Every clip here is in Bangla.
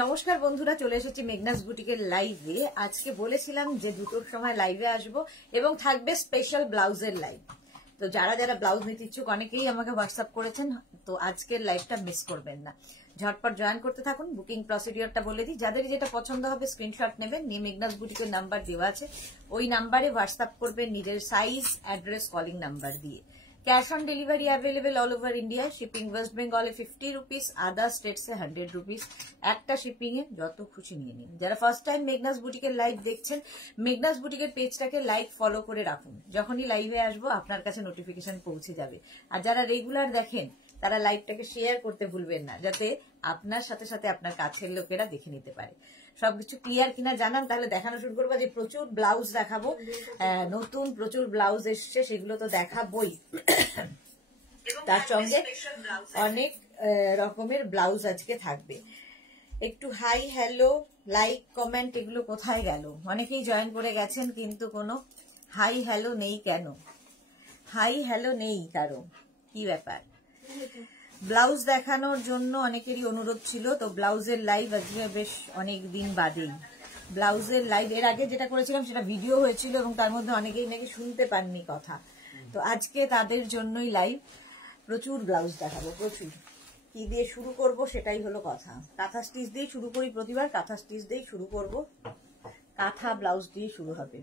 নমস্কার বন্ধুরা, চলে এসেছি মেঘনাস বুটিকের লাইভে। আজকে বলেছিলাম যে 2টোর সময় লাইভে আসবো এবং থাকবে স্পেশাল ব্লাউজের লাইভ। তো যারা যারা ব্লাউজ নিতে ইচ্ছুক অনেকেই আমাকে হোয়াটসঅ্যাপ করেছেন, তো আজকের লাইভটা মিস করবেন না, ঝটপট জয়েন করতে থাকুন। বুকিং প্রসিডিওরটা বলে দিই, যাদের যেটা পছন্দ হবে স্ক্রিনশট নেবেন, নিয়ে মেঘনাস বুটিকের নাম্বার দেওয়া আছে, ওই নাম্বারে হোয়াটসঅ্যাপ করবেন নিজের সাইজ, অ্যাড্রেস, কলিং নাম্বার দিয়ে। Cash on delivery available all over India. Shipping West বেঙ্গলে 50 রুপিস, আদার স্টেটসে 100 রুপিস। একটা শিপিং এ যত খুশি নিয়ে নিন। যারা ফার্স্ট টাইম মেঘনাস বুটিকের লাইভ দেখছেন, মেঘনাস বুটিকের পেজটাকে লাইক ফলো করে রাখুন, যখনই লাইভে আসবো আপনার কাছে নোটিফিকেশন পৌঁছে যাবে। আর যারা রেগুলার দেখেন তারা লাইভটাকে শেয়ার করতে ভুলবেন না, যাতে আপনার সাথে সাথে আপনার কাছের লোকেরা দেখে নিতে পারে। সবকিছু ক্লিয়ার কিনা জানান, তাহলে দেখানো শুরু করবো। যে প্রচুর ব্লাউজ দেখাবো, নতুন প্রচুর ব্লাউজ এসছে, সেগুলো তো দেখাবোই, তার সঙ্গে অনেক রকমের ব্লাউজ আজকে থাকবে। একটু হাই হ্যালো লাইক কমেন্ট এগুলো কোথায় গেল? অনেকেই জয়েন করে গেছেন কিন্তু কোনো হাই হ্যালো নেই কেন? হাই হ্যালো নেই কারো, কি ব্যাপার? ব্লাউজ দেখানোর জন্য অনেকেরই অনুরোধ ছিল, তো ব্লাউজের লাইভ আজকে বেশ অনেক দিন বাদেই। ব্লাউজের লাইভ এর আগে যেটা করেছিলাম সেটা ভিডিও হয়েছিল এবং তার মধ্যে অনেকেই নাকি শুনতে পাননি কথা, তো আজকে তাদের জন্যই লাইভ। প্রচুর ব্লাউজ দেখাবো, প্রচুর। কি দিয়ে শুরু করব সেটাই হলো কথা। কাঁথা স্টিচ দিয়ে শুরু করি প্রতিবার, কাঁথা স্টিচ দিয়েই শুরু করব, কাঁথা ব্লাউজ দিয়ে শুরু হবে।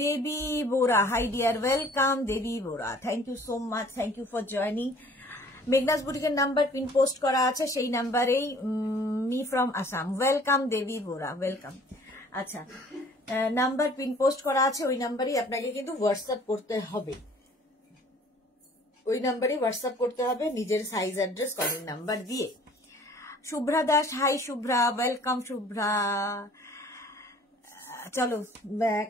Devi Bora, hi dear, welcome Devi Bora, thank you so much, thank you for joining. মেঘনাস বুটিকের নাম্বার পিন পোস্ট করা আছে, সেই নাম্বারেই me from Assam, welcome Devi Bora, welcome. আচ্ছা, নাম্বার পিন পোস্ট করা আছে, ওই নাম্বারেই আপনাকে কিন্তু হোয়াটসঅ্যাপ করতে হবে, ওই নাম্বারেই হোয়াটসঅ্যাপ করতে হবে নিজের সাইজ, অ্যাড্রেস, কলিং নাম্বার দিয়ে। Shubhra Das, hi Shubhra, welcome Shubhra. চলো,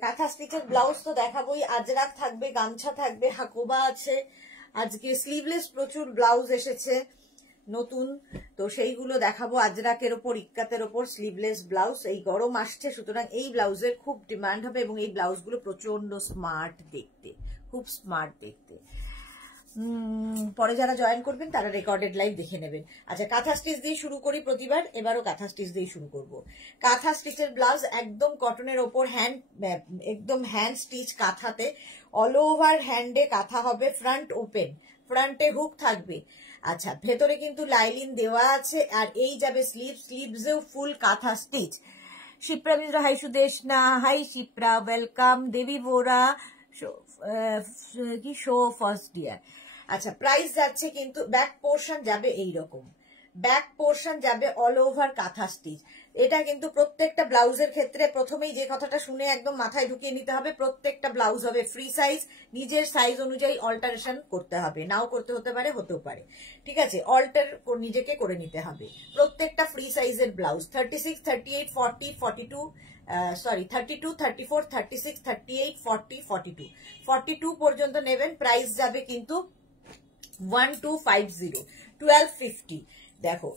কাঁথা স্টিচের ব্লাউজ তো দেখাবোই, আজরাক থাকবে, গামছা থাকবে, হাকোবা আছে। আজকে স্লিভলেস প্রচুর ব্লাউজ এসেছে নতুন, তো সেইগুলো দেখাবো। আজরাকের ওপর, ইক্কাতের ওপর স্লিভলেস ব্লাউজ, এই গরম আসছে, সুতরাং এই ব্লাউজের খুব ডিমান্ড হবে এবং এই ব্লাউজগুলো প্রচন্ড স্মার্ট দেখতে, খুব স্মার্ট দেখতে। পরে যারা জয়েন করবেন তারা রেকর্ডেড লাইভ দেখে নেবেন। আচ্ছা, কাঁথা স্টিচ দিয়ে শুরু করি প্রতিবার, এবারও কাঁথা স্টিচ দিয়ে শুরু করব। কাঁথা স্টিচের ব্লাউজ একদম কটনের ওপর, একদম হ্যান্ড স্টিচ কাঁথাতে, অল ওভার হ্যান্ডে কাঁথা হবে, ফ্রন্ট ওপেন, ফ্রন্টে হুক থাকবে। আচ্ছা, ভেতরে কিন্তু লাইলিন দেওয়া আছে, আর এই যাবে স্লিভসেও full kantha stitch. Shipra Mishra, hi Sudeshna, hi Shipra, welcome. Devi Bora, কি শো ফার্স্ট ডিয়ার। আচ্ছা, প্রাইস যাচ্ছে কিন্তু, ব্যাক পোর্শন যাবে এইরকম, ব্যাক পোর্শন যাবে অল ওভার কাঁথা স্টিচ। এটা কিন্তু প্রত্যেকটা ব্লাউজের ক্ষেত্রে প্রথমেই যে কথাটা শুনে একদম মাথায় ঢুকিয়ে নিতে হবে, প্রত্যেকটা ব্লাউজ হবে ফ্রি সাইজ, নিজের সাইজ অনুযায়ী অল্টারেশন করতে হবে, নাও করতে হতে পারে, হতেও পারে, ঠিক আছে, অল্টার নিজেকে করে নিতে হবে। প্রত্যেকটা ফ্রি সাইজের ব্লাউজ 36, 38, 40, 42, 32, 34, 36, 38, 40, 42, 42 পর্যন্ত নেবেন। প্রাইস যাবে কিন্তু 1250, 1250। দেখো,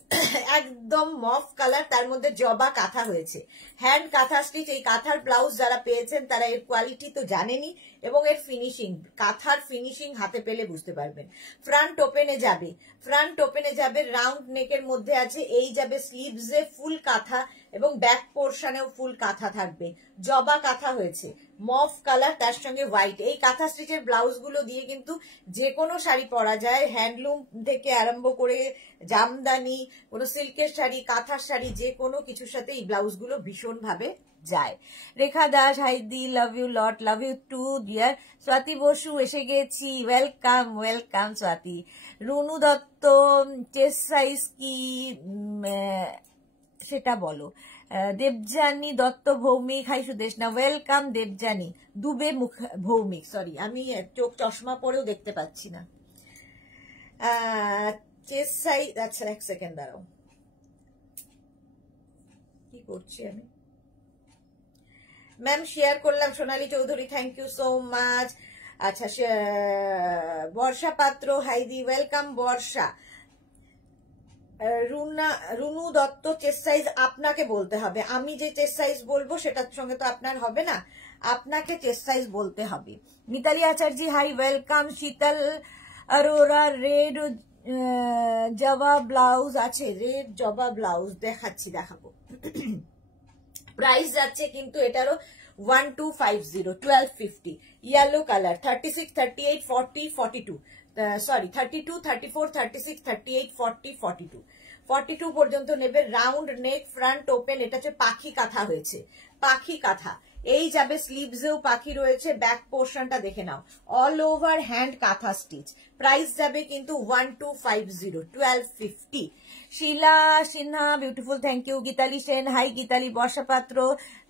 একদম মফ কালার, তার মধ্যে জবা কাঁথা হয়েছে, হ্যান্ড কাঁথা স্টিচ। এই কাঁথার ব্লাউজ যারা পেয়েছেন তারা এর কোয়ালিটি তো জানেনই, এবং এর ফিনিশিং, কাঁথার ফিনিশিং হাতে পেলে বুঝতে পারবেন। ফ্রন্ট ওপেনে যাবে, ফ্রন্ট ওপেনে যাবে, রাউন্ড নেকের মধ্যে আছে, এই যাবে স্লিভসে ফুল কাঁথা এবং ব্যাক পোর্শনেও ফুল কাঁথা থাকবে, জবা কাঁথা হয়েছে, মফ কালার, তার সঙ্গে হোয়াইট। এই কাঁথা স্টিচের ব্লাউজ গুলো দিয়ে কিন্তু যে কোনো শাড়ি পরা যায়, হ্যান্ডলুম থেকে আরম্ভ করে জামদানি, কোনো সিল্কের শাড়ি, কাঁথার শাড়ি, যে কোনো কিছুর সাথে এই ব্লাউজ গুলো ভীষণ ভাবে যায়। রেখা দাস, হাইদি, love you lot, love you too dear. Swati Basu এসে গেছি, welcome, welcome Swati. Runu Dutta, chest size কি সেটা বলো। Debjani Dutta Bhowmik, hi Sudeshna, welcome Debjani. Dubey মুখ ভৌমিক, সরি আমি চোখ চশমা পরেও দেখতে পাচ্ছি না। চেস্ট সাইজ, আচ্ছা এক সেকেন্ড দাঁড়াও, কি করছি আমি। ম্যাম শেয়ার করলাম, Sonali Chowdhury, thank you so much. আচ্ছা, বর্ষা পাত্র, হাইদি, welcome Barsha. Runu Dutta, chest size আপনাকে বলতে হবে, আমি যে চেস্ট সাইজ বলবো সেটার সঙ্গে তো আপনার হবে না, আপনাকে চেস্ট সাইজ বলতে হবে। মিতালি আচার্য হাই ওয়েলকাম। শীতল অরোরা রেড জবা ব্লাউজ আছে, রেড জবা ব্লাউজ দেখাবো। প্রাইস যাচ্ছে কিন্তু এটারও 1250, 1250। ইয়েলো কালার 36, 38, 40, 42, সরি 32, 34, 36, 38, 40, 42, 42 পর্যন্ত নেবে। রাউন্ড নেক, ফ্রন্ট ওপেন, এটা হচ্ছে পাখি কাঁথা হয়েছে, পাখি কাঁথা। এই যাবে স্লিভসেও পাখি রয়েছে, ব্যাক পোর্শনটা দেখে নাও, all over hand kantha stitch. Price যাবে কিন্তু 1250, 1250। Shila Sinha beautiful, thank you. Gitali Sen hi. Gitali Barsha Patra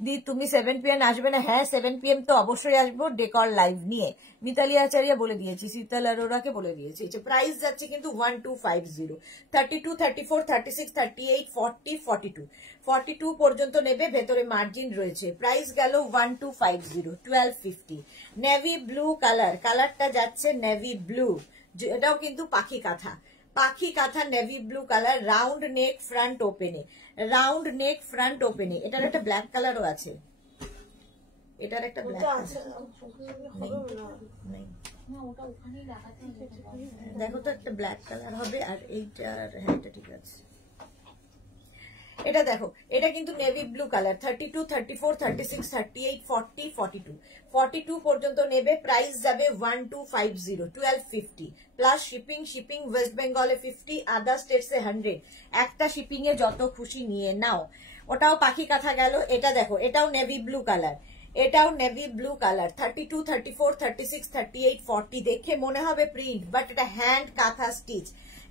দি তুমি 7 PM আসবে না? হ্যাঁ 7 PM তো অবশ্যই আসবো, ডেকর লাইভ নিয়ে। মিতালি আচার্য বলে দিয়েছি, শীতল অরোরাকে বলে দিয়েছি। প্রাইস যাচ্ছে কিন্তু 1250, 32, 34, 36, 38, 40, 42, 42 পর্যন্ত নেবে, ভেতরে মার্জিন রয়েছে। প্রাইস গেল 1250, 1250। নেভি ব্লু কালার, কালারটা যাচ্ছে নেভি ব্লু, এটাও কিন্তু পাখি কাঁথা, পাখি কাঁথা navy blue colour. Round neck, front ওপেনে, রাউন্ড নেক, ফ্রন্ট ওপেনে। এটার একটা ব্ল্যাক কালারও আছে, এটার একটা ব্ল্যাক দেখো তো, একটা ব্ল্যাক কালার হবে। আর এইটার, হ্যাঁ এটা ঠিক আছে। এটা দেখো, এটা কিন্তু নেভি ব্লু কালার। 32, 34, 36, 38, 40, 42, 42 পর্যন্ত নেবে। প্রাইস যাবে 1250, 1250 প্লাস শিপিং। শিপিং ওয়েস্ট বেঙ্গলে 50, আদার স্টেটসে 100। একটা শিপিং এ যত খুশি নিয়ে নাও। ওটাও পাখি কাঁথা গেল। এটা দেখো, এটাও নেভি ব্লু কালার, এটাও নেভি ব্লু কালার। 32, 34, 36, 38, 40 দেখে মনে হবে প্রিন্ট, বাট এটা hand kantha stitch,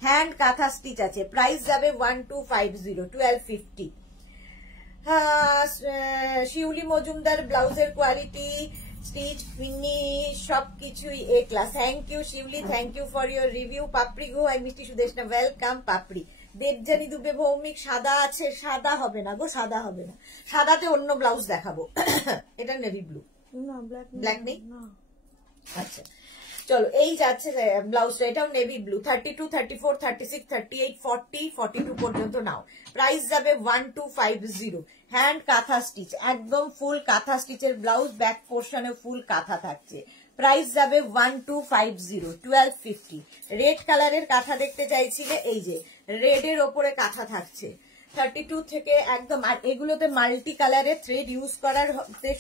hand kantha stitch আছে। প্রাইস যাবে 1250, 1250। শিউলি মজুমদার ব্লাউজের কোয়ালিটি, স্টিচ, ফিনিশ সবকিছুই A class. Thank you Shiuli, thank you for your review. Papri গো আই মিষ্টি সুদেশনা, ওয়েলকাম পাপড়ি। দেবজানি দুবে ভৌমিক সাদা আছে, সাদা হবে না গো, সাদা হবে না, সাদাতে অন্য ব্লাউজ দেখাবো। এটা নেভি ব্লু, ব্ল্যাক নেই। আচ্ছা চলো, এই যাচ্ছে ব্লাউজটা, এটাও নেভি ব্লু। 32, 34, 36, 38, 40, 42 পর্যন্ত নাও। প্রাইস যাবে 1250। হ্যান্ড কাঁথা স্টিচ, একদম ফুল কাঁথা স্টিচের ব্লাউজ, ব্যাক পোর্শনে ফুল কাঁথা থাকছে। প্রাইস যাবে 1250, 1250। রেড কালারের কাঁথা দেখতে চাইছিলে, এই যে রেড এর ওপরে কাঁথা থাকছে। 32 থেকে একদম। আর এগুলোতে মাল্টি কালারের থ্রেড ইউজ করার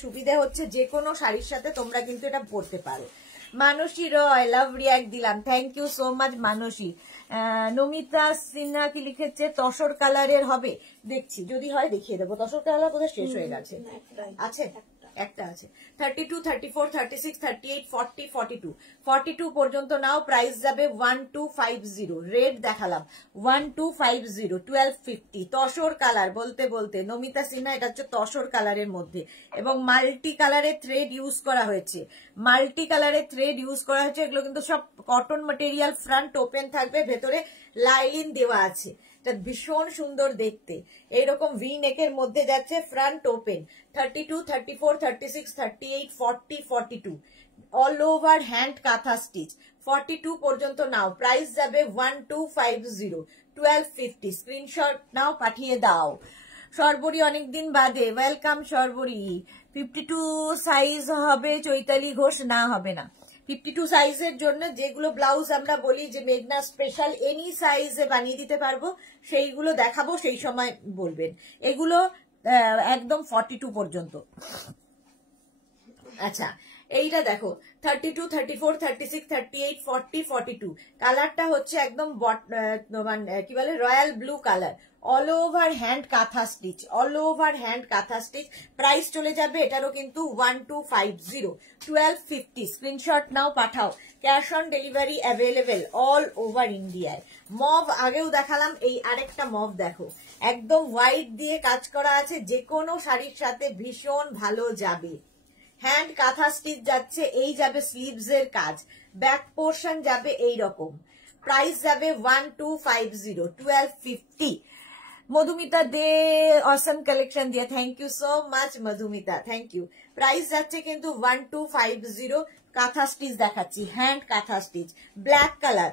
সুবিধা হচ্ছে, যে কোনো শাড়ির সাথে তোমরা কিন্তু এটা পরতে পারো। মানসী রয় লাভ রিয়াক্ট দিলাম, থ্যাংক ইউ সো মাচ মানসী। নমিতা সিনহা কি লিখেছে, তসর কালারের হবে, দেখছি যদি হয় দেখিয়ে দেবো। তসর কালার বোধহয় শেষ হয়ে গেছে, আছে একটা আছে। 32, 34, 36, 38, 40, 42, 42 পর্যন্ত নাও। প্রাইস যাবে 1250। রেড দেখালাম 1250, 1250। তসর কালার বলতে বলতে নমিতা সিনহা, এটা হচ্ছে তসর কালারের মধ্যে, এবং মাল্টি কালারের থ্রেড ইউজ করা হয়েছে, মাল্টি কালারের থ্রেড ইউজ করা হয়েছে। এগুলো কিন্তু সব কটন ম্যাটেরিয়াল, ফ্রন্ট ওপেন থাকবে, ভেতরে লাইলিন দেওয়া আছে। এটা ভীষণ সুন্দর দেখতে, এইরকম ভি নেকের মধ্যে যাচ্ছে, front open. 32, 34, 36, 38, 40, 42 all over hand kantha stitch. 42 পর্যন্ত নাও। প্রাইস যাবে 1250, 1250। স্ক্রিনশট নাও, পাঠিয়ে দাও। সর্বরী অনেকদিন বাদে, ওয়েলকাম সর্বরী। 52 সাইজ হবে চৈতালি ঘোষ, না হবে না। 52 সাইজের জন্য যেগুলো ব্লাউজ আমরা বলি যে মেঘনা স্পেশাল এনি সাইজে বানিয়ে দিতে পারবো, সেইগুলো দেখাবো, সেই সময় বলবেন। এগুলো একদম 42 পর্যন্ত। আচ্ছা এইটা দেখো, 32, 34, 36, 38, 40, 42 কালারটা হচ্ছে একদম কি বলে, royal blue colour. All over hand kantha stitch, all over hand kantha stitch. Price চলে যাবে এটারও কিন্তু 1250, 1250। স্ক্রিনশট নাও, পাঠাও। Cash on delivery available all over ইন্ডিয়ায়। মভ আগেও দেখালাম, এই আরেকটা মভ দেখো, একদম হোয়াইট দিয়ে কাজ করা আছে, যে কোনো শাড়ির সাথে ভীষণ ভালো যাবে। হ্যান্ড কাঁথা স্টিচ যাচ্ছে, এই যাবে স্লিভস এর কাজ, ব্যাক পোর্শন যাবে এই রকম। প্রাইস যাবে 1250, 1250। মধুমিতা দে অসম কালেকশন দিয়ে, thank you so much Madhumita, thank you. Price যাচ্ছে কিন্তু 1250। কাঁথা স্টিচ দেখাচ্ছি, hand kantha stitch, black colour,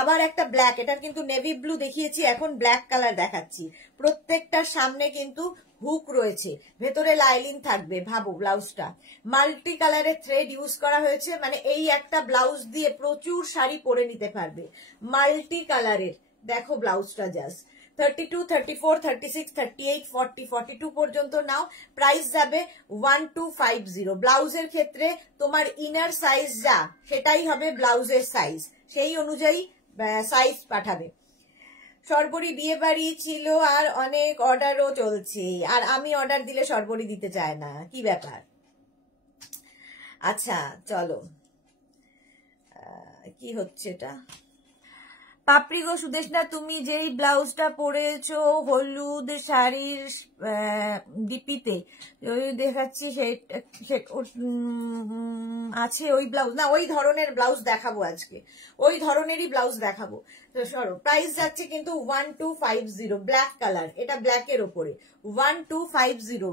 আবার একটা ব্ল্যাক, এটার কিন্তু নেভি ব্লু দেখিয়েছি, এখন ব্ল্যাক কালার দেখাচ্ছি। প্রত্যেকটার সামনে কিন্তু হুক রয়েছে, ভেতরে লাইলিং থাকবে। ভাবো ব্লাউজটা মাল্টি কালারের থ্রেড ইউজ করা হয়েছে, মানে এই একটা ব্লাউজ দিয়ে প্রচুর শাড়ি পরে নিতে পারবে, মাল্টি কালারের। দেখো ব্লাউজটা জাস্ট 32, 34, 36, 38, 40, 42 পর্যন্ত নাও, প্রাইস যাবে 1250। ব্লাউজের ক্ষেত্রে তোমার ইনার সাইজ যা সেটাই হবে ব্লাউজের সাইজ, সেই অনুযায়ী সাইজ পাঠাবে। সর্বরী বিয়ে বাড়ি ছিল আর অনেক অর্ডারও চলছে, আর আমি অর্ডার দিলে সর্বরী দিতে চায় না, কি ব্যাপার? আচ্ছা চলো, কি হচ্ছে এটা? পাপড়ি গো সুদেশনা, তুমি যেই ব্লাউজটা পরেছো হলুদ শাড়ির ডিপিতে দেখাচ্ছি, আছে ওই ব্লাউজ না? ওই ধরনের ব্লাউজ দেখাবো আজকে, ওই ধরনেরই ব্লাউজ দেখাবো। তো সরো, প্রাইস যাচ্ছে কিন্তু 1250, ব্ল্যাক কালার, এটা ব্ল্যাকের ওপরে 1250,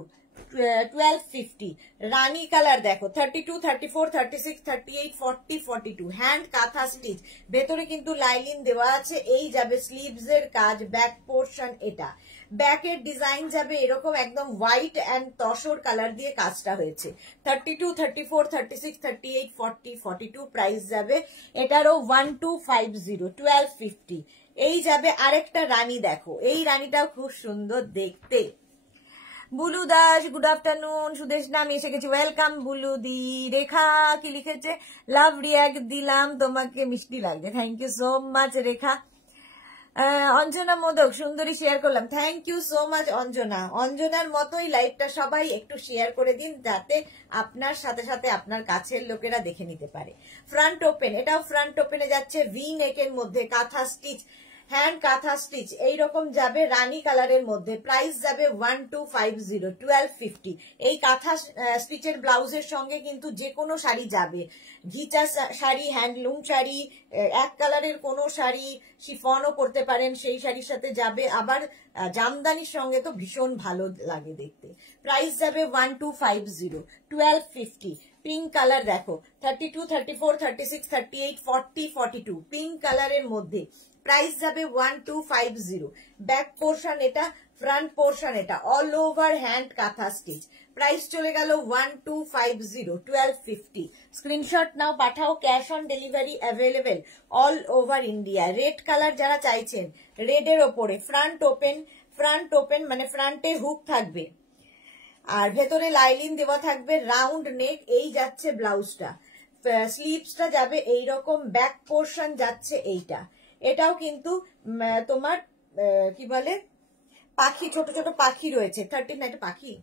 1250। রানী কালার দেখো 32, 34, 36, 38, 40, 42, হ্যান্ড কাঁথা স্টিচ, ভেতরে কিন্তু লাইলিং দেওয়া আছে। এই যাবে স্লিভস এর কাজ, ব্যাক পোর্শন, এটা ব্যাকের ডিজাইন যাবে এরকম একদম হোয়াইট অ্যান্ড তসর কালার দিয়ে কাজটা হয়েছে। 32, 34, 36, 38, 40, 42, প্রাইস যাবে এটারও 1250, 1250। এই যাবে আরেকটা রানী, দেখো এই রানীটাও খুব সুন্দর দেখতে। Bulu Das, good afternoon. সুদেশ নাম এসে গেছি, ওয়েলকাম বুলু দি। রেখা কি লিখেছে, লাভ রিয়াক্ট দিলাম, তোমাকে মিষ্টি লাগছে, thank you so much Rekha. Anjana Modak, সুন্দরী শেয়ার করলাম, thank you so much Anjana. অঞ্জনার মতোই লাইভটা সবাই একটু শেয়ার করে দিন, যাতে আপনার সাথে সাথে আপনার কাছের লোকেরা দেখে নিতে পারে। ফ্রন্ট ওপেন, এটাও ফ্রন্ট ওপেনে যাচ্ছে, ভি নেকের মধ্যে কাঁথা স্টিচ, হ্যান্ড কাঁথা স্টিচ এইরকম যাবে, রানী কালারের মধ্যে, প্রাইস যাবে 1250, 1250। এই কাঁথা স্টিচের ব্লাউজের সঙ্গে কিন্তু যে কোনো শাড়ি যাবে, ঘিচা শাড়ি, হ্যান্ডলুম শাড়ি, এক কালারের কোনো শাড়ি, শিফনও করতে পারেন, সেই শাড়ির সাথে যাবে। আবার জামদানির সঙ্গে তো ভীষণ ভালো লাগে দেখতে। প্রাইস যাবে 1250, 1250। পিঙ্ক কালার দেখো 32, 34, 36, 38, 40, 42, পিঙ্ক কালারের মধ্যে, প্রাইস যাবে 1250। ব্যাক পোর্শন এটা, ফ্রন্ট পোর্শন এটা, all over hand kantha stitch, price চলে গেল 1250, 1250। স্ক্রিনশট নাও, পাঠাও, cash on delivery available all over India. Red colour যারা চাইছেন, রেডের ওপরে ফ্রন্ট ওপেন, ফ্রন্ট ওপেন মানে ফ্রন্টে হুক থাকবে আর ভেতরে লাইলিং দেওয়া থাকবে, রাউন্ড নেক। এই যাচ্ছে ব্লাউজটা, স্লিভসটা যাবে এইরকম, ব্যাক পোর্শন যাচ্ছে এইটা। এটাও কিন্তু তোমার কি বলে পাখি, ছোট ছোট পাখি রয়েছে। 13, এটা পাখি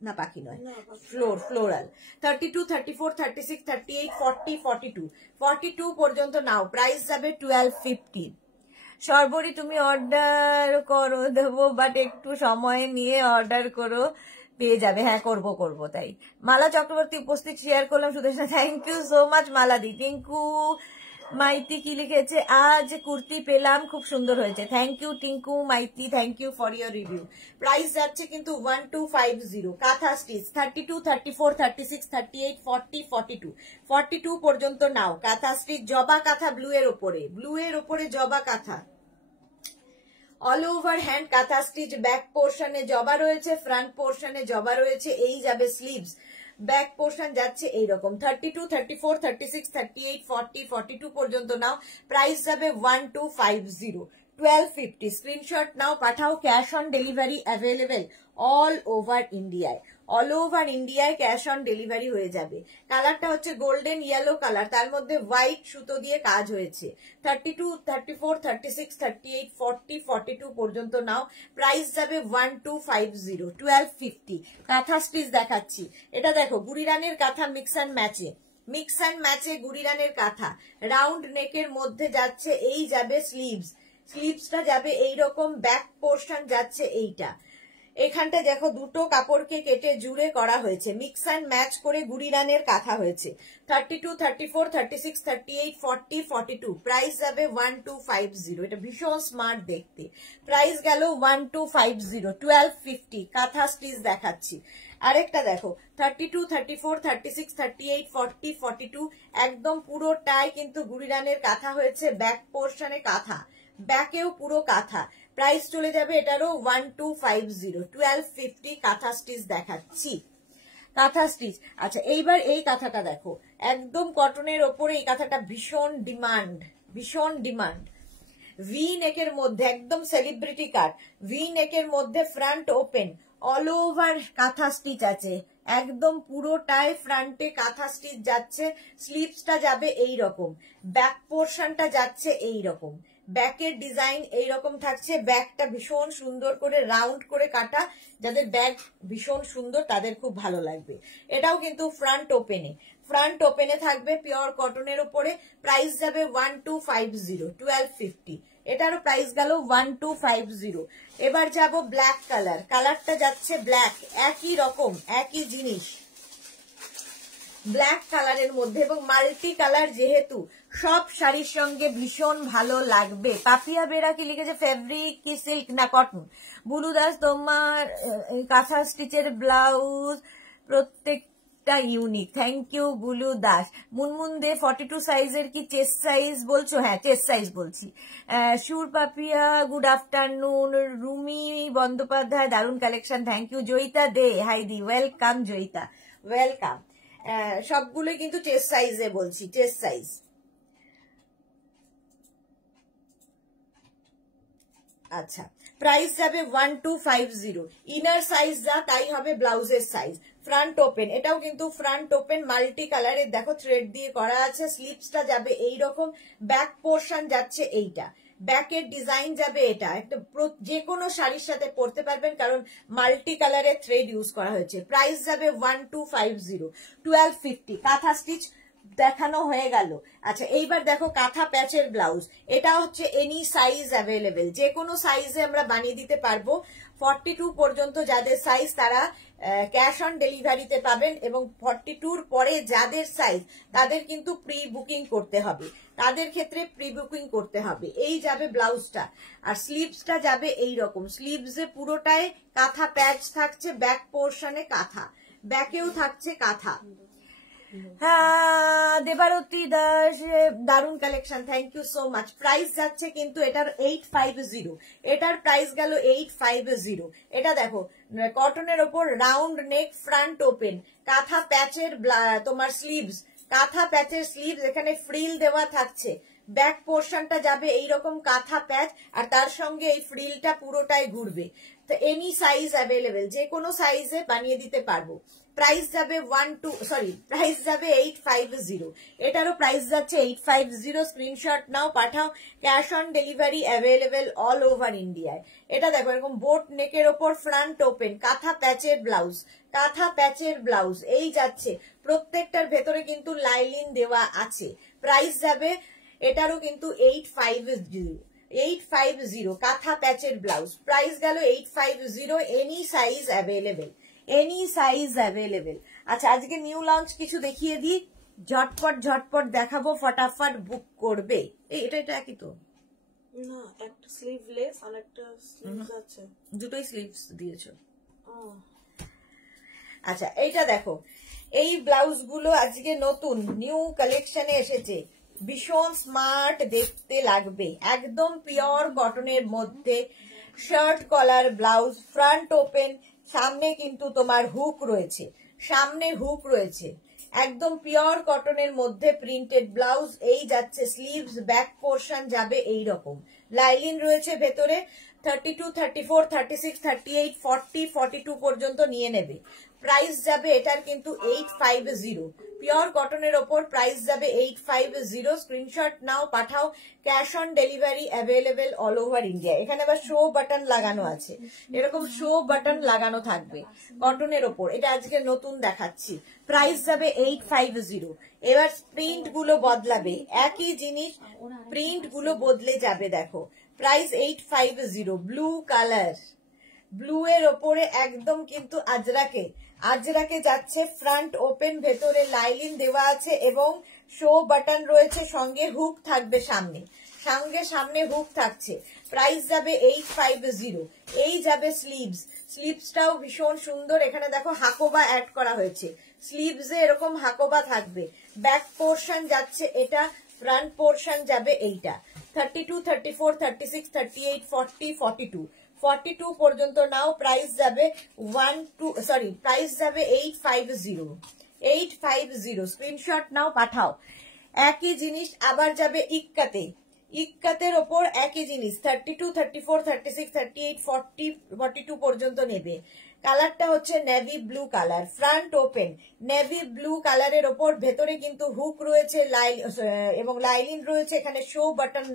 না, পাখি নয়, ফ্লোরাল। 32, 34, 36, 38, 40, 42, 42 পর্যন্ত নাও, প্রাইস যাবে 1250। সর্বরী তুমি অর্ডার করো, দেবো, বাট একটু সময় নিয়ে অর্ডার করো, পেয়ে যাবে। হ্যাঁ করবো তাই। মালা চক্রবর্তী উপস্থিত, শেয়ার করলাম Sudeshna, thank you so much Mala দি। টিঙ্কু মাইতি কি লিখেছে, আজ কুর্তি পেলাম, খুব সুন্দর হয়েছে, thank you Tinku Maity, thank you for your review. Price যাচ্ছে কিন্তু 1250। কাঁথা স্টিচ 32, 34, 36, 38, 40, 42, 42 পর্যন্ত নাও। কাঁথা স্টিচ, জবা কাঁথা, ব্লু এর ওপরে জবা কাঁথা, all over hand kantha stitch. Back পোর্শনে জবা রয়েছে, ফ্রন্ট পোর্শনে জবা রয়েছে। এই যাবে স্লিভস, ব্যাক পোর্শন যাচ্ছে এইরকম। 32, 34, 36, 38, 40, 42 পর্যন্ত নাও, প্রাইস যাবে 1250, 1250। স্ক্রিনশট নাও, পাঠাও, cash on delivery available all over ইন্ডিয়ায়। অল ওভার ইন্ডিয়ায় ক্যাশ অন ডেলিভারি হয়ে যাবে। কালারটা হচ্ছে গোল্ডেন ইয়েলো কালার, তার মধ্যে হোয়াইট সুতো দিয়ে কাজ হয়েছে। 32, 34, 36, 38, 40, 42 পর্যন্ত নাও, প্রাইস যাবে 1250, 1250। কাঁথা স্টিচ দেখাচ্ছি, এটা দেখো গুড়িরানের কাঁথা, মিক্স অ্যান্ড ম্যাচে গুড়িরানের কাঁথা, রাউন্ড নেকের মধ্যে যাচ্ছে। এই যাবে স্লিভসটা যাবে এইরকম, ব্যাক পোর্শন যাচ্ছে এইটা। এখানটা দেখো দুটো কাপড়কে কেটে জুড়ে করা হয়েছে, মিক্স অ্যান্ড ম্যাচ করে গুড়িরানের কাঁথা হয়েছে। 32, 34, 36, 38, 40, 42, প্রাইস যাবে 1250। এটা ভীষণ স্মার্ট দেখতে, প্রাইস গেল 1250, 1250। কাঁথা স্টিচ দেখাচ্ছি, আরেকটা দেখো 32, 34, 36, 38, 40, 42 একদম পুরোটাই কিন্তু গুড়িরানের কাঁথা হয়েছে, ব্যাক পোর্শনে কাঁথা, ব্যাকেও পুরো কাঁথা। প্রাইস চলে যাবে এটারও 1250, 1250 কাঁথা স্টিচ দেখাচ্ছি, কাঁথা স্টিচ। আচ্ছা এইবার এই কাঁথাটা দেখো, একদম কটনের ওপরে এই কাঁথাটা ভীষণ ডিমান্ড, ভীষণ ডিমান্ড। ভি নেকের মধ্যে একদম সেলিব্রিটি কাট, ভি নেকের মধ্যে front open, all over kantha stitch আছে, একদম পুরোটাই ফ্রন্টে কাঁথা স্টিচ যাচ্ছে। স্লিভসটা যাবে এই রকম, ব্যাক পোর্শনটা যাচ্ছে এই রকম, ব্যাকের ডিজাইন এইরকম থাকছে। ব্যাগটা ভীষণ সুন্দর করে রাউন্ড করে কাটা, যাদের ব্যাগ ভীষণ সুন্দর তাদের খুব ভালো লাগবে। এটাও কিন্তু ফ্রন্ট ওপেনে, ফ্রন্ট ওপেনে থাকবে, পিওর কটনের উপরে। প্রাইস যাবে 1250, 1250। এটারও প্রাইস গেল 1250। এবার যাব ব্ল্যাক কালার, কালারটা যাচ্ছে ব্ল্যাক, একই রকম একই জিনিস ব্ল্যাক কালারের মধ্যে, এবং মাল্টি কালার যেহেতু সব শাড়ির সঙ্গে ভীষণ ভালো লাগবে। পাপিয়া বেরা কি লিখেছে, ফেব্রিক কি সিল্ক না কটন? বুলু দাস তোমার কাঁথা স্টিচের ব্লাউজ প্রত্যেকটা unique, thank you Bulu Das. Munmun De 42 সাইজের কি চেস্ট সাইজ বলছো? হ্যাঁ চেস্ট সাইজ বলছি। Sur Papiya good afternoon. রুমি বন্দ্যোপাধ্যায় দারুণ collection, thank you. Joyita De hi দি, ওয়েলকাম জয়িতা, ওয়েলকাম। সবগুলোই কিন্তু চেস্ট সাইজে বলছি, চেস্ট সাইজ। আচ্ছা প্রাইস যাবে 1250। ইনার সাইজ যা তাই হবে ব্লাউজের সাইজ। ফ্রন্ট ওপেন, এটাও কিন্তু ফ্রন্ট ওপেন মাল্টি কালারের, দেখো থ্রেড দিয়ে করা আছে। স্লিভসটা যাবে এইরকম, ব্যাক পোর্শন যাচ্ছে এইটা, ব্যাকের ডিজাইন যাবে এটা। একটা যে কোনো শাড়ির সাথে পরতে পারবেন কারণ মাল্টি কালারের থ্রেড ইউজ করা হয়েছে। প্রাইস যাবে 1250, 1250। কাঁথা স্টিচ দেখানো হয়ে গেল। আচ্ছা এইবার দেখো কাঁথা প্যাচের ব্লাউজ, এটা হচ্ছে এনি সাইজ অ্যাভেলেবেল, যে কোনো সাইজে আমরা বানিয়ে দিতে পারবো। 42 পর্যন্ত যাদের সাইজ তারা ক্যাশ অন ডেলিভারিতে পাবেন, এবং 42 পরে যাদের সাইজ তাদের কিন্তু প্রি বুকিং করতে হবে, তাদের ক্ষেত্রে প্রি বুকিং করতে হবে। এই যাবে ব্লাউজটা, আর স্লিভসটা যাবে এই রকম, স্লিভসে পুরোটাই কাঁথা প্যাচ থাকছে, ব্যাক পোর্শনে কাঁথা, ব্যাকেও থাকছে কাঁথা। হ্যাঁ দেবারতী দাস দারুণ collection, thank you so much. Price যাচ্ছে কিন্তু এটার 850, এটার প্রাইস গেল 850। এটা দেখো কটনের ওপর রাউন্ড নেক, ফ্রন্ট ওপেন, কাঁথা প্যাচের তোমার স্লিভস, কাঁথা প্যাচের স্লিভস, এখানে ফ্রিল দেওয়া থাকছে। ব্যাক পোর্শনটা যাবে এইরকম কাঁথা প্যাচ, আর তার সঙ্গে এই ফ্রিলটা পুরোটাই ঘুরবে। তো এনি সাইজ অ্যাভেলেবেল, যে কোনো সাইজে বানিয়ে দিতে পারবো। প্রাইস যাবে প্রাইস যাবে 850। এটারও প্রাইস যাচ্ছে 850। স্ক্রিনশট নাও, পাঠাও। Cash on delivery available all over ইন্ডিয়ায়। এটা দেখো এরকম বোট নেকের ওপর ফ্রন্ট ওপেন, কাঁথা প্যাচের ব্লাউজ, কাঁথা প্যাচের ব্লাউজ এই যাচ্ছে। প্রত্যেকটার ভেতরে কিন্তু লাইলিন দেওয়া আছে। প্রাইস যাবে এটারও কিন্তু 850, 850 কাঁথা প্যাচের ব্লাউজ। প্রাইস গেল 850। Any size available, any size available. আচ্ছা আজকে নিউ লঞ্চ কিছু দেখিয়ে দিই, ঝটপট ঝটপট দেখাবো, ফটাফট বুক করবে। এটা একই তো না, একটা স্লিভলেস আর একটা স্লিভস আছে, দুটোই স্লিভস দিয়েছো। আচ্ছা এইটা দেখো, এই ব্লাউজ গুলো আজকে নতুন নিউ কালেকশনে এসেছে, ভীষণ স্মার্ট দেখতে লাগবে, একদম পিওর কটনের মধ্যে। Shirt collar blouse, front open, সামনে কিন্তু তোমার হুক রয়েছে, সামনে হুক রয়েছে, একদম পিওর কটনের মধ্যে প্রিন্টেড ব্লাউজ। এই যাচ্ছে স্লিভস, ব্যাক পোর্শন যাবে এই রকম, লাইলিন রয়েছে ভেতরে। 32, 34, 36, 38, 40, 42 পর্যন্ত নিয়ে নেবে। প্রাইস যাবে এটার কিন্তু 850, পিওর কটনের ওপর। প্রাইস যাবে 850। স্ক্রিনশট নাও, পাঠাও। Cash on delivery available all over India. এখানে আবার শো বাটন লাগানো আছে, এরকম শো বাটন লাগানো থাকবে কটনের ওপর। এটা আজকে নতুন দেখাচ্ছি। প্রাইস যাবে 850। এবার প্রিন্ট গুলো বদলাবে, একই জিনিস প্রিন্ট গুলো বদলে যাবে। দেখো প্রাইস 850, ব্লু কালার, ব্লু এর ওপরে একদম কিন্তু আজরাকে, আজরাকে যাচ্ছে। ফ্রন্ট ওপেন, ভেতরে লাইলিন দেওয়া আছে এবং শো বাটন রয়েছে, সঙ্গে হুক থাকবে সামনে, সামনে হুক থাকছে। প্রাইস যাবে 850। এই যাবে স্লিভস, স্লিভসটাও ভীষণ সুন্দর, এখানে দেখো হাকোবা অ্যাড করা হয়েছে, স্লিভসে এরকম হাকোবা থাকবে, ব্যাক পোর্শন যাচ্ছে এটা, ফ্রন্ট পোর্শন যাবে এইটা। 32, 34, 36, 38, 40, 42 42 পর্যন্ত নাও। প্রাইস যাবে প্রাইস যাবে 850 স্ক্রিনশট নাও, পাঠাও। একই জিনিস আবার যাবে ইক্কাতে, ইক্কাতের ওপর একই জিনিস 32, 34, 36, 38, 40, 42 পর্যন্ত নেবে। কালারটা হচ্ছে navy blue colour, front open navy blue কালারের ওপর, ভেতরে কিন্তু হুক রয়েছে এবং লাইলিন রয়েছে, এখানে শো বাটন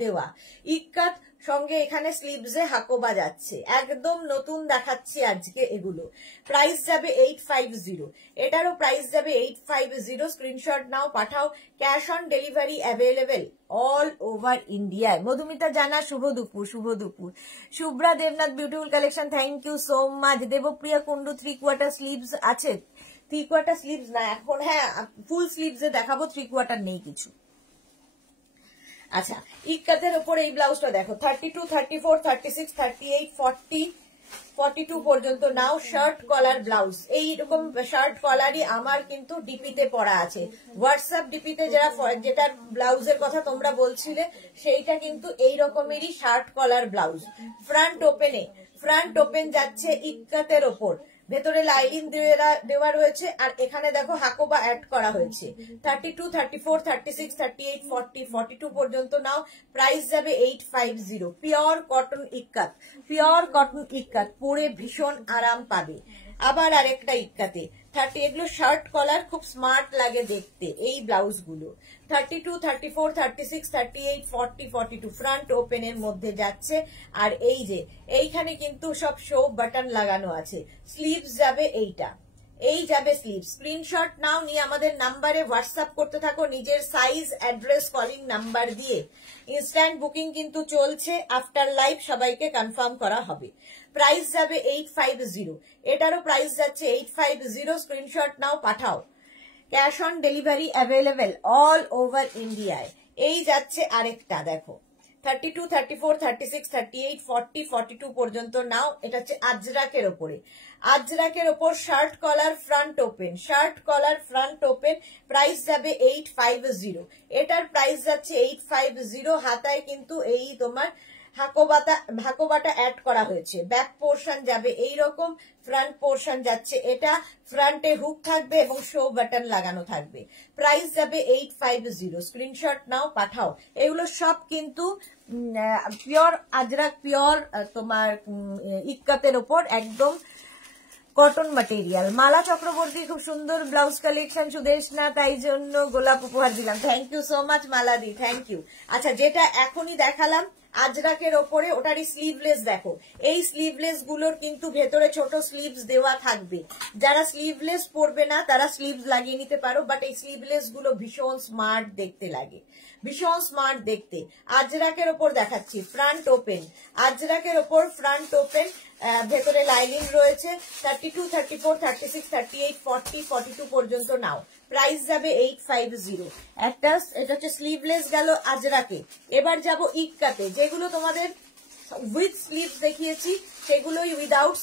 দেওয়া। ইক্কাত সঙ্গে এখানে স্লিভসে হাকোবা যাচ্ছে, একদম নতুন দেখাচ্ছি আজকে এগুলো। প্রাইস যাবে 850, এটারও প্রাইস যাবে 850। স্ক্রিনশট নাও, পাঠাও। Cash on delivery available all over ইন্ডিয়ায়। মধুমিতা জানা শুভ দুপুর, শুভ দুপুর। Shubhra Debnath beautiful collection, thank you so much. Debpriya Kundu 3/4 sleeves আছে, 3/4 স্লিভস না এখন, হ্যাঁ ফুল স্লিভসে দেখাবো, 3/4 নেই কিছু। আচ্ছা, ইক্কাতের উপর এই ব্লাউজটা দেখো 32, 34, 36, 38, 40, 42 পর্যন্ত নাও। শার্ট কলার ব্লাউজ, এইরকম শার্ট কলারই আমার কিন্তু ডিপিতে পড়া আছে, হোয়াটসঅ্যাপ ডিপিতে যেটা ব্লাউজের কথা তোমরা বলছিলে সেইটা কিন্তু এই রকমেরই shirt collar blouse. Front open যাচ্ছে ইক্কাতের ওপর, ভেতরে লাইলিন দেওয়া রয়েছে, আর এখানে দেখো হাকোবা অ্যাড করা হয়েছে। 32, 34, 36, 38, 40, 42 পর্যন্ত নাও। প্রাইস যাবে 850। পিওর কটন ইক্কাত, পরে ভীষণ আরাম পাবে। আবার আরেকটা ইক্কাতে 30, এগুলো শার্ট কলার, খুব স্মার্ট লাগে দেখতে এই ব্লাউজ গুলো। 32, 34, 36, 38, 40, 42 ফ্রন্ট ওপেনের মধ্যে যাচ্ছে, আর এই যে এইখানে কিন্তু সব শো বাটন লাগানো আছে। স্লিভস যাবে এইটা, এই যাবে স্লিভ। স্ক্রিনশট নাও, নিয়ে আমাদের নাম্বারে হোয়াটসঅ্যাপ করতে থাকো নিজের সাইজ, অ্যাড্রেস, কলিং নাম্বার দিয়ে। ইনস্ট্যান্ট বুকিং কিন্তু চলছে, আফটার লাইভ সবাইকে কনফার্ম করা হবে। প্রাইস যাবে 850, এটারও প্রাইস যাচ্ছে 850। স্ক্রিনশট নাও, পাঠাও। Cash on delivery available all over ইন্ডিয়ায়। এই যাচ্ছে আরেকটা দেখো 32, 34, 36, 38, 40, 42 পর্যন্ত নাও। এটা হচ্ছে আজরাকের ওপরে, আজরাকের ওপর shirt collar front open. Price যাবে 850, এটার প্রাইস যাচ্ছে 850। হাতায় কিন্তু এই তোমার হাকোবাটা অ্যাড করা হয়েছে। ব্যাক পোর্শন যাবে এইরকম, ফ্রন্ট পোর্শন যাচ্ছে এটা, ফ্রন্টে হুক থাকবে এবং শো বাটন লাগানো থাকবে। প্রাইস যাবে 850। স্ক্রিনশট নাও, পাঠাও। এগুলো সব কিন্তু পিওর আজরাক, পিওর তোমার ইক্কাতের ওপর একদম কটন ম্যাটেরিয়াল। মালা চক্রবর্তী খুব সুন্দর ব্লাউজ কালেকশন, সুদেশনা তাই জন্য গোলাপ উপহার দিলাম। থ্যাংক ইউ সো মাচ মালাদি, থ্যাংক ইউ। আচ্ছা, যেটা এখনই দেখালাম আজরাকের ওপরে, ওটারই স্লিভলেস দেখো। এই স্লিভলেস গুলোর কিন্তু ভেতরে ছোট স্লিভস দেওয়া থাকবে, যারা স্লিভলেস পরবে না তারা স্লিভস লাগিয়ে নিতে পারো, বাট এই স্লিভলেস গুলো ভীষণ স্মার্ট দেখতে লাগে, ভীষণ স্মার্ট দেখতে। আজরাকের ওপর দেখাচ্ছি ফ্রন্ট ওপেন, আজরাকের ওপর ফ্রন্ট ওপেন, ভেতরে লাইনিং রয়েছে। 32, 34, 36, 38, 40, 42 পর্যন্ত নাও। প্রাইস যাবে 850। এটা হচ্ছে স্লিভলেস গেল আজরাকে। এবার যাব ইক্কাতে, যেগুলো তোমাদের উইথ স্লিভস দেখিয়েছি সেগুলোই উইদাউট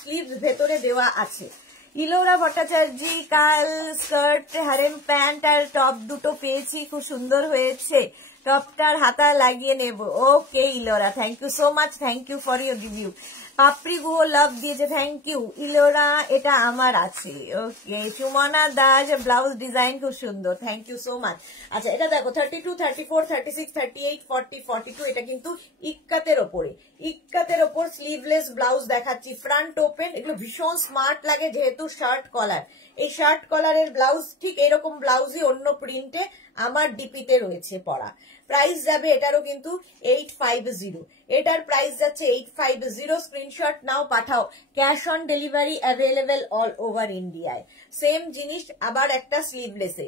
স্লিভস ভেতরে দেওয়া আছে। ইলোরা ভট্টাচার্য কাল স্কার্ট, হারেম প্যান্ট আর টপ দুটো পেয়েছি, খুব সুন্দর হয়েছে। টপটার হাতা লাগিয়ে নেব। Okay Ilora, thank you so much, thank you for your review. Papri Guha love দিয়েছে, থ্যাংক ইউ ইলোরা, এটা আমার আছে। Okay, Sumana Das blouse design খুব সুন্দর, থ্যাংক ইউ সো মাচ। আচ্ছা, এটা দেখো 32, 34, 36, 38, 40, 42, এটা কিন্তু ইক্কাতের ওপরে, ইক্কাতের ওপর স্লিভলেস ব্লাউজ দেখাচ্ছি, ফ্রন্ট ওপেন। এগুলো ভীষণ স্মার্ট লাগে যেহেতু শার্ট কলার। এই শার্ট কলারের ব্লাউজ ঠিক এরকম ব্লাউজই অন্য প্রিন্টে আমার ডিপিতে রয়েছে পরা। প্রাইস যাবে এটারও কিন্তু 850, এটার প্রাইস যাচ্ছে 850। স্ক্রিনশট নাও, পাঠাও। Cash on delivery available all over ইন্ডিয়ায়। সেম জিনিস আবার একটা স্লিভলেসে,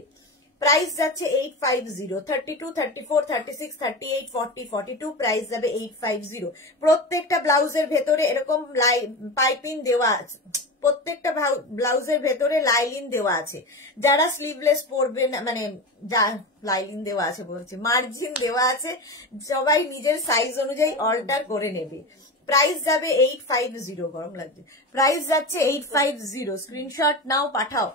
প্রাইস যাচ্ছে 850। 32, 34, 36, 38, 40, 42 প্রাইস যাবে 850। প্রত্যেকটা ব্লাউজের ভেতরে এরকম পাইপিং দেওয়া আছে, প্রত্যেকটা ব্লাউজের ভেতরে লাইলিন দেওয়া আছে। যারা স্লিভলেস পরবে না, মানে যা লাইলিন দেওয়া আছে বলছি, মার্জিন দেওয়া আছে, সবাই নিজের সাইজ অনুযায়ী অল্টার করে নেবে। প্রাইস যাবে 850, গরম লাগছে, প্রাইস যাচ্ছে 850, স্ক্রিনশট নাও পাঠাও।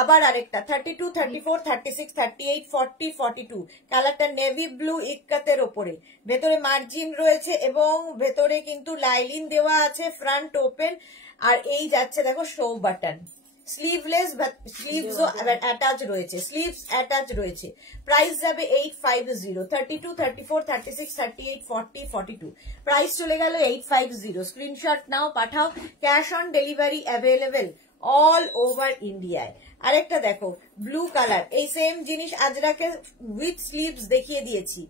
আবার আরেকটা 32, 34, 36, 38, 40, 42, কালারটা নেভি ব্লু ইক্কাতের ওপরে, ভেতরে মার্জিন রয়েছে এবং ভেতরে কিন্তু লাইলিন দেওয়া আছে, ফ্রন্ট ওপেন, আর এই যাচ্ছে দেখো show button, sleeveless, sleeves attach রয়েছে, স্লিভস অ্যাটাচ রয়েছে। প্রাইস যাবে 850, 32, 34, 36, 38, 40, 42, প্রাইস চলে গেল 850, স্ক্রিনশট নাও পাঠাও। Cash on delivery available all over ইন্ডিয়ায়। আরেকটা দেখো ব্লু কালার, এই সেম জিনিস আজরাকে উইথ স্লিভস দেখিয়ে দিয়েছি,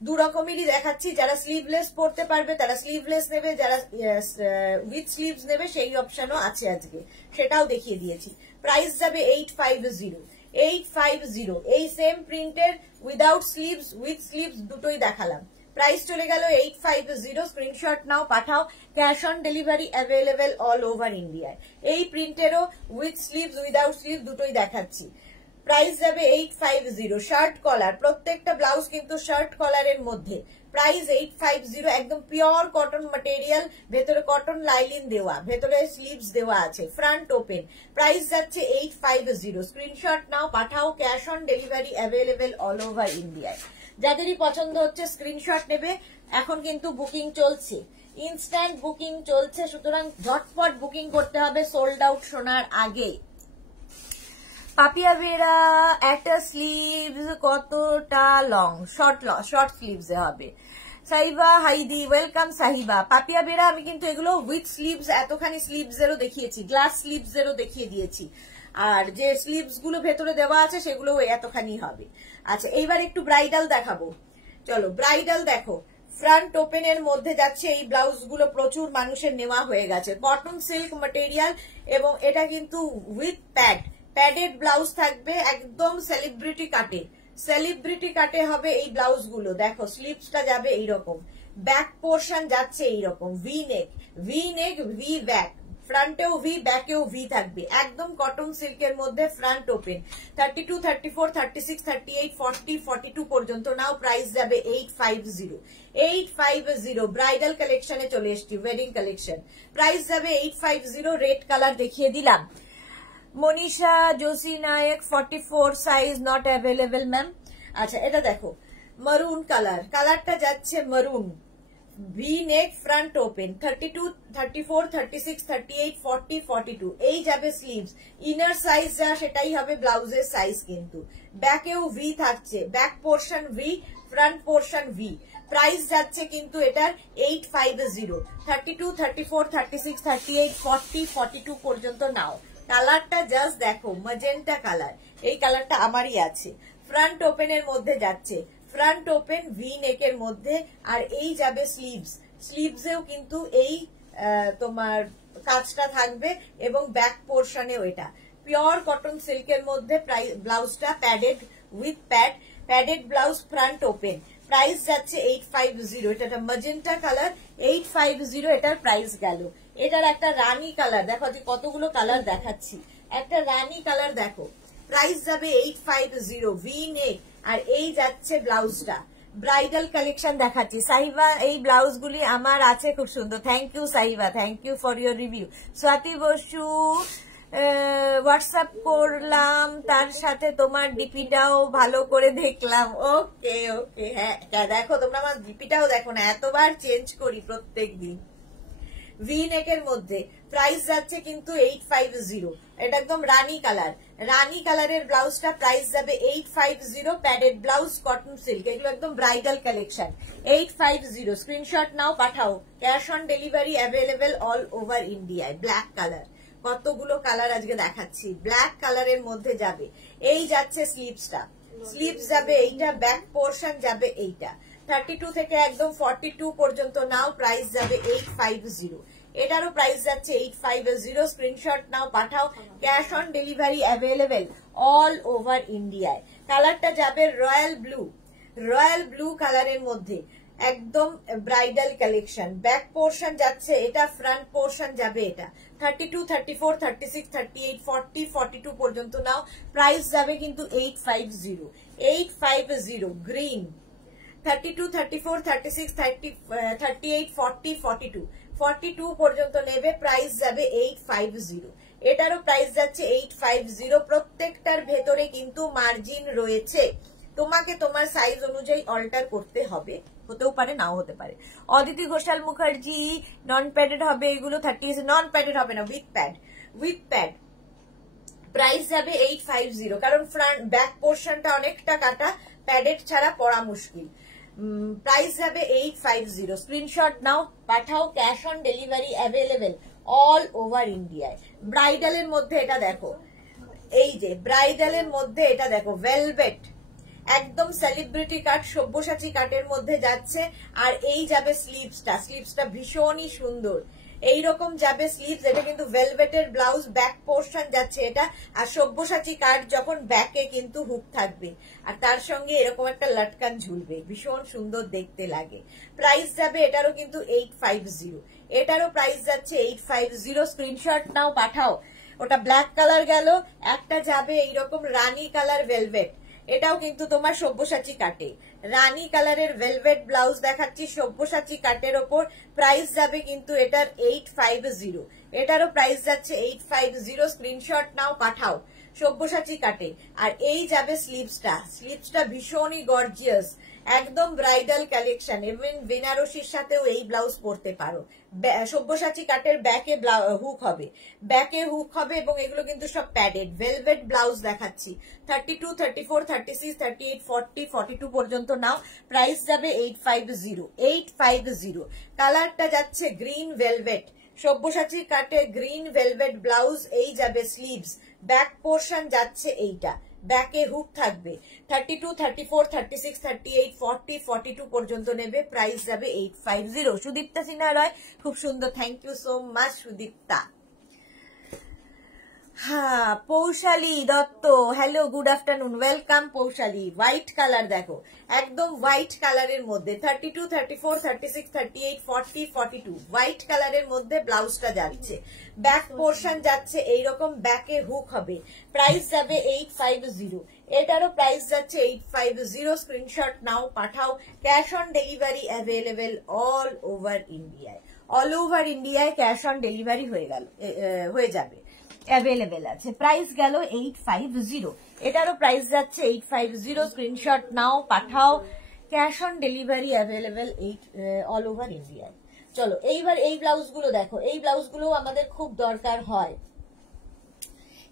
দু রকমেরই দেখাচ্ছি, যারা স্লিভলেস পরতে পারবে তারা স্লিভলেস নেবে, যারা উইথ স্লিভস নেবে সেই অপশনও আছে আজকে, সেটাও দেখিয়ে দিয়েছি। প্রাইস যাবে 850, 850, এই সেম প্রিন্টের উইদাউট স্লিভস উইথ স্লিভস দুটোই দেখালাম, প্রাইস চলে গেল 850, স্ক্রিনশট নাও পাঠাও। Cash on delivery available all over ইন্ডিয়ায়। এই প্রিন্টেরও উইথ স্লিভস উইদাউট স্লিভ দুটোই দেখাচ্ছি, প্রাইস যাবে 850। শার্ট কলার, প্রত্যেকটা ব্লাউজ কিন্তু শার্ট কলারের মধ্যে, প্রাইস 850, একদম পিওর কটন ম্যাটেরিয়াল, ভেতরে কটন লাইলিন দেওয়া, ভেতরে স্লিভস দেওয়া আছে, ফ্রন্ট ওপেন, প্রাইস যাচ্ছে 850, স্ক্রিনশট নাও পাঠাও। Cash on delivery available all over ইন্ডিয়ায়। যাদেরই পছন্দ হচ্ছে স্ক্রিনশট নেবে, এখন কিন্তু বুকিং চলছে, ইনস্ট্যান্ট বুকিং চলছে, সুতরাং ঝটপট বুকিং করতে হবে সোল্ড আউট শোনার আগে। পাপিয়া বেরা একটা স্লিভস কতটা লং? শর্ট স্লিভস এ হবে। সাহিবা হাইদি ওয়েলকাম সাহিবা। পাপিয়া বেরা আমি কিন্তু এগুলো উইথ স্লিভস, এতখানি স্লিভস এরও দেখিয়েছি, গ্লাস স্লিভস এরও দেখিয়ে দিয়েছি, আর যে স্লিভস গুলো ভেতরে দেওয়া আছে সেগুলো এতখানি হবে। আচ্ছা এইবার একটু ব্রাইডাল দেখাবো, চলো ব্রাইডাল দেখো। ফ্রন্ট ওপেন এর মধ্যে যাচ্ছে, এই ব্লাউজ গুলো প্রচুর মানুষের নেওয়া হয়ে গেছে, কটন সিল্ক ম্যাটেরিয়াল, এবং এটা কিন্তু উইথ প্যাডেড ব্লাউজ থাকবে, একদম সেলিব্রিটি কাটে, সেলিব্রিটি কাটে হবে এই ব্লাউজ গুলো। দেখো স্লিভসটা যাবে এইরকম, ব্যাক পোর্শন যাচ্ছে এইরকম, ভি নেক, ভি ব্যাক, ফ্রন্টেও ভি ব্যাকেও ভি থাকবে, একদম কটন সিল্কের মধ্যে, ফ্রন্ট ওপেন, 32, 34, 36, 38, 40, 42 পর্যন্ত নাও। প্রাইস যাবে 850, 850। ব্রাইডাল কালেকশনে চলে এসছি, ওয়েডিং কালেকশন, প্রাইস যাবে 850। রেড কালার দেখিয়ে দিলাম। মনীষা জোসি নায়ক 44 সাইজ নট অ্যাভেলেবেল ম্যাম। আচ্ছা এটা দেখো মারুন কালার, কালারটা যাচ্ছে মারুন, ভি নেক, ফ্রন্ট ওপেন, 32, 34, 36, 38, 40, 42, এই যাবে স্লিভস, ইনার সাইজ যা সেটাই হবে ব্লাউজের সাইজ, কিন্তু ব্যাকেও ভি থাকছে, back portion V, front portion V. Price যাচ্ছে কিন্তু এটার 850, 32, 34, 36, 38, 40, 42 পর্যন্ত নাও। কালারটা জাস্ট দেখো, ম্যাজেন্টা কালার, এই কালারটা আমারই আছে, ফ্রন্ট ওপেন এর মধ্যে যাচ্ছে, ফ্রন্ট ওপেন ভি নেকের মধ্যে, আর এই যাবে স্লিভস, স্লিভসেও কিন্তু এই তোমার কাজটা থাকবে, এবং ব্যাক পোর্শনেও এটা পিওর কটন সিল্কের মধ্যে, ব্লাউজটা padded with padded blouse, front open, price যাচ্ছে 850। এটা ম্যাজেন্টা কালার, 850 এটার প্রাইস গেল। এটার একটা রানী কালার দেখো, যে কতগুলো কালার দেখাচ্ছি, একটা রানী কালার দেখো, প্রাইস যাবে 850, ভি নেক, আর এই যাচ্ছে ব্লাউজটা। ব্রাইডাল কালেকশন দেখাচ্ছি, সাহিবা এই ব্লাউজ গুলি আমার আছে, খুব সুন্দর, thank you Sahiba, thank you for your review. Swati Basu WhatsApp করলাম, তার সাথে তোমার ডিপিটাও ভালো করে দেখলাম। ওকে ওকে, হ্যাঁ দেখো তোমরা আমার ডিপিটাও দেখো না, এতবার চেঞ্জ করি প্রত্যেক দিন। ভি নেকের মধ্যে প্রাইস যাচ্ছে কিন্তু 850, এটা একদম রানী কালার, রানী কালারের ব্লাউজটা প্রাইস যাবে 850, প্যাডেড ব্লাউজ, কটন সিল্ক, এগুলো একদম ব্রাইডাল কালেকশন, 850। স্ক্রিনশট নাও পাঠাও। Cash on delivery available all over ইন্ডিয়ায়। ব্ল্যাক কালার, কতগুলো কালার আজকে দেখাচ্ছি, ব্ল্যাক কালারের মধ্যে যাবে, এই যাচ্ছে স্লিভসটা, স্লিভস যাবে এইটা, ব্যাক পোর্শন যাবে এইটা, 32 থেকে একদম 42 পর্যন্ত নাও। প্রাইস যাবে 850, এটারও প্রাইস যাচ্ছে 850। স্ক্রিনশট নাও পাঠাও। Cash on delivery available all over ইন্ডিয়ায়। কালারটা যাবে রয়্যাল ব্লু কালারের মধ্যে, একদম ব্রাইডাল কালেকশন। ব্যাক পোর্শন যাচ্ছে এটা, ফ্রন্ট পোর্শন যাবে এটা, 32, 34, 36, 38, 40, 42 পর্যন্ত নাও। প্রাইস যাবে কিন্তু 850, 850। গ্রিন 32, 34, 36, 38, 40, 42 42 পর্যন্ত নেবে, প্রাইস যাবে 850। এটারও প্রাইস যাচ্ছে 850। প্রত্যেকটার ভেতরে কিন্তু মার্জিন রয়েছে, তোমাকে তোমার সাইজ অনুযায়ী অল্টার করতে হবে, হতেও পারে নাও হতে পারে। অদিতি ঘোষাল মুখার্জি, নন প্যাডেড হবে এগুলো, 30, নন প্যাডেড হবে না, উইথ প্যাড প্রাইস যাবে 850, কারণ ফ্রন্ট ব্যাক পোর্শনটা অনেকটা কাটা, প্যাডেড ছাড়া পরা মুশকিল। প্রাইস যাবে 850। স্ক্রিনশট নাও, পাঠাও, cash on delivery available all over ইন্ডিয়ায়। ব্রাইডালের মধ্যে এটা দেখো, এই যে ব্রাইডালের মধ্যে এটা দেখো, ভেলভেট একদম সেলিব্রিটি কাট, সব্যসাচী কাটের মধ্যে যাচ্ছে। আর এই যাবে স্লিভসটা ভীষণই সুন্দর, এইরকম যাবে স্লিভস। এটা কিন্তু ভেলভেটের ব্লাউজ, ব্যাক পোর্শন যাচ্ছে এটা, আর সব্যসাচী কাট যখন ব্যাকে কিন্তু হুক থাকবে, আর তার সঙ্গে এরকম একটা লটকান ঝুলবে, ভীষণ সুন্দর দেখতে লাগে। প্রাইস যাবে এটারও কিন্তু 850, এটারও প্রাইস যাচ্ছে 850। স্ক্রিনশট নাও, পাঠাও। ওটা ব্ল্যাক কালার গেল, একটা যাবে এইরকম রানী কালার ভেলভেট, এটাও কিন্তু তোমার সব্যসাচী কাটে, রানী কালারের ভেলভেট ব্লাউজ দেখাচ্ছি সব্যসাচী কাটের ওপর। প্রাইস যাবে কিন্তু এটার 850, এটারও প্রাইস যাচ্ছে 850। স্ক্রিনশট নাও, পাঠাও, সব্যসাচী কাটে। আর এই যাবে স্লিভসটা ভীষণই গর্জিয়াস, একদম ব্রাইডাল কালেকশন। ইভেন বেনারসির সাথেও এই ব্লাউজ পরতে পারো। সব্যসাচী কাটের ব্যাকে হুক হবে, এবং এগুলো কিন্তু সব প্যাডেড ভেলভেট ব্লাউজ দেখাচ্ছি। 32, 34, 36, 38, 40, 42 পর্যন্ত নাও, প্রাইস যাবে 850। কালারটা যাচ্ছে গ্রিন ভেলভেট, সব্যসাচী কাটে গ্রিন ভেলভেট ব্লাউজ। এই যাবে স্লিভস, ব্যাক পোর্শন যাচ্ছে এইটা, ব্যাকে হুক থাকবে। 32, 34, 36, 38, 40, 42 পর্যন্ত নেবে, প্রাইস যাবে 850। সুদীপ্তা সিনহা রয়, খুব সুন্দর, thank you so much Sudipta. হ্যাঁ, Poushali Dutta, hello, good afternoon, welcome Poushali. White colour দেখো, একদম হোয়াইট কালারের মধ্যে 32, 34, 36, 38, 40, 42 হোয়াইট কালারের মধ্যে ব্লাউজটা যাচ্ছে, ব্যাক পোর্শন যাচ্ছে এইরকম, ব্যাকে হুক হবে। প্রাইস যাবে 850, এটারও প্রাইস যাচ্ছে 850। স্ক্রিনশট নাও, পাঠাও, cash on delivery available all over ইন্ডিয়ায় ক্যাশ অন ডেলিভারি হয়ে যাবে, অ্যাভেলেবেল আছে। প্রাইস গেল 850, এটারও প্রাইস যাচ্ছে 850। স্ক্রিনশট নাও, পাঠাও, cash on delivery available all over ইন্ডিয়ায়। চলো এইবার এই ব্লাউজগুলো দেখো, এই ব্লাউজগুলো আমাদের খুব দরকার হয়।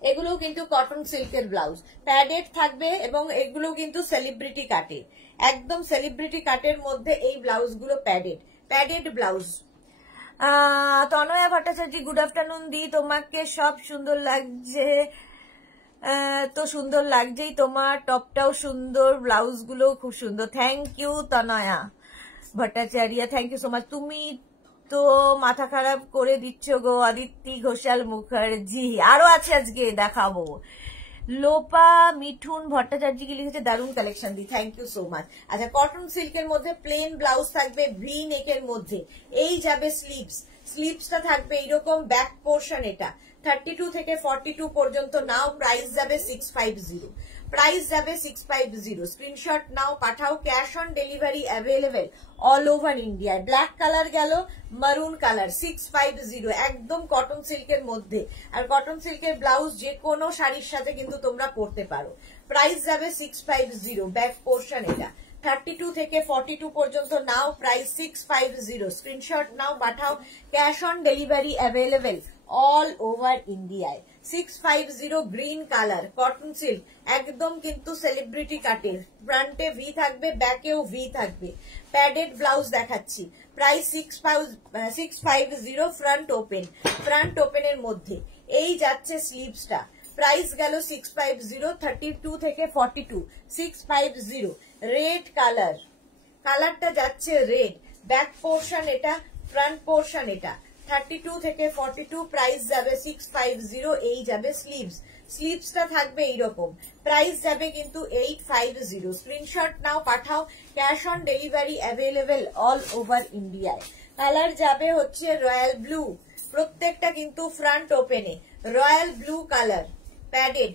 এগুলো কিন্তু কটন সিল্কের ব্লাউজ, প্যাডেড থাকবে, এবং এগুলো কিন্তু সেলিব্রিটি কাটে, একদম সেলিব্রিটি কাটের মধ্যে এই ব্লাউজগুলো প্যাডেড ব্লাউজ। তনয়া ভট্টাচার্য, গুড আফটারনুন দি, তোমাকে সব সুন্দর লাগছে, তো সুন্দর লাগছেই, তোমার টপটাও সুন্দর, ব্লাউজ গুলো খুব সুন্দর। Thank you Tanaya Bhattacharya, thank you so much. তুমি তো মাথা খারাপ করে দিচ্ছ গো। আদিত্য ঘোষাল মুখার্জি, আরো আছে আজকে দেখাবো। লোপা মিঠুন ভট্টাচার্য কি লিখেছে, দারুণ কালেকশন দি, থ্যাংক ইউ সো মাচ। আচ্ছা, কটন সিল্কের মধ্যে প্লেন ব্লাউজ থাকবে, ভি নেকের মধ্যে। এই যাবে স্লিভসটা থাকবে এইরকম, ব্যাক পোর্শন এটা 32 থেকে 42 পর্যন্ত নাও, প্রাইস যাবে 650। স্ক্রিনশট নাও, পাঠাও, cash on delivery available all over ইন্ডিয়ায়। ব্ল্যাক কালার গেল, মারুন কালার 650, একদম কটন সিল্কের মধ্যে। আর কটন সিল্কের ব্লাউজ যে কোনো শাড়ির সাথে কিন্তু তোমরা পরতে পারো। প্রাইস যাবে 650, ব্যাক পোর্শন এটা 32 থেকে 42 পর্যন্ত নাও, প্রাইস 650। স্ক্রিনশট নাও, পাঠাও, cash on delivery available all over ইন্ডিয়ায়। 650 গ্রিন কালার কটন সিল্ক, একদম কিন্তু সেলিব্রিটি কাটের, ফ্রন্টে ভি থাকবে, ব্যাকেও ভি থাকবে, প্যাডেড ব্লাউজ দেখাচ্ছি। প্রাইস 650, ফ্রন্ট ওপেনের মধ্যে। এই যাচ্ছে স্লিভসটা, প্রাইস গেল 650, 32 থেকে 42 650। রেড কালারটা যাচ্ছে রেড, ব্যাক পোর্শন এটা, ফ্রন্ট পোর্শন এটা। 32 থেকে 42 প্রাইস যাবে 650। এই যাবে স্লিভসটা থাকবে এইরকম, প্রাইস যাবে কিন্তু 850। স্ক্রিনশট নাও, পাঠাও, cash on delivery available all over ইন্ডিয়ায়। কালার যাবে হচ্ছে রয়্যাল ব্লু, প্রত্যেকটা কিন্তু ফ্রন্ট ওপেনে রয়্যাল ব্লু কালার, প্যাডেড।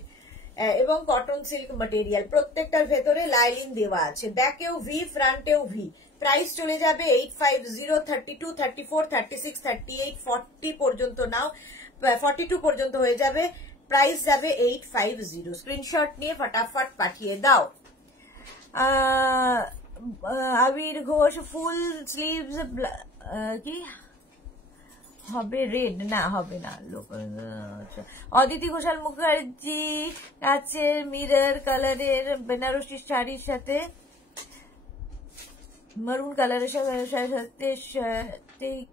এবং কটন সিল্ক ম্যাটেরিয়াল, প্রত্যেকটার ভেতরে লাইলিন দেওয়া আছে, ব্যাকেও ভি ফ্রন্টেও ভি। প্রাইস চলে যাবে 850, 32, 34, 36, 38, 40 পর্যন্ত নাও, 42 পর্যন্ত হয়ে যাবে, প্রাইস যাবে 850। স্ক্রিনশট নিয়ে ফটাফট পাঠিয়ে দাও। আবির ঘোষ ফুল স্লিভস কি হবে রেড? না হবে না। অদিতি ঘোষাল মুখার্জি কাছের মিরর কালারের বেনারসি শাড়ির সাথে মারুন কালারের সাথে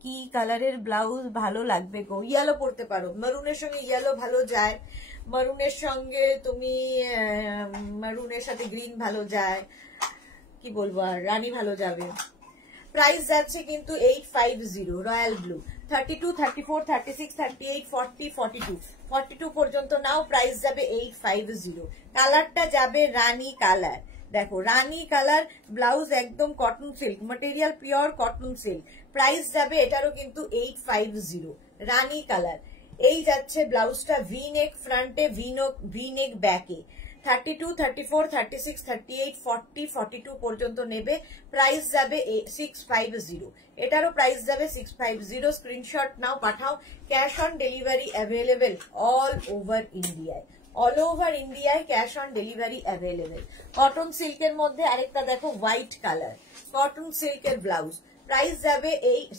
কি কালারের ব্লাউজ ভালো লাগবে গো? ইয়েলো পরতে পারো, মারুনের সঙ্গে ইয়েলো ভালো যায়, মারুনের সঙ্গে তুমি মারুনের সাথে গ্রিন ভালো যায়, কি বলবো আর রানী ভালো যাবে। প্রাইস যাচ্ছে কিন্তু 850 রয়্যাল ব্লু, 32, 34, 36, 38, 40, 42, 42 পর্যন্ত নাও, প্রাইস যাবে 850। কালারটা যাবে রানী কালার, দেখো রানী কালার, ব্লাউজ একদম cotton silk material, pure cotton silk, price যাবে এটারও কিন্তু 850 রানী কালার। এই যাচ্ছে ব্লাউজটা ভি নেক ফ্রন্টে, ভি নেক ব্যাকে, 32, 34, 36, 38, 40, 42 পর্যন্ত নেবে, প্রাইস যাবে 650, এটারও প্রাইস যাবে 650। স্ক্রিনশট নাও পাঠাও, cash on delivery available all over ইন্ডিয়ায়, অল ওভার ইন্ডিয়ায় cash on delivery available. Cotton সিল্কের মধ্যে আরেকটা দেখো হোয়াইট কালার, কটন সিল্কের ব্লাউজ, প্রাইস যাবে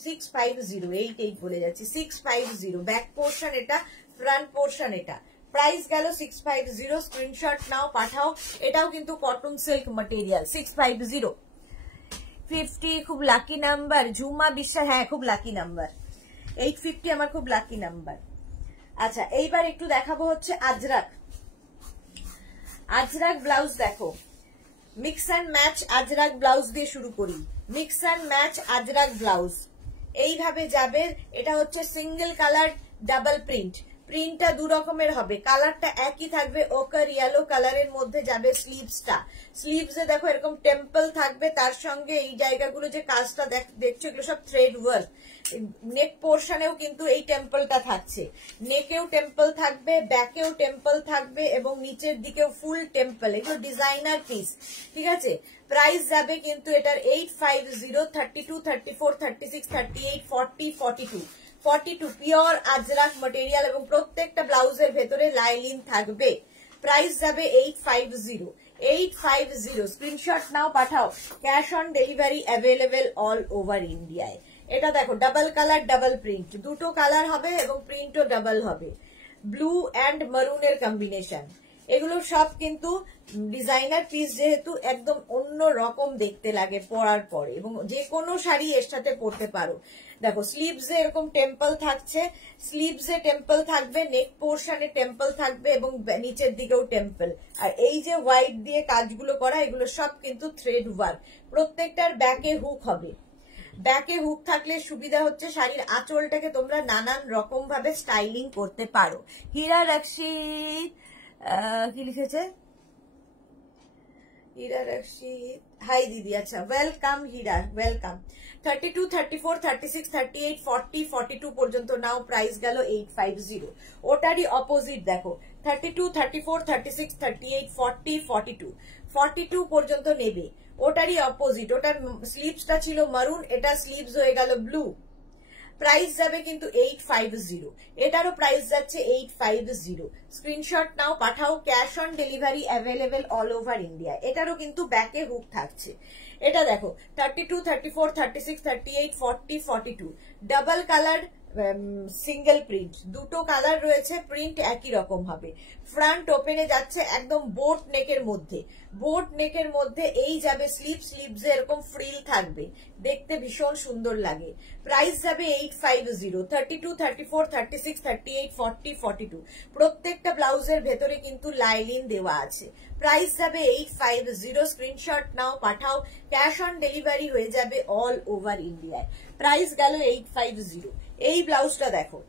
650, 88 বলে যাচ্ছি, 650। ব্যাক পোর্শন এটা, ফ্রন্ট পোর্শন এটা, প্রাইস গেল 650। স্ক্রিনশট নাও পাঠাও, এটাও কিন্তু কটন সিল্ক ম্যাটেরিয়াল, 650। 50 খুব লাকি নাম্বার, ঝুমা বিশ্বাস, হ্যাঁ খুব লাকি নাম্বার, 850 আমার খুব লাকি নাম্বার। আচ্ছা এইবার একটু দেখাবো হচ্ছে আজরাক, আজরাক ব্লাউজ দেখো, mix and match Ajrak blouse দিয়ে শুরু করি, mix and match Ajrak blouse এইভাবে যাবে, এটা হচ্ছে সিঙ্গেল কালার ডাবল প্রিন্ট, প্রিন্টটা দু রকমের হবে, কালারটা একই থাকবে, ওকার ইয়েলো কালারের মধ্যে যাবে স্লিভসটা, স্লিভসে দেখো এরকম টেম্পল থাকবে, তার সঙ্গে এই জায়গাগুলো যে কাজটা দেখছো এগুলো সব থ্রেড ওয়ার্ক, নেক পোর্শনেও কিন্তু এই টেম্পলটা থাকছে, নেকেও টেম্পল থাকবে, ব্যাকেও টেম্পল থাকবে এবং নিচের দিকেও ফুল টেম্পল, এগুলো ডিজাইনার পিস, ঠিক আছে। প্রাইস যাবে কিন্তু এটার 850, 32, 34, 36, 38, 40, 42, 42 পিওর আজরাক ম্যাটেরিয়াল এবং প্রত্যেকটা ব্লাউজের ভেতরে লাইলিন থাকবে, প্রাইস যাবে 850, 850। স্ক্রিনশট নাও পাঠাও, cash on delivery available all over ইন্ডিয়ায়। এটা দেখো ডাবল কালার ডাবল প্রিন্ট, দুটো কালার হবে এবং প্রিন্টও ডাবল হবে, ব্লু অ্যান্ড মারুনের কম্বিনেশন, এগুলো সব কিন্তু ডিজাইনার পিস, যেহেতু একদম অন্য রকম দেখতে লাগে পরার পরে, এবং যে কোনো শাড়ি এর সাথে পরতে পারো। দেখো স্লিভসে এরকম টেম্পল থাকছে, স্লিভসে টেম্পল থাকবে, নেক পোর্শনে টেম্পল থাকবে এবং নিচের দিকেও টেম্পল, আর এই যে হোয়াইট দিয়ে কাজগুলো করা এগুলো সব কিন্তু থ্রেড ওয়ার্ক, প্রত্যেকটার ব্যাকে হুক হবে, ব্যাকে হুক থাকলে সুবিধা হচ্ছে শাড়ির আঁচলটাকে তোমরা নানান রকম ভাবে স্টাইলিং করতে পারো। হীরা রক্ষিত কি লিখেছে, হীরা রক্ষিত, হাই দিদি, আচ্ছা ওয়েলকাম হীরা, ওয়েলকাম। 32, 34, 36, 38, 40, 42 পর্যন্ত নাও, প্রাইস গেল 850। ওটারই অপোজিট দেখো, 32, 34, 36, 38, 40, 42, 42 পর্যন্ত নেবে, ওটারই অপোজিট, ওটার স্লিভসটা ছিল মারুন, এটা স্লিভস হয়ে গেল ব্লু, প্রাইস যাবে কিন্তু 850, এটারও প্রাইস যাচ্ছে 850। স্ক্রিনশট নাও পাঠাও, cash on delivery available all over India. এটারও কিন্তু ব্যাকে হুক থাকছে, এটা দেখো 32, 34, 36, 38, 40, 42 ডাবল কালার সিঙ্গেল প্রিন্ট, দুটো কালার রয়েছে, প্রিন্ট একই রকম হবে, ফ্রন্ট ওপেনে যাচ্ছে একদম বোট নেকের মধ্যে, বোট নেকের মধ্যে এই যাবে স্লিভ, স্লিভসে এরকম ফ্রিল থাকবে, দেখতে ভীষণ সুন্দর লাগে, প্রাইস যাবে 850। 32, 34, 36, 38, 40, 42 প্রত্যেকটা ব্লাউজের ভেতরে কিন্তু লাইলিন দেওয়া আছে, প্রাইস যাবে 850। স্ক্রিনশট নাও পাঠাও, ক্যাশ অন ডেলিভারি হয়ে যাবে অল ওভার ইন্ডিয়ায়, প্রাইস গেল 850। এই ব্লাউজটা দেখো,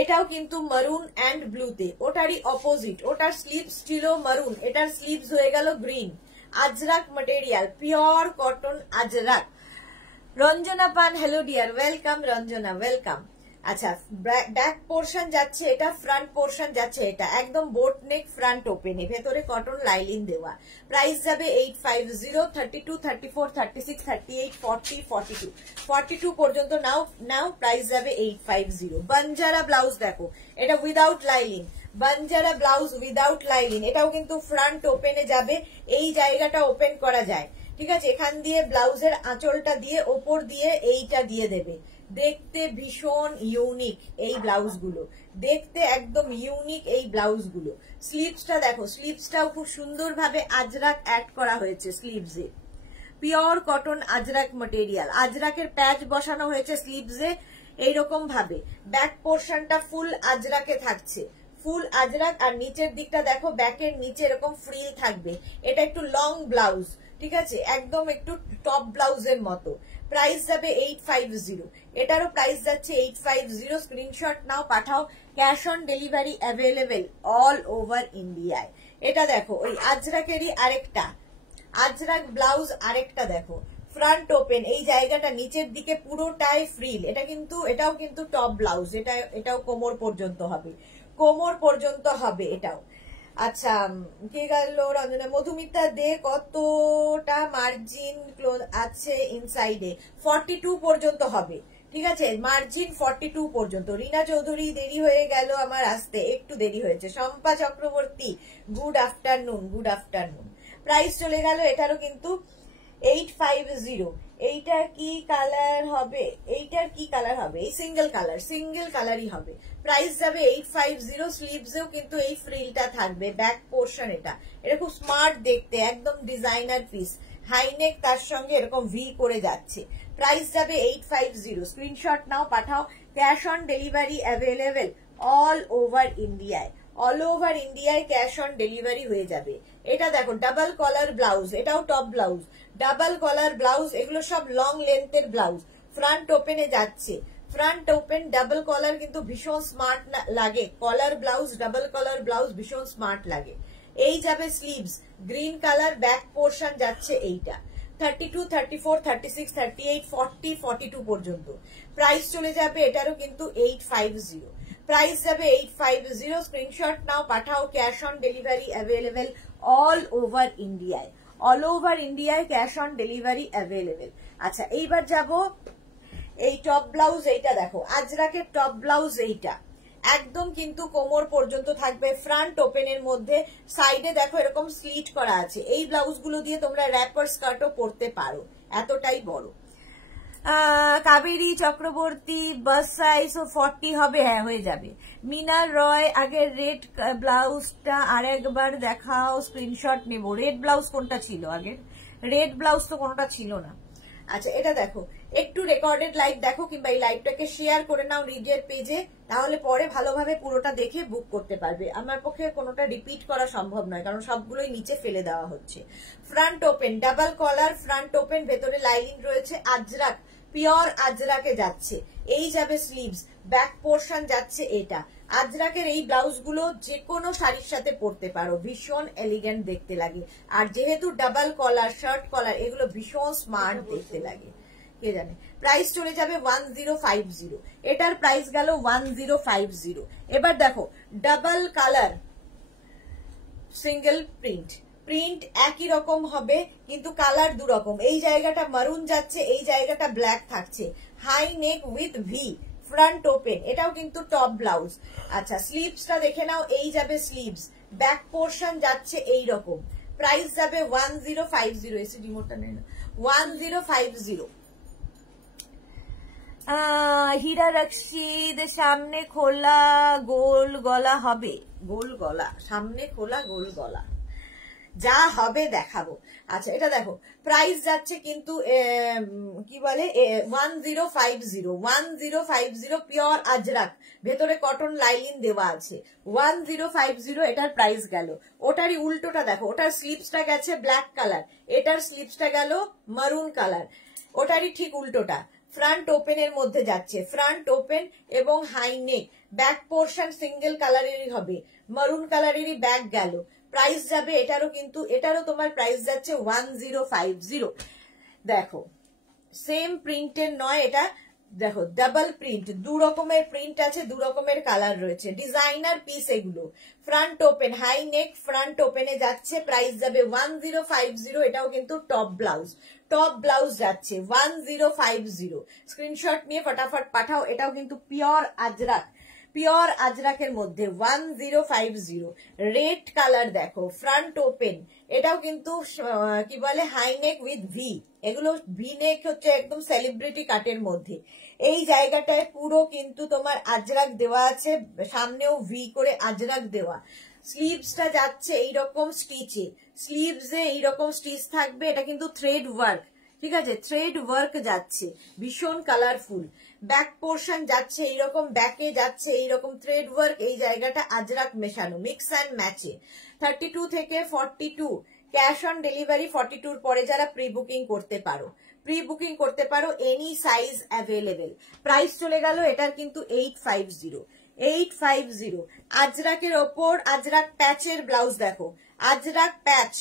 এটাও কিন্তু মারুন অ্যান্ড ব্লুতে, ওটারই অপোজিট, ওটার স্লিভস ছিল মারুন, এটার স্লিভস হয়ে গেল green, Ajrak material, pure cotton Ajrak. Ranjana Pan, hello dear, welcome Ranjana, welcome. আচ্ছা, ব্যাক পোর্শন যাচ্ছে এটা, ফ্রন্ট পোর্শন যাচ্ছে এটা, একদম বোট নেক ফ্রন্ট ওপেনে, ভেতরে কটন লাইলিন দেওয়া। প্রাইস যাবে 850, 32, 34, 36, 38, 40, 42, 42 পর্যন্ত নাও প্রাইস যাবে 850। বাঞ্জারা ব্লাউজ দেখো, এটা without lining, Banjara blouse without lining, এটাও কিন্তু ফ্রন্ট ওপেনে যাবে, এই জায়গাটা ওপেন করা যায়, ঠিক আছে। এখান দিয়ে ব্লাউজের আঁচলটা দিয়ে ওপর দিয়ে এইটা দিয়ে দেবে, দেখতে ভীষণ ইউনিক এই ব্লাউজগুলো, দেখতে একদম ইউনিক এই ব্লাউজগুলো। স্লিভসটা দেখো, স্লিভসটাও খুব সুন্দরভাবে আজরাক অ্যাড করা হয়েছে স্লিভসে, পিওর কটন আজরাক মটেরিয়াল, আজরাকের প্যাচ বসানো হয়েছে স্লিভসে এইরকম ভাবে। ব্যাক পোর্শনটা ফুল আজরাকে থাকছে, ফুল আজরাক, আর নিচের দিকটা দেখো, ব্যাকের নিচে এরকম ফ্রিল থাকবে। এটা একটু লং ব্লাউজ, ঠিক আছে, একদম একটু টপ ব্লাউজের মতো। প্রাইস যাবে 850, এটারও প্রাইস যাচ্ছে 850। স্ক্রিনশট নাও, পাঠাও, cash on delivery available all over ইন্ডিয়ায়। এটা দেখো ওই আজরাকেরই আরেকটা আজরাক ব্লাউজ, আরেকটা দেখো ফ্রন্ট ওপেন, এই জায়গাটা নিচের দিকে পুরোটাই ফ্রিল, এটাও কিন্তু টপ ব্লাউজ, এটাও কোমর পর্যন্ত হবে, কোমর পর্যন্ত হবে এটাও। আচ্ছা, কে গেল? রঞ্জনা মধুমিতা দে, কতটা মার্জিন ক্লোথ আছে ইনসাইডে? 42 পর্যন্ত হবে, ঠিক আছে, মার্জিন 42 পর্যন্ত। রিনা চৌধুরী, দেরি হয়ে গেল আমার আসতে, একটু দেরি হয়েছে। Shampa Chakraborty, good afternoon, good afternoon. Price চলে গেল এটারও কিন্তু 850। এইটার কি কালার হবে? এইটার কি কালার হবে? এই সিঙ্গেল কালারই হবে। প্রাইস যাবে 850। স্লিভসেও কিন্তু এই ফ্রিলটা থাকবে, ব্যাক পোর্শন, এটা খুব স্মার্ট দেখতে, একদম ডিজাইনার পিস, হাইনেক, তার সঙ্গে এরকম ভি করে যাচ্ছে। প্রাইস যাবে 850। স্ক্রিনশট নাও, পাঠাও, cash on delivery available all over ইন্ডিয়ায়, অল ওভার ইন্ডিয়ায় ক্যাশ অন ডেলিভারি হয়ে যাবে। এটা দেখো ডাবল কলার ব্লাউজ, এটাও top blouse, double collar blouse, এগুলো সব লং লেন্থের ব্লাউজ, ফ্রন্ট ওপেনে যাচ্ছে, ফ্রন্ট ওপেন ডাবল কলার, কিন্তু ভীষণ স্মার্ট লাগে, কলার ব্লাউজ, ডাবল কলার ব্লাউজ ভীষণ স্মার্ট লাগে। এই যাবে sleeves, green colour, back portion যাচ্ছে এইটা, 32, 34, 36, 38, 40, 42 পর্যন্ত। প্রাইস চলে যাবে এটারও কিন্তু 850। প্রাইস যাবে 850। স্ক্রিনশট নাও, পাঠাও, cash on delivery available all over ইন্ডিয়ায়, অল ওভার ইন্ডিয়ায় ক্যাশ অন ডেলিভারি অ্যাভেলেবেল। আচ্ছা, এইবার যাব এই টপ ব্লাউজ, এইটা দেখো আজরাকের টপ ব্লাউজ, এইটা একদম কিন্তু কোমর পর্যন্ত থাকবে, ফ্রন্ট ওপেনের মধ্যে, সাইডে দেখো এরকম স্লিট করা আছে। এই ব্লাউজগুলো দিয়ে তোমরা র্যাপার স্কার্টও পরতে পারো, এতটাই বড়। কাবেরী চক্রবর্তী, বাস সাইজ ও 40 হবে? হ্যাঁ, হয়ে যাবে। মিনার রয়, আগের রেড ব্লাউজটা আরেকবার দেখাও, স্ক্রিনশট নেব। রেড ব্লাউজ কোনটা ছিল আগের? রেড ব্লাউজ তো কোনটা ছিল না। আচ্ছা, এটা দেখো, একটু রেকর্ডেড লাইভ দেখো, কিংবা এই লাইভটাকে শেয়ার করে নাও নিজের পেজে, তাহলে পরে ভালোভাবে পুরোটা দেখে বুক করতে পারবে। আমার পক্ষে কোনোটা রিপিট করা সম্ভব নয়, কারণ সবগুলোই নিচে ফেলে দেওয়া হচ্ছে। ফ্রন্ট ওপেন, ডাবল কলার, ফ্রন্ট ওপেন, ভেতরে লাইনিং রয়েছে, আজরাক, পিওর আজরাকে যাচ্ছে। এই যাবে স্লিভস, ব্যাক পোর্শন যাচ্ছে এটা। আজরাকের এই ব্লাউজগুলো যে কোনো শাড়ির সাথে পরতে পারো, ভীষণ এলিগেন্ট দেখতে লাগে। আর যেহেতু ডাবল কলার, শার্ট কলার, এগুলো ভীষণ স্মার্ট দেখতে লাগে, কে জানে। প্রাইস চলে যাবে 1050, এটার প্রাইস গেল 1050। এবার দেখো double colour, single print, print একই রকম হবে কিন্তু কালার দু রকম। এই জায়গাটা মারুন যাচ্ছে, এই জায়গাটা ব্ল্যাক থাকছে, high neck with V, front open, এটাও কিন্তু টপ ব্লাউজ। আচ্ছা, স্লিভসটা দেখে নাও, এই যাবে স্লিভস, ব্যাক পোর্শন যাচ্ছে এই রকম। প্রাইস যাবে 1050। এসে রিমোটটা নেই না, 1050। হীরা রক্ষিত, সামনে খোলা গোল গলা হবে, গোল গলা, সামনে খোলা গোল গলা, যা হবে দেখাবো। আচ্ছা, এটা দেখো প্রাইস যাচ্ছে কিন্তু কি বলে 1050, 1050, পিওর আজরাক, ভেতরে কটন লাইলিন দেওয়া আছে, 1050 এটার প্রাইস গেল। ওটারই উল্টোটা দেখো, ওটার স্লিভসটা গেছে ব্ল্যাক কালার, এটার স্লিভসটা গেল মারুন কালার, ওটারই ঠিক উল্টোটা। ফ্রন্ট ওপেনের মধ্যে যাচ্ছে, ফ্রন্ট ওপেন এবং high neck, back portion single কালারেরই হবে, মারুন কালারেরই ব্যাক গেল। প্রাইস যাবে এটারও কিন্তু, এটারও তোমার প্রাইস যাচ্ছে 1050। দেখো সেম প্রিন্টের নয়, এটা দেখো ডাবল প্রিন্ট, দু রকমের প্রিন্ট আছে, দু রকমের কালার রয়েছে, ডিজাইনার পিস এগুলো। Front open, high neck front ওপেনে যাচ্ছে, প্রাইস যাবে 1050। এটাও কিন্তু টপ ব্লাউজ যাচ্ছে 1050। স্ক্রিনশট নিয়ে ফটাফট পাঠাও। এটাও কিন্তু পিওর আজরাকের মধ্যে 1050। রেড কালার দেখো, ফ্রন্ট ওপেন, এটাও কিন্তু কি বলে হাই নেক উইথ ভি। এগুলো ভি নেক হচ্ছে একদম সেলিব্রিটি কাটের মধ্যে। এই জায়গাটায় পুরো কিন্তু তোমার আজরাক দেওয়া আছে, সামনেও ভি করে আজরাক দেওয়া। স্লিভসটা যাচ্ছে এইরকম স্টিচে, স্লিভসে এইরকম স্টিচ থাকবে। এটা কিন্তু থ্রেড ওয়ার্ক, ঠিক আছে, থ্রেড ওয়ার্ক যাচ্ছে, ভীষণ কালারফুল। ব্যাক পোর্শন যাচ্ছে এইরকম, ব্যাকে যাচ্ছে এইরকম থ্রেড ওয়ার্ক। এই জায়গাটা আজরাক মেশানো, মিক্স অ্যান্ড ম্যাচে। 32 থেকে 42, ক্যাশ অন ডেলিভারি 42 পরে যারা প্রি বুকিং করতে পারো, এনি সাইজ অ্যাভেলেবেল। প্রাইস চলে গেল এটার কিন্তু 850। আজরাকের ওপর আজরাক প্যাচের ব্লাউজ দেখো, আজরাক প্যাচ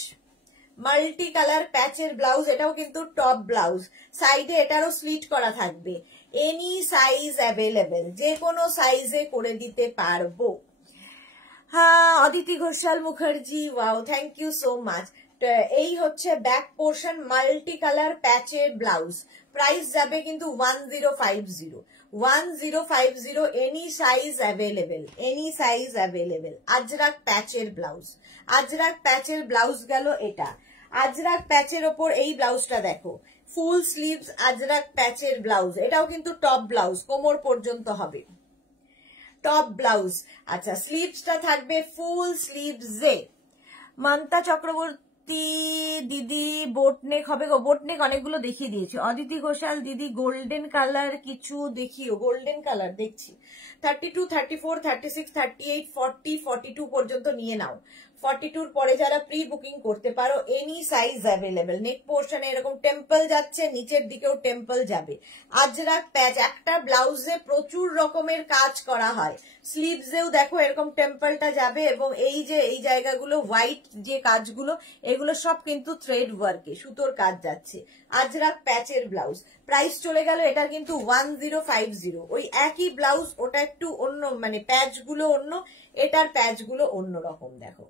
মাল্টি কালার প্যাচের ব্লাউজ। এটাও কিন্তু টপ ব্লাউজ, সাইডে এটারও স্লিট করা থাকবে। এনি সাইজ অ্যাভেলেবেল, যে কোনো সাইজে করে দিতে পারবো। হ্যাঁ, Aditi Ghoshal Mukherjee, wow, thank you so much. এই হচ্ছে ব্যাক পোর্শন, মাল্টি কালার প্যাচের ব্লাউজ। প্রাইস যাবে কিন্তু 1050। Any size available. আজরাক প্যাচের ব্লাউজ গেল এটা। আজরাক প্যাচের ওপর এই ব্লাউজটা দেখো, ফুল স্লিভস আজরাক প্যাচের ব্লাউজ। এটাও কিন্তু টপ ব্লাউজ, কোমর পর্যন্ত হবে, টপ ব্লাউজ। আচ্ছা, স্লিভসটা থাকবে ফুল স্লিভসে। মান্তা চক্রবর্তী দিদি বোটনেক হবে গো, বোটনেক অনেকগুলো দেখিয়ে দিয়েছে। অদিতি ঘোষাল দিদি গোল্ডেন কালার কিছু দেখিও, গোল্ডেন কালার দেখছি। 32, 34, 36, 38, 40, 42 পর্যন্ত নিয়ে নাও। 42 পরে যারা প্রি বুকিং করতে পারো, এনি সাইজ অ্যাভেলেবেল। নেক পোর্শনে এরকম টেম্পল যাচ্ছে, নিচের দিকেও টেম্পল যাবে। আজরাক প্যাচ, একটা ব্লাউজে প্রচুর রকমের কাজ করা হয়। স্লিভসেও দেখো এরকম টেম্পলটা যাবে, এবং এই যে এই জায়গাগুলো হোয়াইট যে কাজগুলো, এগুলো সব কিন্তু থ্রেড ওয়ার্কে, সুতোর কাজ যাচ্ছে। আজরাক প্যাচের ব্লাউজ। প্রাইস চলে গেল এটার কিন্তু 1050। ওই একই ব্লাউজ, ওটা একটু অন্য, মানে প্যাচগুলো অন্য, এটার প্যাচগুলো অন্য রকম। দেখো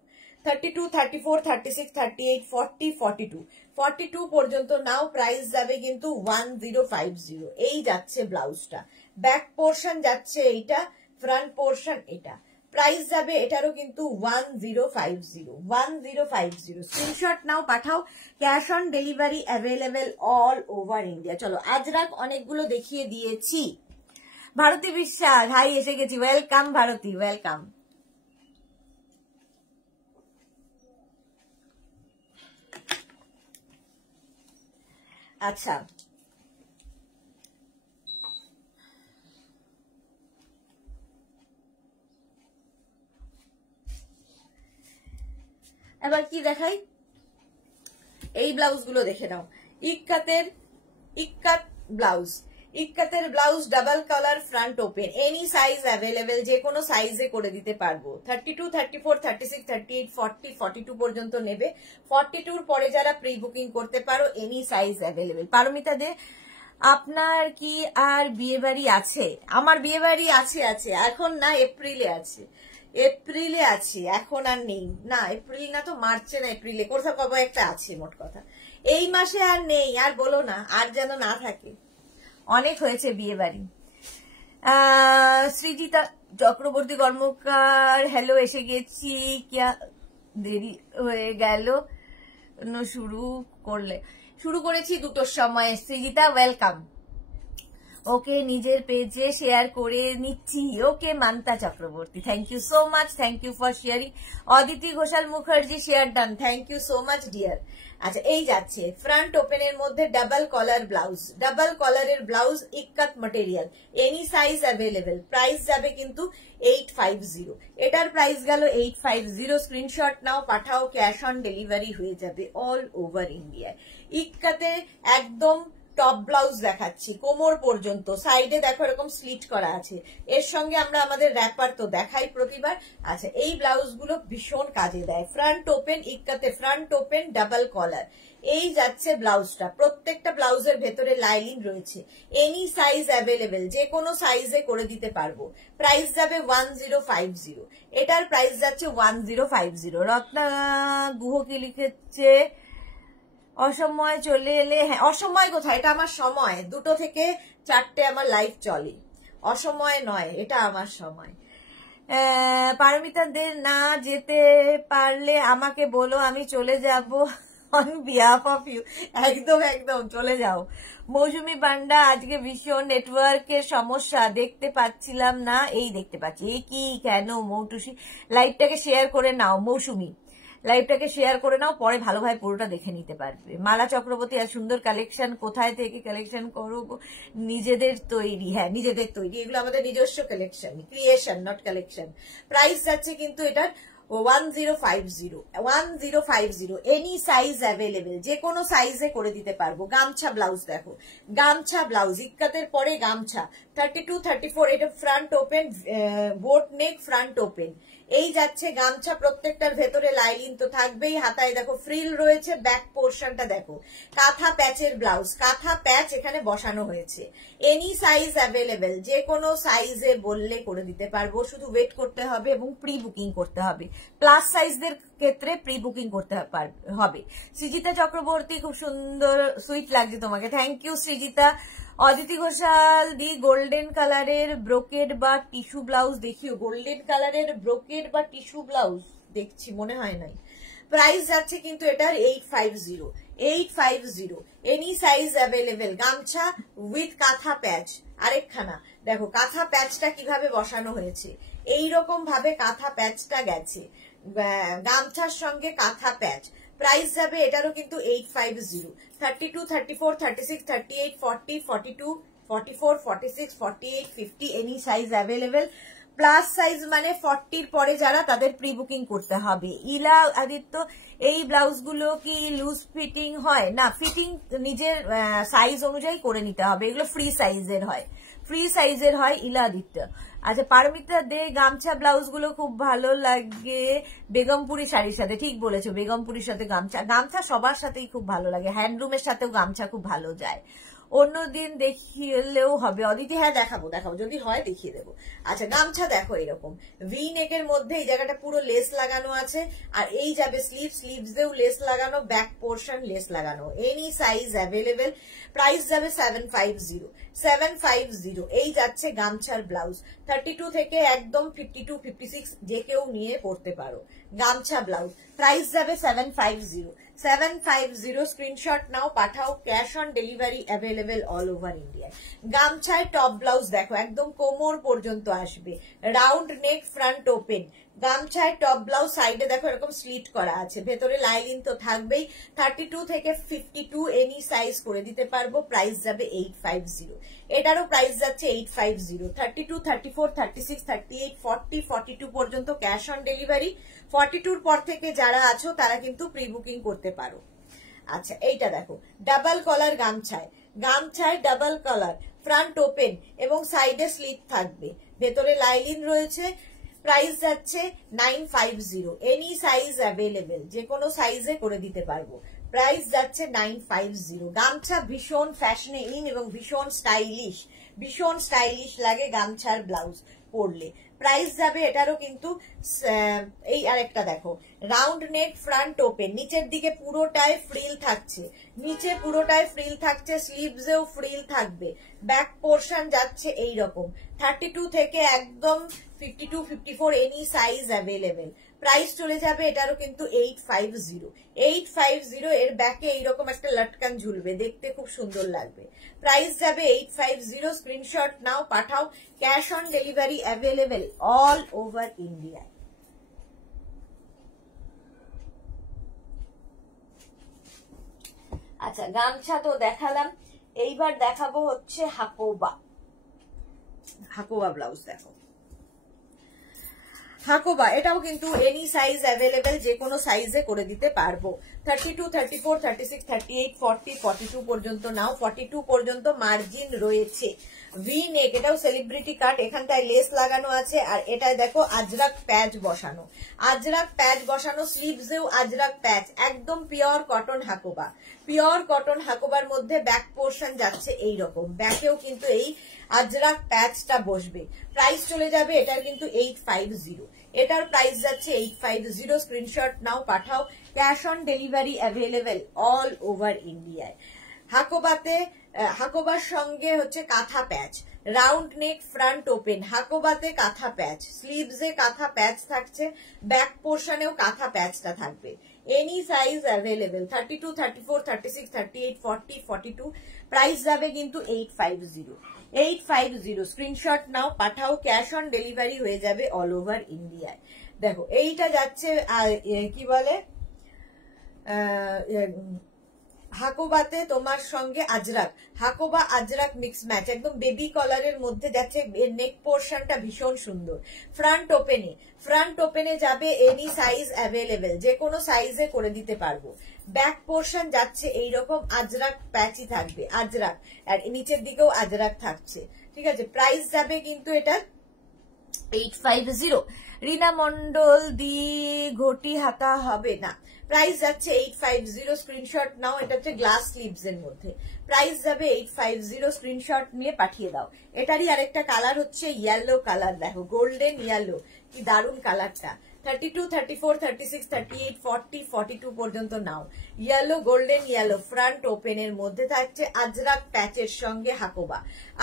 32, 34, 36, 38, 40, 42, 42 পর্যন্ত নাও। প্রাইস যাবে কিন্তু 1050। এই যাচ্ছে ব্লাউজটা, ব্যাক পোর্শন যাচ্ছে এইটা, ফ্রন্ট পোর্শন এটা। প্রাইস যাবে এটারও কিন্তু 1050। স্ক্রিনশট নাও, পাঠাও। Cash on delivery available all over India. চলো, আজরাক অনেকগুলো দেখিয়ে দিয়েছি। ভারতী বিশ্বাস, হাই, এসে গেছি, ওয়েলকাম ভারতী, ওয়েলকাম। আচ্ছা, এবার কি দেখাই, এই ব্লাউজ গুলো দেখে নাও। Ikat blouse, double colour, front open, any size available, যে কোনো সাইজে করে দিতে পারবো। 32, 34, 36, 38, 40, 42 পর্যন্ত নেবে। 42 পরে যারা প্রি বুকিং করতে পারো, এনি সাইজ অ্যাভেলেবেল। পারমিতা দে, আপনার কি আর বিয়ে বাড়ি আছে? আমার বিয়ে বাড়ি আছে, এখন না, এপ্রিলে আছে, এখন আর নেই। না, এপ্রিল না তো, মার্চে না, এপ্রিলে কোথাও কবে একটা আছে। মোট কথা এই মাসে আর নেই, আর বলো না, আর যেন না থাকে, অনেক হয়েছে বিয়ে বাড়ি। সৃজিতা চক্রবর্তী কর্মকার, হ্যালো, এসে গেছি, কিয়া দেরি হয়ে গেল, শুরু করেছি 2টোর সময়। সৃজিতা, ওয়েলকাম। ওকে, নিজের পেজে শেয়ার করে নিচ্ছি। Okay, Manta Chakraborty, thank you so much, thank you for sharing. Aditi Ghoshal Mukherjee, share done, thank you so much dear. আচ্ছা, এই যাচ্ছে ফ্রন্ট ওপেনের মধ্যে ডাবল কলার ব্লাউজ, ডাবল কলারের blouse, ikat material, any size available. Price যাবে কিন্তু 850। এটার প্রাইস গেল 850। স্ক্রিনশট নাও, পাঠাও, ক্যাশ অন ডেলিভারি হয়ে যাবে অল ওভার ইন্ডিয়ায়। ইক্কাতে একদম টপ ব্লাউজ দেখাচ্ছি কোমর পর্যন্ত, সাইডে দেখো এরকম স্লিট করা আছে, এর সঙ্গে আমরা আমাদের র্যাপার তো দেখাই প্রতিবার। আচ্ছা, এই ব্লাউজ গুলো ভীষণ কাজে দেয়। ফ্রন্ট ওপেন, ইক্কাতে ফ্রন্ট ওপেন, ডাবল কলার, এই যাচ্ছে ব্লাউজটা। প্রত্যেকটা ব্লাউজের ভেতরে লাইনিং রয়েছে। এনি সাইজ অ্যাভেলেবেল, যে কোনো সাইজে করে দিতে পারবো। প্রাইস যাবে 1050, এটার প্রাইস যাচ্ছে 1050। রত্না গুহ কি লিখেছে, অসময় চলে এলে। হ্যাঁ, অসময় কোথায়, এটা আমার সময়। 2টো থেকে 4টে আমার লাইভ চলে, অসময় নয়, এটা আমার সময়। পারমিতাদের না যেতে পারলে আমাকে বলো, আমি চলে যাব অন বিহাফ অফ ইউ। একদম একদম চলে যাও। মৌসুমি পান্ডা, আজকে ভীষণ নেটওয়ার্কের সমস্যা, দেখতে পাচ্ছিলাম না। এই দেখতে পাচ্ছি, এই কি কেন মৌটুসি? লাইভটাকে শেয়ার করে নাও মৌসুমি, লাইভটাকে শেয়ার করে নাও, পরে ভালোভাবে পুরোটা দেখে নিতে পারবে। মালা চক্রবর্তী, আর সুন্দর কালেকশন, কোথায় থেকে কালেকশন করবো? নিজেদের তৈরি। হ্যাঁ, নিজেদের তৈরি, এগুলো আমাদের নিজস্ব collection, creation not collection. Price যাচ্ছে কিন্তু এটার 1050, এনি সাইজ অ্যাভেলেবেল, যে কোনো সাইজে করে দিতে পারবো। গামছা ব্লাউজ দেখো, গামছা ব্লাউজ, ইক্কাতের পরে গামছা, 32, 34, এটা ফ্রন্ট ওপেন, বোট নেক, ফ্রন্ট ওপেন, এই যাচ্ছে গামছা। প্রত্যেকটার ভেতরে লাইনিং তো থাকবেই, হাতায় দেখো ফ্রিল রয়েছে, ব্যাক পোর্শনটা দেখো কাঁথা প্যাচের ব্লাউজ, কাঁথা প্যাচ এখানে বসানো হয়েছে। এনি সাইজ অ্যাভেলেবেল, যে কোনো সাইজে বললে করে দিতে পারবো, শুধু ওয়েট করতে হবে এবং প্রি বুকিং করতে হবে। প্লাস সাইজদের ক্ষেত্রে প্রি বুকিং করতে হবে। সৃজিতা চক্রবর্তী, খুব সুন্দর সুইট লাগছে তোমাকে, থ্যাংক ইউ সৃজিতা। অদিতি ঘোষাল দি, গোল্ডেন কালারের ব্রোকেড বা টিস্যু ব্লাউজ দেখিও। গোল্ডেন কালারের ব্রোকেড বা টিস্যু ব্লাউজ দেখছি, মনে হয় নাই। প্রাইস যাচ্ছে কিন্তু এটার 850, any size available. Gamcha with kantha patch, আরেকখানা দেখো কাঁথা প্যাচটা কিভাবে বসানো হয়েছে, এইরকম ভাবে কাঁথা প্যাচটা গেছে গামছার সঙ্গে কাঁথা প্যাচ। প্রাইস যাবে এটারও কিন্তু 850, 32, 34, 36, 38, 40, 42, 44, 46, 48, 50, any size available. Plus size মানে 40-র পরে যারা, তাদের প্রি বুকিং করতে হবে। ইলা আদিত্য, এই ব্লাউজগুলো কি লুজ ফিটিং হয়? না, ফিটিং নিজের সাইজ অনুযায়ী করে নিতে হবে, এগুলো ফ্রি সাইজের হয়, ফ্রি সাইজের হয়। ইলা আদিত্য। আচ্ছা, পারমিতা দে, গামছা ব্লাউজ গুলো খুব ভালো লাগে বেগমপুরি শাড়ির সাথে। ঠিক বলেছো, বেগমপুরির সাথে গামছা, গামছা সবার সাথেই খুব ভালো লাগে, হ্যান্ডলুমের সাথেও গামছা খুব ভালো যায়। অন্যদিন দেখিলেও হবে অদিতি? হ্যাঁ, দেখাবো যদি হয় দেখিয়ে দেবো। আচ্ছা, গামছা দেখো এরকম ভি নেকের মধ্যে, এই জায়গাটা পুরো লেস লাগানো আছে, আর এই যাবে স্লিভসেও লেস লাগানো, ব্যাক পোর্শন লেস লাগানো, এনি সাইজ অ্যাভেলেবেল। প্রাইস যাবে 750, এই যাচ্ছে গামছার ব্লাউজ। 32 থেকে একদম 52, 56 যে কেউ নিয়ে পড়তে পারো। গামছা ব্লাউজ প্রাইস যাবে 750, স্ক্রিনশট নাও, পাঠাও। Cash on delivery available all over India. গামছায় টপ ব্লাউজ দেখো একদম কোমর পর্যন্ত আসবে, রাউন্ড নেক, ফ্রন্ট ওপেন। গামছায় টপ ব্লাউজ, সাইডে দেখো এরকম স্লিট করা আছে, ভেতরে লাইনিং তো থাকবেই। 32 থেকে 52 এনি সাইজ করে দিতে পারবো। প্রাইস যাবে 850, এটারও প্রাইস যাচ্ছে 850। 32, 34, 36, 38, 40, 42 পর্যন্ত ক্যাশ অন ডেলিভারি। 42-র পর থেকে যারা আছো তারা কিন্তু প্রি বুকিং করতে পারো। আচ্ছা, এইটা দেখো ডাবল কলার গামছায় ডাবল কলার, ফ্রন্ট ওপেন এবং সাইডে স্লিট থাকবে, ভেতরে লাইনিং রয়েছে। প্রাইস যাচ্ছে 950, এনি সাইজ অ্যাভেলেবেল, যে কোনো সাইজে করে দিতে পারবো। প্রাইস যাচ্ছে 950। গামছা ভীষণ ফ্যাশনেবল এবং ভীষণ স্টাইলিশ লাগে গামছার ব্লাউজ পরলে। প্রাইস যাবে এটারও কিন্তু এই আরেকটা দেখো, রাউন্ড নেক, ফ্রন্ট ওপেন, নিচের দিকে পুরোটাই ফ্রিল থাকছে, নিচে পুরোটাই ফ্রিল থাকছে, স্লিভসেও ফ্রিল থাকবে, ব্যাক পোর্শন যাচ্ছে এইরকম। 32 থেকে একদম 52, 54 এনি সাইজ অ্যাভেলেবেল। প্রাইস চলে যাবে এটারও কিন্তু 850, এর ব্যাকে এইরকম একটা লটকান ঝুলবে, দেখতে খুব সুন্দর লাগবে। প্রাইস যাবে 850, স্ক্রিনশট নাও, পাঠাও। Cash on delivery available all over India. আচ্ছা, গামছা তো দেখালাম, এইবার দেখাবো হচ্ছে হাকোবা ব্লাউজ। দেখো হাকোবা, এটাও কিন্তু এনি সাইজ অ্যাভেলেবেল, যে কোনো সাইজে করে দিতে পারবো। 32, 34, 36, 38, 40, 42 পর্যন্ত নাও। 42 পর্যন্ত মার্জিন রয়েছে। ভি নেক, এটাও সেলিব্রিটি কাট, এখানটায় লেস লাগানো আছে, আর এটায় দেখো আজরাক প্যাচ বসানো, আজরাক প্যাচ বসানো, স্লিভসেও আজরাক প্যাচ, একদম pure cotton Hakoba. Pure cotton হাকোবার মধ্যে ব্যাক পোর্শন যাচ্ছে এইরকম, ব্যাকেও কিন্তু এই আজরাক প্যাচটা বসবে। প্রাইস চলে যাবে এটার কিন্তু 850, এটার প্রাইস যাচ্ছে 850। স্ক্রিনশট নাও, পাঠাও। Cash on delivery available all over ইন্ডিয়ায়। হাকোবাতে, হাকোবার সঙ্গে হচ্ছে কাঁথা প্যাচ, রাউন্ড নেক, ফ্রন্ট ওপেন, হাকোবাতে কাঁথা প্যাচ, স্লিভসে কাঁথা প্যাচ থাকছে, ব্যাক পোর্শনেও কাঁথা প্যাচটা থাকবে। Any size available, 32, 34, 36, 38, 40, 42। প্রাইস যাবে কিন্তু 850, 850। স্ক্রিনশট নাও, পাঠাও। ক্যাশ অন ডেলিভারি হয়ে যাবে অল ওভার ইন্ডিয়ায়। দেখো এইটা যাচ্ছে কি বলে হাকোবাতে তোমার সঙ্গে আজরাক, হাকোবা আজরাক মিক্স ম্যাচ, একদম বেবি কলারের মধ্যে যাচ্ছে। নেক পোর্শনটা ভীষণ সুন্দর। ফ্রন্ট ওপেনে যাবে, এনি সাইজ অ্যাভেলেবেল, যে কোনো সাইজে করে দিতে পারবো। ব্যাক পোর্শন যাচ্ছে এইরকম, আজরাক প্যাচই থাকবে, আজরাক, আর নিচের দিকেও আজরাক থাকছে। ঠিক আছে, প্রাইস যাবে কিন্তু এটা 850। রিনা মন্ডল দিয়ে ঘটি হাতা হবে না, প্রাইস যাচ্ছে 850। স্ক্রিনশট নাও, এটা হচ্ছে গ্লাস স্লিভস এর মধ্যে, প্রাইস যাবে 850। স্ক্রিনশট নিয়ে পাঠিয়ে দাও। এটারই আরেকটা কালার হচ্ছে ইয়েলো কালার, দেখো গোল্ডেন ইয়েলো, কি দারুণ কালারটা। 32, 34, 36, 38, 40, 42 পর্যন্ত নাও। ইয়েলো, গোল্ডেন ইয়েলো, ফ্রন্ট ওপেনের মধ্যে থাকছে আজরাক প্যাচের সঙ্গে হাকোবা,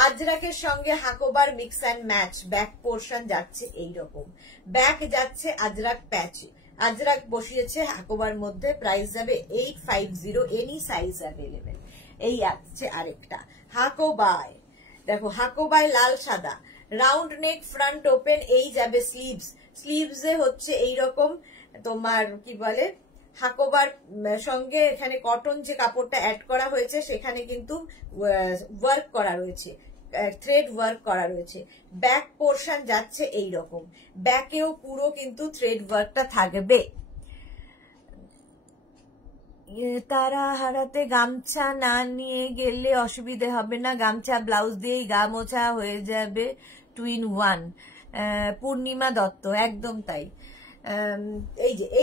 আজরাকের সঙ্গে হাকোবার mix and match. Back portion যাচ্ছে এইরকম, ব্যাক যাচ্ছে আজরাক প্যাচ, আজরাক বসিয়েছে হাকোবার মধ্যে। প্রাইস যাবে 850, এনি সাইজ অ্যাভেলেবেল। এই আছে আরেকটা হাকোবায়, দেখো হাকোবায় লাল সাদা, রাউন্ড নেক, ফ্রন্ট ওপেন, এই যাবে স্লিভস, স্লিভসে হচ্ছে এইরকম তোমার কি বলে হাকোবার সঙ্গে এখানে কটন যে কাপড়টা অ্যাড করা হয়েছে সেখানে কিন্তু ওয়ার্ক করা রয়েছে, থ্রেড ওয়ার্ক করা রয়েছে। ব্যাক পোর্শন যাচ্ছে এইরকম, ব্যাকেও পুরো কিন্তু থ্রেড ওয়ার্কটা থাকবে। তারা হারাতে গামছা না নিয়ে গেলে অসুবিধে হবে না, গামছা ব্লাউজ দিয়েই গা মোছা হয়ে যাবে, 2 in 1। পূর্ণিমা দত্ত, একদম তাই।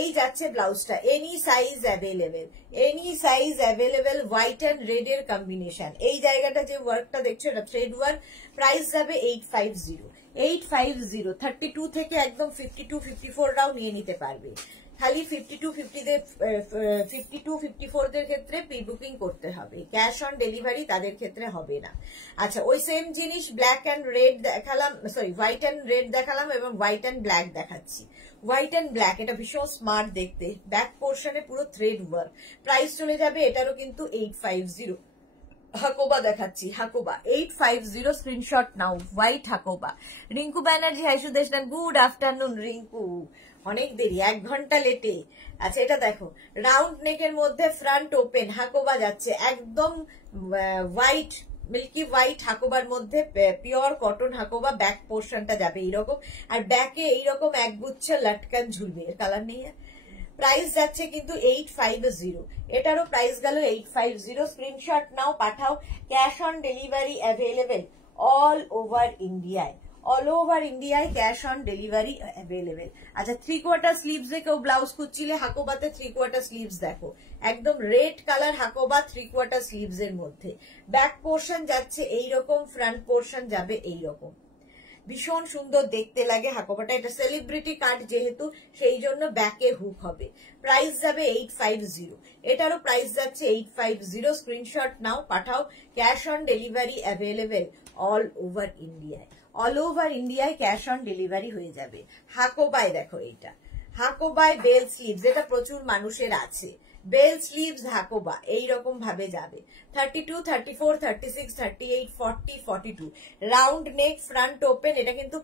এই যাচ্ছে ব্লাউজটা, any size available, any size available. White and red এর কম্বিনেশন, এই জায়গাটা যে ওয়ার্কটা দেখছো এটা থ্রেড ওয়ার্ক। প্রাইস যাবে 850, 850। 32 থেকে একদম 52, 54 রাও নিয়ে নিতে পারবে। খালি 52, 54 দের ক্ষেত্রে প্রি বুকিং করতে হবে, ক্যাশ অন ডেলিভারি তাদের ক্ষেত্রে হবে না। আচ্ছা, ওই সেম জিনিস ব্ল্যাক অ্যান্ড রেড দেখালাম, সরি হোয়াইট অ্যান্ড রেড দেখালাম এবং হোয়াইট অ্যান্ড ব্ল্যাক দেখাচ্ছি। হোয়াইট অ্যান্ড ব্ল্যাক, এটা ভীষণ স্মার্ট দেখতে, ব্যাক পোর্শনে পুরো থ্রেড ওয়ার্ক। প্রাইস চলে যাবে এটারও কিন্তু 850। হাকোবা দেখাচ্ছি, হাকোবা 850। স্ক্রিনশট নাও, white Hakoba. Rinku Banerjee, hi Sudesh, good afternoon Rinku, অনেক দেরি, 1 ঘন্টা লেটে। আচ্ছা, এটা দেখো রাউন্ড নেকের মধ্যে ফ্রন্ট ওপেন, হাকোবা যাচ্ছে একদম হোয়াইট, মিল্কি হোয়াইট হাকোবার মধ্যে, পিওর কটন হাকোবা। ব্যাক পোর্শনটা যাবে এইরকম, আর ব্যাকে এইরকম একগুচ্ছ লটকান ঝুলবে, এর কালার নেই। প্রাইস যাচ্ছে কিন্তু 850, এটারও প্রাইস গেল 850। স্ক্রিনশট নাও, পাঠাও। Cash on delivery available all over ইন্ডিয়ায়, অল ওভার ইন্ডিয়ায় ক্যাশ অন ডেলিভারি অ্যাভেলেবেল। আচ্ছা, 3/4 স্লিভসে কেউ ব্লাউজ খুঁজছিলে, হাকোবাতে 3/4 স্লিভস দেখো, একদম রেড কালার হাকোবা 3/4 স্লিভস এর মধ্যে। ব্যাক পোর্শন যাচ্ছে এইরকম, ফ্রন্ট পোর্শন যাবে এইরকম, ভীষণ সুন্দর দেখতে লাগে হাকোবাটা। এটা সেলিব্রিটি কাট যেহেতু, সেই জন্য ব্যাকে হুক হবে। প্রাইস যাবে 850, এটারও প্রাইস যাচ্ছে 850। স্ক্রিনশট নাও, পাঠাও। Cash on delivery available all over ইন্ডিয়ায়, অল ওভার ইন্ডিয়ায় ক্যাশ অন ডেলিভারি হয়ে যাবে। হাকোবায় দেখো, এইটা হাকোবায় বেল স্লিভস, এটা প্রচুর মানুষের আছে, বেল স্লিভস হাকোবা এইরকম ভাবে যাবে। 32, 34, 36, 38, 40, 42। রাউন্ড নেক, ফ্রন্ট ওপেন, এটা কিন্তু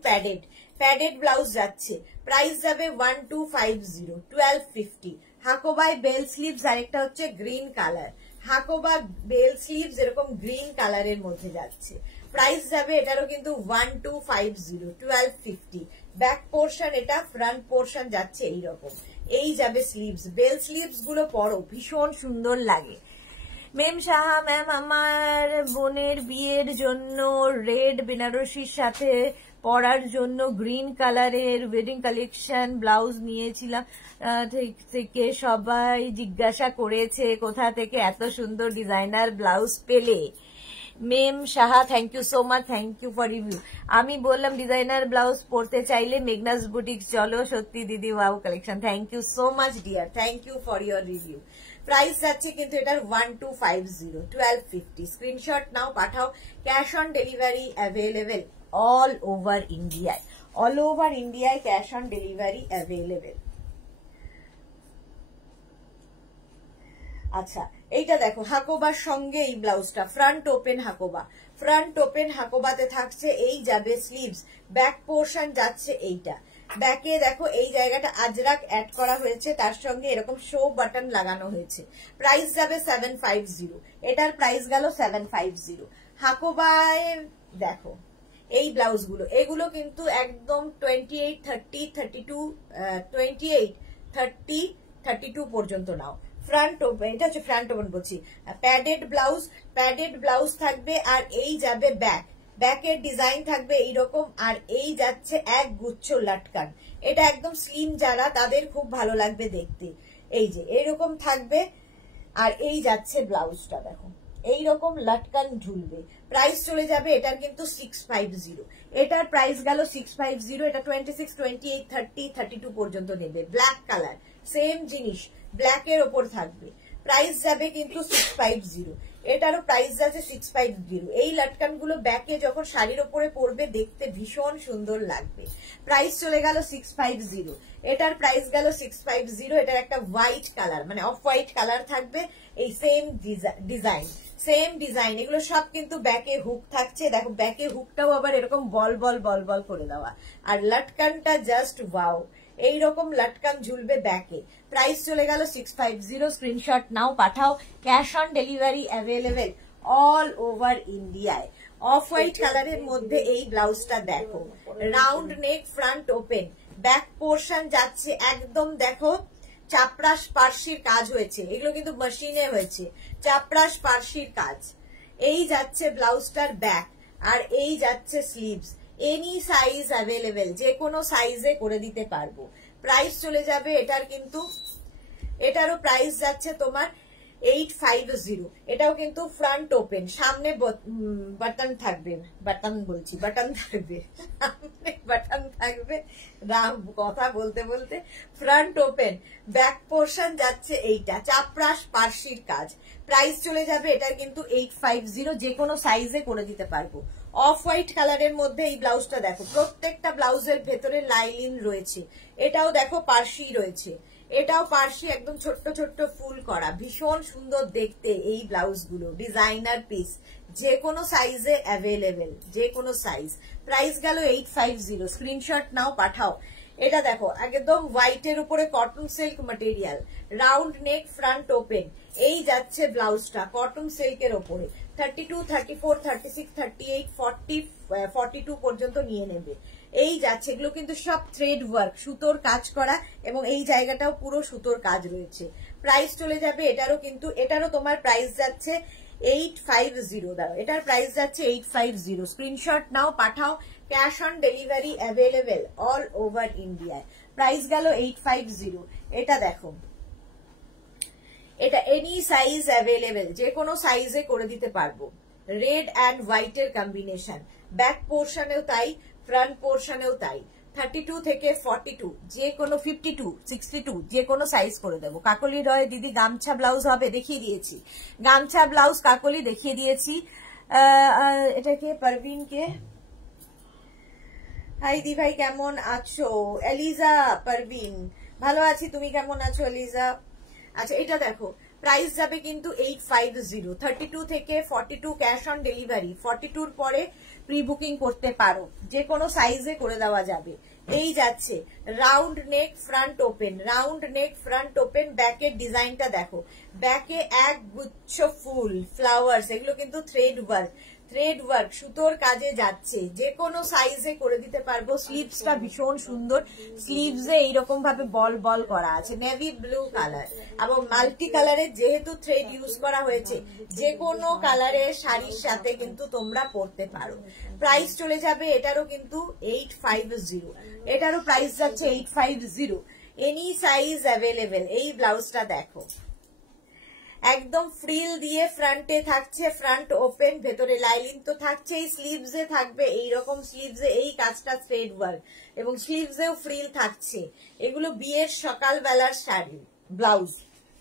প্যাডেড ব্লাউজ যাচ্ছে। প্রাইস যাবে 1250, 1250। হাকোবায় বেল স্লিভস, আরেকটা হচ্ছে green colour, hakoba bell sleeves এরকম গ্রিন কালারের মধ্যে যাচ্ছে। প্রাইস যাবে এটারও কিন্তু 1250, 1250। ব্যাক পোর্শন এটা, ফ্রন্ট পোর্শন যাচ্ছে এইরকম, এই যাবে স্লিভস, বেল স্লিভস গুলো পরো, ভীষণ সুন্দর লাগে। মেম সাহা ম্যাম, আমার বোনের বিয়ের জন্য রেড বেনারসির সাথে পরার জন্য গ্রিন কালারের ওয়েডিং কালেকশন ব্লাউজ নিয়েছিলাম, থেকে সবাই জিজ্ঞাসা করেছে কোথা থেকে এত সুন্দর ডিজাইনার ব্লাউজ পেলে। Ma'am Saha, thank you so much, thank you for review. আমি বললাম ডিজাইনার ব্লাউজ পরতে চাইলে মেঘনাস বুটিক চলো। সত্যি দিদি, wow collection, thank you so much dear, thank you for your review. Price যাচ্ছে কিন্তু এটার 1250, 1250। স্ক্রিনশট নাও, পাঠাও। Cash on delivery available all over ইন্ডিয়ায়, অল ওভার ইন্ডিয়ায় ক্যাশ অন ডেলিভারি অ্যাভেলেবেল। আচ্ছা, এইটা দেখো হাকোবার সঙ্গে এই ব্লাউজটা, front open Hakoba, front open হাকোবাতে থাকছে এই যাবে স্লিভস, ব্যাক পোর্শন যাচ্ছে এইটা। ব্যাকে দেখো এই জায়গাটা আজরাক অ্যাড করা হয়েছে, তার সঙ্গে এরকম শো বাটন লাগানো হয়েছে। প্রাইস যাবে 750, এটার প্রাইস গেল 750। হাকোবায় দেখো এই ব্লাউজ গুলো, এগুলো কিন্তু একদম 28, 30, 32, 28, 30, 32 পর্যন্ত নাও। ফ্রন্ট ওপেন, এটা হচ্ছে ফ্রন্ট ওপেন বলছি, প্যাডেড ব্লাউজ, প্যাডেড ব্লাউজ থাকবে। আর এই যাবে ব্যাক, ব্যাকের ডিজাইন থাকবে এইরকম, আর এই যাচ্ছে এক গুচ্ছ লাটকান। এটা একদম স্লিম যারা, তাদের খুব ভালো লাগবে দেখতে। এই যে এইরকম থাকবে, আর এই যাচ্ছে ব্লাউজটা দেখো এইরকম লাটকান ঝুলবে। প্রাইস চলে যাবে এটার কিন্তু 650, এটার প্রাইস গেল 650। এটা 26, 28, 30, 32 পর্যন্ত নেবে। ব্ল্যাক কালার, সেম জিনিস ব্ল্যাকের ওপর থাকবে। প্রাইস যাবে কিন্তু 650, এটারও প্রাইস যাচ্ছে 650। এই লাটকান গুলো ব্যাকে যখন শাড়ির ওপরে পরবে দেখতে ভীষণ সুন্দর লাগবে। প্রাইস চলে গেল 650, এটার প্রাইস গেল 650। এটার একটা হোয়াইট কালার, মানে অফ হোয়াইট কালার থাকবে, এই সেম ডিজাইন, সেম ডিজাইন। এগুলো সব কিন্তু ব্যাকে হুক থাকছে, দেখো ব্যাকে হুকটাও আবার এরকম বল বল বল বল করে দেওয়া। আর লাটকানটা জাস্ট ওয়াও, এইরকম লাটকান ঝুলবে ব্যাকে। প্রাইস চলে গেল 650। স্ক্রিনশট নাও, পাঠাও। Cash on delivery available all over ইন্ডিয়ায়। অফ হোয়াইট কালারের মধ্যে এই ব্লাউজটা দেখো, round neck, front open, back portion যাচ্ছে একদম দেখো চাপরাশ পার্সির কাজ হয়েছে, এগুলো কিন্তু মেশিনে হয়েছে, চাপরাশ পার্সির কাজ। এই যাচ্ছে ব্লাউজটার ব্যাক, আর এই যাচ্ছে স্লিভস। এনি সাইজ অ্যাভেলেবেল, যে কোনো সাইজে করে দিতে পারবো। প্রাইস চলে যাবে এটার কিন্তু, এটারও প্রাইস যাচ্ছে তোমার 850। এটাও কিন্তু ফ্রন্ট ওপেন, সামনে বাটন থাকবে, বাটন বলছি বাটন থাকবে, সামনে বাটন থাকবে, কথা বলতে বলতে। ফ্রন্ট ওপেন, ব্যাক পোর্শন যাচ্ছে এইটা চাপরাশ পার্সির কাজ। প্রাইস চলে যাবে এটার কিন্তু 850, যে কোনো সাইজে করে দিতে পারবো। অফ হোয়াইট কালারের মধ্যে এই ব্লাউজটা দেখো, প্রত্যেকটা ব্লাউজের ভেতরে লাইলিন রয়েছে। এটাও দেখো পার্সি রয়েছে, এটাও পার্সি, একদম ছোট্ট ছোট্ট ফুল করা, ভীষণ সুন্দর দেখতে এই ব্লাউজগুলো। ডিজাইনার পিস, যে কোনো সাইজে অ্যাভেলেবেল, যে কোনো সাইজ। প্রাইস গেল 850। স্ক্রিনশট নাও, পাঠাও। এটা দেখো একদম হোয়াইটের উপরে cotton silk material, round neck, front open. এই যাচ্ছে ব্লাউজটা কটন সিল্কের ওপরে। 32, 34, 36, 38, 40, 42 পর্যন্ত নিয়ে নেবে। এই যাচ্ছে, এগুলো কিন্তু সব থ্রেড ওয়ার্ক, সুতোর কাজ করা, এবং এই জায়গাটাও পুরো সুতোর কাজ রয়েছে। প্রাইস চলে যাবে এটারও কিন্তু, এটারও তোমার প্রাইস যাচ্ছে 850। দাঁড়াও, এটার প্রাইস যাচ্ছে 850। স্ক্রিনশট নাও, পাঠাও। Cash on delivery available all over ইন্ডিয়ায়। প্রাইস গেল 850। এটা দেখো, এটা এনি সাইজ অ্যাভেলেবেল, যে কোনো সাইজে করে দিতে পারবো। রেড অ্যান্ড হোয়াইটের কম্বিনেশন, ব্যাক পোর্শনেও তাই, ফ্রন্ট পোর্শনেও তাই। 32 থেকে 42, যে কোনো 52, 62, যে কোনো সাইজ করে দেবো। কাকলি রয় দিদি, গামছা ব্লাউজ হবে, দেখিয়ে দিয়েছি। গামছা ব্লাউজ কাকলি দেখিয়ে দিয়েছি। এটাকে পারভিনকে, হাই দি ভাই, কেমন আছো? এলিজা পারভিন, ভালো আছি, তুমি কেমন আছো এলিজা? আচ্ছা, এটা দেখো প্রাইস যাবে কিন্তু 850। 32 থেকে 42 ক্যাশ অন ডেলিভারি, 42 পরে প্রি বুকিং করতে পারো, যে কোনো সাইজে করে দেওয়া যাবে। এই যাচ্ছে round neck, front open, round neck, front open. ব্যাকের ডিজাইনটা দেখো, ব্যাকে এক গুচ্ছ ফুল, ফ্লাওয়ার্স, এগুলো কিন্তু থ্রেড ওয়ার্ক, থ্রেড ওয়ার্ক সুতোর কাজে যাচ্ছে, যে কোনো সাইজে করে দিতে পারবো। স্লিভসটা ভীষণ সুন্দর, স্লিভসে এইরকম ভাবে বল বল করা আছে, নেভি ব্লু কালার এবং মাল্টি কালারের যেহেতু থ্রেড ইউজ করা হয়েছে, যে কোনো কালারের শাড়ির সাথে কিন্তু তোমরা পরতে পারো। প্রাইস চলে যাবে এটারও কিন্তু 850, এটারও প্রাইস যাচ্ছে 850। Any size available. এই ব্লাউজটা দেখো, একদম ফ্রিল দিয়ে ফ্রন্টে থাকছে, ফ্রন্ট ওপেন, ভেতরে লাইলিন তো থাকছেই, স্লিভসে থাকবে এইরকম, স্লিভসে এই কাজটা থ্রেড ওয়ার্ক এবং স্লিভসেও ফ্রিল থাকছে। এগুলো বিয়ের সকালবেলার শাড়ি ব্লাউজ,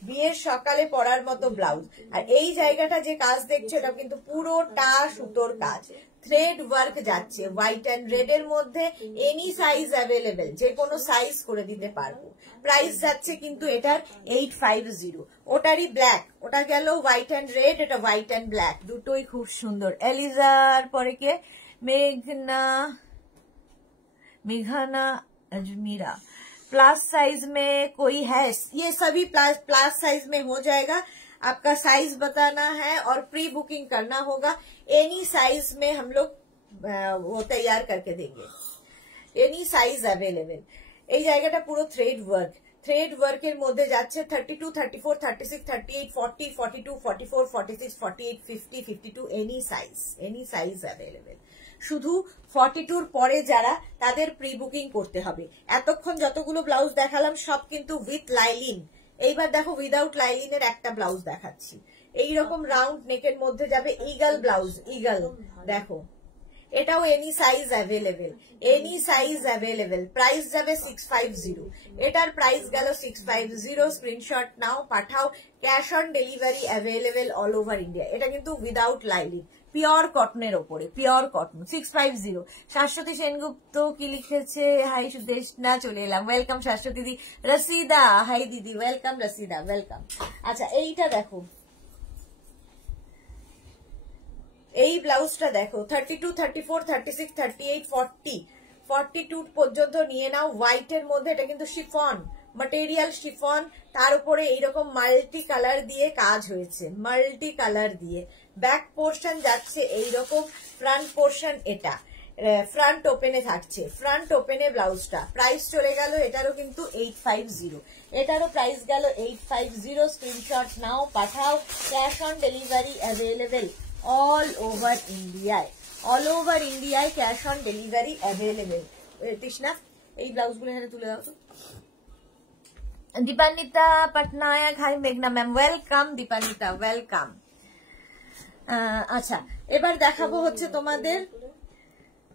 বিয়ের সকালে পরার মতো ব্লাউজ। আর এই জায়গাটা যে কাজ দেখছো এটা কিন্তু পুরোটা সুতোর কাজ, থ্রেড ওয়ার্ক যাচ্ছে হোয়াইট অ্যান্ড রেড এর মধ্যে। এনি সাইজ অ্যাভেলেবেল, যে কোনো সাইজ করে দিতে পারবো। প্রাইস যাচ্ছে কিন্তু এটার 850। ওটারই ব্ল্যাক, ওটা গেল হোয়াইট অ্যান্ড রেড, এটা হোয়াইট অ্যান্ড ব্ল্যাক, দুটোই খুব সুন্দর। এলিজার পরে কে मेघना अजमीरा। प्लस साइज में कोई है? ये सभी प्लस साइज में हो जाएगा। आपका साइज बताना है और प्री बुकिंग करना होगा। एनी साइज में हम लोग वो तैयार करके देंगे। Any size available. এই জায়গাটা পুরো থ্রেড ওয়ার্ক, থ্রেড ওয়ার্কের মধ্যে যাচ্ছে 32, 34, 36, 38, 40, 42, 44, 46, 48, 50, 52, এনি সাইজ অ্যাভেলেবেল। শুধু 42 পরে যারা, তাদের প্রি বুকিং করতে হবে। এতক্ষণ যতগুলো ব্লাউজ দেখালাম সব কিন্তু উইথ লাইলিন। এইবার দেখো উইদাউট লাইলিনের একটা ব্লাউজ দেখাচ্ছি, এইরকম রাউন্ড নেকের মধ্যে যাবে, ইগল ব্লাউজ, ইগল দেখো, এটাও any size available, any size available. Price যাবে 650, এটার প্রাইস গেল 650। স্ক্রিনশট নাও, পাঠাও। Cash on delivery available all over India. এটা কিন্তু উইদাউট লাইলিন, পিওর কটনের ওপরে, পিওর কটন, 650। শাশ্বতী সেনগুপ্ত কি লিখেছে? হাই সুদেশ না, চলে এলাম, ওয়েলকাম শাশ্বতী দি। রসিদা, হাই দিদি, ওয়েলকাম রসিদা, ওয়েলকাম। আচ্ছা এইটা দেখো, এই ব্লাউজটা দেখো, 32, 34, 36, 38, 40, 42 পর্যন্ত নিয়ে নাও। হোয়াইট এর মধ্যে, এটা কিন্তু শিফন ম্যাটেরিয়াল, শিফন, তার উপরে এইরকম মাল্টি কালার দিয়ে কাজ হয়েছে, মাল্টি কালার দিয়ে। ব্যাক পোর্শন যাচ্ছে এইরকম, ফ্রন্ট পোর্শন এটা ফ্রন্ট ওপেনে থাকছে, ফ্রন্ট ওপেনে ব্লাউজটা। প্রাইস চলে গেল এটারও কিন্তু 850, এটারও প্রাইস গেল 850। স্ক্রিনশট নাও, পাঠাও। Cash on delivery available all over ইন্ডিয়ায়, অল ওভার ইন্ডিয়ায় ক্যাশ অন ডেলিভারি অ্যাভেলেবেল। তৃষ্ণা, এই ব্লাউজগুলো এখানে তুলে দাও তো। দীপান্বিতা পটনায়ক, হাই মেঘনা ম্যাম, ওয়েলকাম দীপান্বিতা, ওয়েলকাম। আচ্ছা এবার দেখাবো হচ্ছে তোমাদের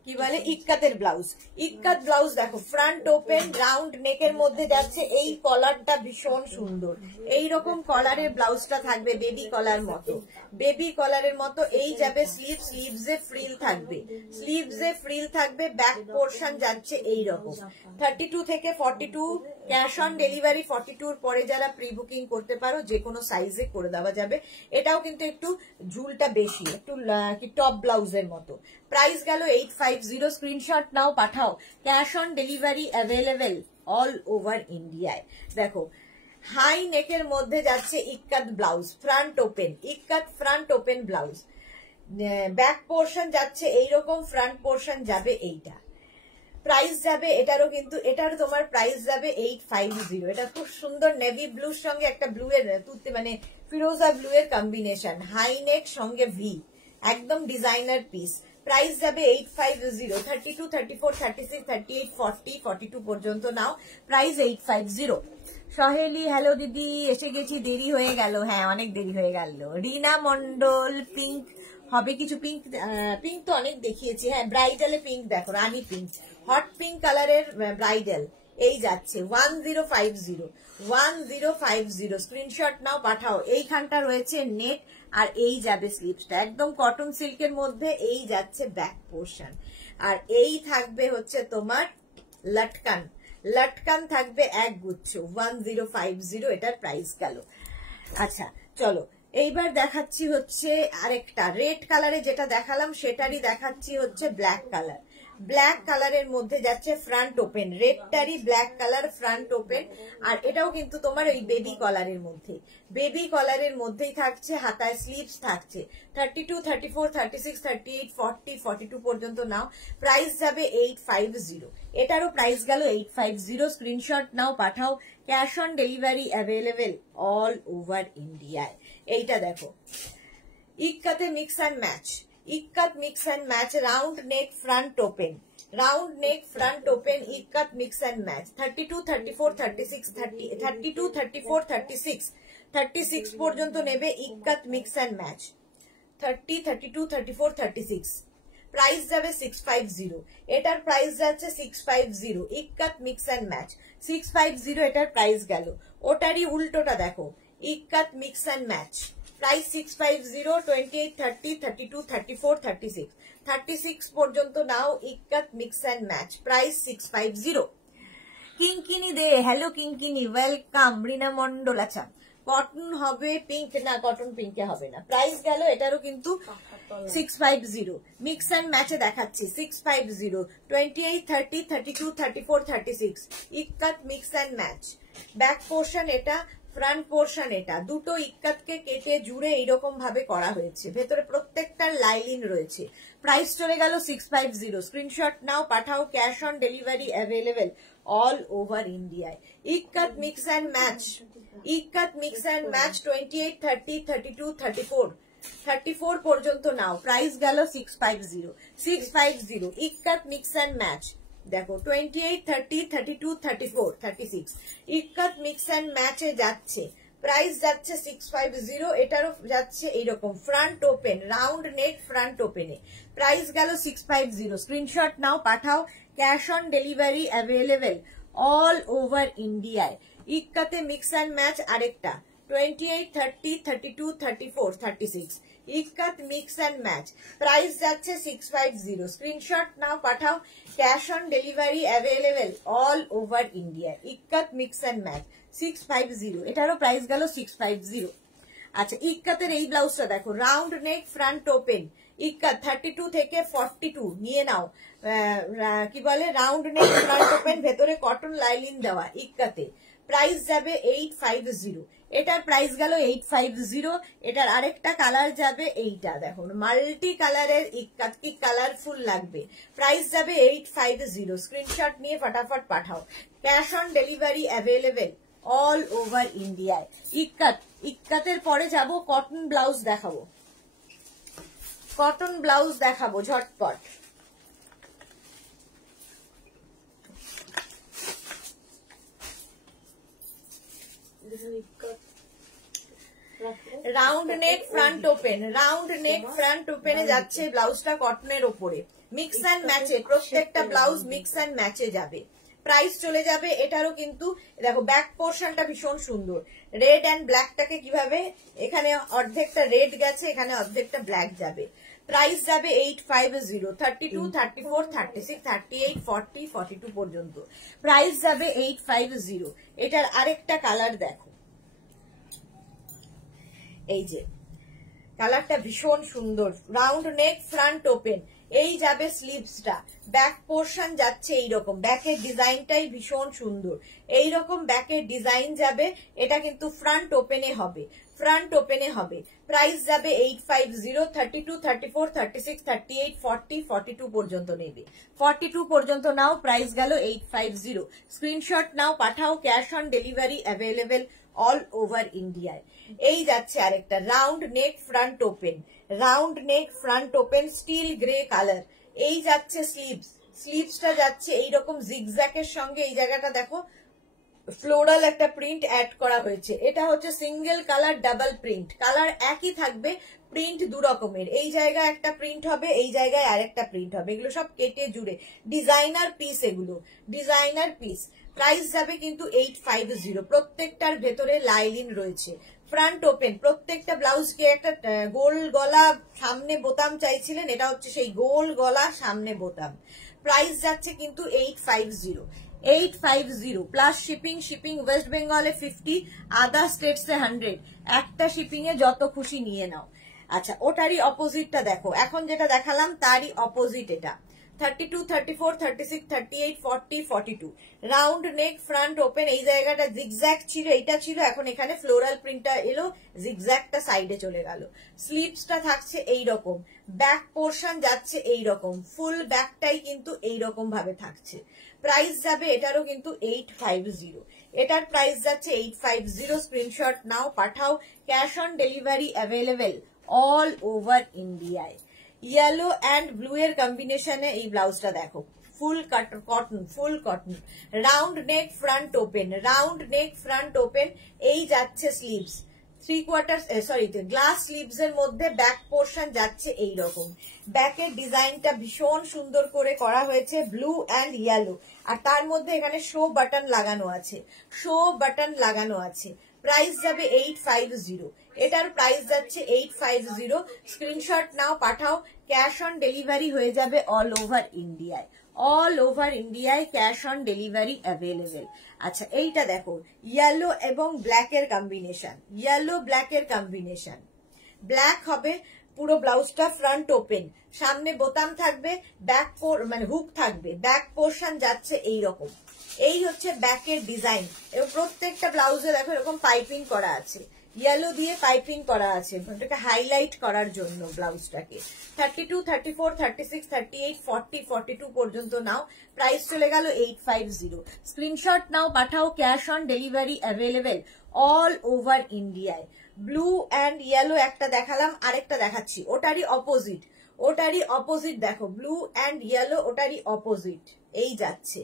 কি বলে ইক্কাতের ব্লাউজ। ইক্কাত ব্লাউজ দেখো, ফ্রন্ট ওপেন, রাউন্ড নেকের মধ্যে যাচ্ছে। এই কলারটা ভীষণ সুন্দর, এইরকম কলারের ব্লাউজটা থাকবে, বেবি কলার মতো, বেবি কলারের মতো। এই যাবে স্লিভ, স্লিভসে ফ্রিল থাকবে, স্লিভসে ফ্রিল থাকবে। ব্যাক পোর্শন যাচ্ছে এইরকম। 32 থেকে 42 ক্যাশ অন ডেলিভারি। 42 পরে যারা প্রি বুকিং করতে পারো, যে কোনো সাইজে করে দেওয়া যাবে। এটাও কিন্তু একটু ঝুলটা বেশি, একটু কি টপ ব্লাউজের মতো। প্রাইস গেল 850। স্ক্রিনশট নাও, পাঠাও। Cash on delivery available all over ইন্ডিয়ায়। দেখো হাই নেকের মধ্যে যাচ্ছে ইক্কাত ব্লাউজ, ফ্রন্ট ওপেন, ইক্কাত front open blouse. Back portion যাচ্ছে এইরকম, ফ্রন্ট পোর্শন যাবে এইটা। প্রাইস যাবে এটারও কিন্তু, এটারও তোমার প্রাইস যাবে 850। এটা খুব সুন্দর নেভি ব্লুর সঙ্গে একটা ব্লু এর তুলতে, মানে ফিরোজা ব্লু এর কম্বিনেশন, হাই নেক সঙ্গে ভি, একদম ডিজাইনার পিস। প্রাইস যাবে 850। 32, 34, 36, 38, 40, 42 পর্যন্ত নাও। প্রাইস 850। সহেলি, হ্যালো দিদি, এসে গেছি, দেরি হয়ে গেল। হ্যাঁ অনেক দেরি হয়ে গেল। রিনা মন্ডল, পিঙ্ক হবে কিছু? পিঙ্ক, পিঙ্ক তো অনেক দেখিয়েছি। হ্যাঁ ব্রাইডালে পিঙ্ক দেখো, রানী পিঙ্ক, হট পিঙ্ক কালারের ব্রাইডাল। এই যাচ্ছে 1050, 1050। স্ক্রিনশট নাও, পাঠাও। এইখানটা রয়েছে নেক, আর এই যাবে স্লিভসটা, একদম কটন সিল্কের মধ্যে। এই যাচ্ছে ব্যাক পোর্শন, আর এই থাকবে হচ্ছে তোমার লটকান, লটকান থাকবে এক গুচ্ছ। 1050 এটার প্রাইস গেল। আচ্ছা চলো এইবার দেখাচ্ছি হচ্ছে আরেকটা রেড কালারে, যেটা দেখালাম সেটারই দেখাচ্ছি হচ্ছে ব্ল্যাক কালার। ব্ল্যাক কালারের মধ্যে যাচ্ছে ফ্রন্ট ওপেন, রেডটারই ব্ল্যাক কালার ফ্রন্ট ওপেন। আর এটাও কিন্তু তোমার ওই বেবি কলারের মধ্যে, বেবি কলারের মধ্যেই থাকছে, হাতায় স্লিভস থাকছে। 32, 34, 36, 38, 40, 42 পর্যন্ত নাও। প্রাইস যাবে 850। এটারও প্রাইস গেল 850। স্ক্রিনশট নাও, পাঠাও। Cash on delivery available all over ইন্ডিয়ায়। এইটা দেখো, ইক্কাতে mix and match, ikat mix and match, round neck front open, round neck front open, ikat mix and match. 32, 34, 36, 32, 34, 36, 36 পর্যন্ত নেবে ikat mix and match. 30, 32, 34, 36 price যাবে 650। এটার প্রাইস যাচ্ছে 650, ইক্কাত মিক্স অ্যান্ড ম্যাচ 650 এটার প্রাইস গেল। ওটারই উল্টোটা দেখো, ikat mix and match, price 650, 28, 30, 32, 34, 36, 36 পর্যন্ত নাও ikat mix and match, price 650। Kinkini De, hello Kinkini, welcome. Rina Mondal, আচ্ছা কটন হবে পিঙ্ক, না কটন পিঙ্কে হবে না। প্রাইস গেল এটারও কিন্তু 650, মিক্স অ্যান্ড ম্যাচে দেখাচ্ছি 650, 28, 30, 32, 34, 36 ইক্কাত mix and match. Back portion এটা, ফ্রন্ট পোর্শন এটা, দুটো ইক্কাতকে কেটে জুড়ে এইরকম ভাবে করা হয়েছে, ভেতরে প্রত্যেকটার লাইলিন রয়েছে। প্রাইস চলে গেল 650। স্ক্রিনশট নাও, পাঠাও। Cash on delivery available all over ইন্ডিয়ায়। Ikat mix and match, ikat mix and match 28, 30, 32, 34, 34 পর্যন্ত নাও। প্রাইস গেল 650, 650 ইক্কাত মিক্স অ্যান্ড ম্যাচ। দেখো 28, 30, 32, 34, 36 ইক্কাত মিক্স অ্যান্ড ম্যাচে যাচ্ছে, প্রাইস যাচ্ছে 650। এটারও যাচ্ছে এইরকম front open, round neck front ওপেনে, প্রাইস গেল 650। স্ক্রিনশট নাও, পাঠাও। Cash on delivery available all over ইন্ডিয়ায়। ইক্কাতে মিক্স অ্যান্ড ম্যাচ আরেকটা 28, 30, 32, 34, 36 ইক্কাত মিক্স অ্যান্ড ম্যাচ, প্রাইস যাচ্ছে 650। স্ক্রিনশট নাও, পাঠাও। Cash on delivery available all over India. Ikat mix and match 650, এটারও প্রাইস গেল 650। আচ্ছা, ইক্কাতের এই ব্লাউজটা দেখো, রাউন্ড নেক ফ্রন্ট ওপেন, ইক্কাত 32 থেকে 42 নিয়ে নাও। কি বলে, রাউন্ড নেক ফ্রন্ট ওপেন, ভেতরে কটন লাইলিন দেওয়া ইক্কাতে। প্রাইস যাবে 850। এটার প্রাইস গেল 850। এটার আরেকটা কালার যাবে এইটা, দেখো মাল্টি কালারের ইক্কাত, কি কালারফুল লাগবে। প্রাইস যাবে 850। স্ক্রিনশট নিয়ে ফটাফট পাঠাও। Cash on delivery available all over ইন্ডিয়ায়। ইক্কাত, ইক্কাতের পরে যাব কটন ব্লাউজ দেখাবো, কটন ব্লাউজ দেখাবো ঝটপট। Round neck front open, round neck front ওপেনে যাচ্ছে ব্লাউজটা কটনের ওপরে, মিক্স অ্যান্ড ম্যাচে, প্রত্যেকটা ব্লাউজ মিক্স অ্যান্ড ম্যাচে যাবে। প্রাইস চলে যাবে এটারও কিন্তু, দেখো ব্যাক পোর্শনটা ভীষণ সুন্দর, রেড অ্যান্ড ব্ল্যাকটাকে কিভাবে, এখানে অর্ধেকটা রেড গেছে, এখানে অর্ধেকটা ব্ল্যাক যাবে। প্রাইস যাবে 850, 32, 34, 36, 38, 40, 42 পর্যন্ত প্রাইস যাবে 850। এটার আরেকটা কালার দেখো, এই যে কালারটা ভীষণ সুন্দর, রাউন্ড নেক ফ্রন্ট ওপেন, এই যাবে স্লিভসটা, ব্যাক পোর্শন যাচ্ছে এইরকম, ব্যাকের ডিজাইনটাই ভীষণ সুন্দর, এইরকম ব্যাকের ডিজাইন যাবে। এটা কিন্তু ফ্রন্ট ওপেনে হবে, ফ্রন্ট ওপেনে হবে। প্রাইস যাবে 850, 32, 34, 36, 38, 40, 42 পর্যন্ত নেবে, 42 পর্যন্ত নাও। প্রাইস গেল 850। স্ক্রিনশট নাও, পাঠাও। Cash on delivery available all over ইন্ডিয়ায়। এই যাচ্ছে আরেকটা round neck front open, round neck front open, still grey colour. এই যাচ্ছে স্লিভস, স্লিভসটা যাচ্ছে এইরকম জিগজ্যাকের সঙ্গে, এই জায়গাটা দেখো ফ্লোরাল একটা প্রিন্ট অ্যাড করা হয়েছে। এটা হচ্ছে single colour double print, colour একই থাকবে, প্রিন্ট দু রকমের, এই জায়গায় একটা প্রিন্ট হবে, এই জায়গায় আরেকটা প্রিন্ট হবে, এগুলো সব কেটে জুড়ে ডিজাইনার পিস, এগুলো ডিজাইনার পিস। প্রাইস যাবে কিন্তু 850। প্রত্যেকটার ভেতরে লাইলিন রয়েছে, ফ্রন্ট ওপেন, প্রত্যেকটা ব্লাউজকে একটা গোল গলা সামনে বোতাম চাইছিলেন, এটা হচ্ছে সেই গোল গলা সামনে বোতাম। প্রাইস যাচ্ছে কিন্তু 850, 850 প্লাস শিপিং। শিপিং ওয়েস্ট বেঙ্গলে 50, আদার স্টেটসে 100। একটা শিপিং এ যত খুশি নিয়ে নাও। আচ্ছা, ওটারই অপোজিটটা দেখো, এখন যেটা দেখালাম তারই অপোজিট এটা, 32, 34, 36, 38, 40, 42 রাউন্ড নেক ফ্রন্ট ওপেন। এই জায়গাটা জিগজ্যাগ ছিল, এইটা ছিল, এখন এখানে ফ্লোরাল প্রিন্টটা এলো, জিগজ্যাগটা সাইডে চলে গেল। স্লিভসটা থাকছে এই রকম, ব্যাক পোর্শন যাচ্ছে এই রকম, ফুল ব্যাকটাই কিন্তু এই রকম ভাবে থাকছে। প্রাইস যাবে এটারও কিন্তু 850, এটার প্রাইস যাচ্ছে 850। স্ক্রিনশট নাও, পাঠাও। Cash on delivery available all over ইন্ডিয়ায়। ইয়েলো অ্যান্ড ব্লু এর কম্বিনেশনে এই ব্লাউজটা দেখো, ফুল কটন, ফুল cotton, round neck front open, round neck front open. এই যাচ্ছে স্লিভস, 3/4 গ্লাস স্লিভস এর মধ্যে ব্যাক পোর্শন যাচ্ছে এই রকম। ব্যাকের ডিজাইনটা ভীষণ সুন্দর করে করা হয়েছে, ব্লু অ্যান্ড ইয়েলো, আর তার মধ্যে এখানে শো বাটন লাগানো আছে, শো বাটন লাগানো আছে। প্রাইস যাবে 850, এটার প্রাইস যাচ্ছে 850। স্ক্রিনশট নাও, পাঠাও। ক্যাশ অন ডেলিভারি হয়ে যাবে অল ওভার ইন্ডিয়ায়, অল ওভার ইন্ডিয়ায় ক্যাশ অন ডেলিভারি অ্যাভেলেবেল। আচ্ছা, এইটা দেখো, ইয়েলো এবং ব্ল্যাক এর কম্বিনেশন, ইয়েলো ব্ল্যাক এর কম্বিনেশন। ব্ল্যাক হবে পুরো ব্লাউজটা, ফ্রন্ট ওপেন, সামনে বোতাম থাকবে, ব্যাক মানে হুক থাকবে, ব্যাক পোর্শন যাচ্ছে এই রকম। এই হচ্ছে ব্যাকের ডিজাইন, এবং প্রত্যেকটা ব্লাউজে দেখো এরকম পাইপিং করা আছে, ইয়েলো দিয়ে পাইপিং করা আছে, ওটাকে হাইলাইট করার জন্য ব্লাউজটাকে। 32, 34, 36, 38, 40, 42 পর্যন্ত নাও। প্রাইস চলে গেল 850। স্ক্রিনশট নাও, পাঠাও। Cash on delivery available all over ইন্ডিয়ায়। ব্লু অ্যান্ড ইয়েলো একটা দেখালাম, আরেকটা দেখাচ্ছি, ওটারই অপোজিট, ওটারই অপোজিট দেখো, ব্লু অ্যান্ড ইয়েলো ওটারই অপোজিট। এই যাচ্ছে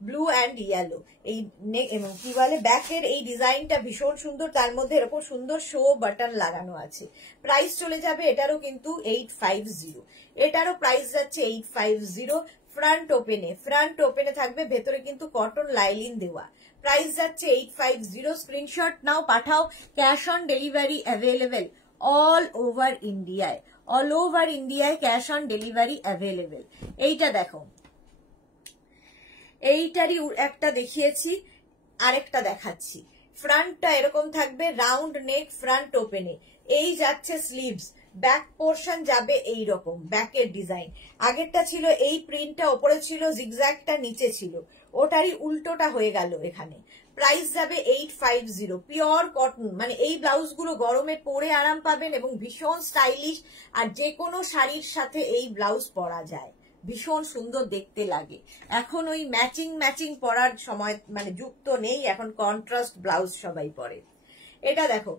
ব্লু অ্যান্ড ইয়েলো, এই এবং কি বলে ব্যাকের এই ডিজাইনটা ভীষণ সুন্দর, তার মধ্যে এরকম সুন্দর শো বাটন লাগানো আছে। প্রাইস চলে যাবে এটারও কিন্তু 850, এটারও প্রাইস যাচ্ছে 850। ফ্রন্ট ওপেনে, ফ্রন্ট ওপেনে থাকবে, ভেতরে কিন্তু কটন লাইলিন দেওয়া। প্রাইস যাচ্ছে 850। স্ক্রিনশট নাও, পাঠাও। Cash on delivery available all over ইন্ডিয়ায়, অল ওভার ইন্ডিয়ায় ক্যাশ অন ডেলিভারি অ্যাভেলেবেল। এইটা দেখো, এইটারই একটা দেখিয়েছি, আরেকটা দেখাচ্ছি। ফ্রন্টটা এরকম থাকবে, রাউন্ড নেক ফ্রন্ট ওপেনে। এই যাচ্ছে স্লিভস, ব্যাক পোর্শন যাবে এই রকম, ব্যাকের ডিজাইন। আগেরটা ছিল এই প্রিন্টটা, ওপরে ছিল, জিগজ্যাগটা নিচে ছিল, ওটারই উল্টোটা হয়ে গেল এখানে। প্রাইস যাবে 850, পিওর কটন। মানে এই ব্লাউজগুলো গরমে পরে আরাম পাবেন এবং ভীষণ স্টাইলিশ, আর যে কোনো শাড়ির সাথে এই ব্লাউজ পরা যায়, ভীষণ সুন্দর দেখতে লাগে। এখন ওই ম্যাচিং ম্যাচিং পরার সময় মানে যুক্ত নেই, এখন কন্ট্রাস্ট ব্লাউজ সবাই পরে। এটা দেখো,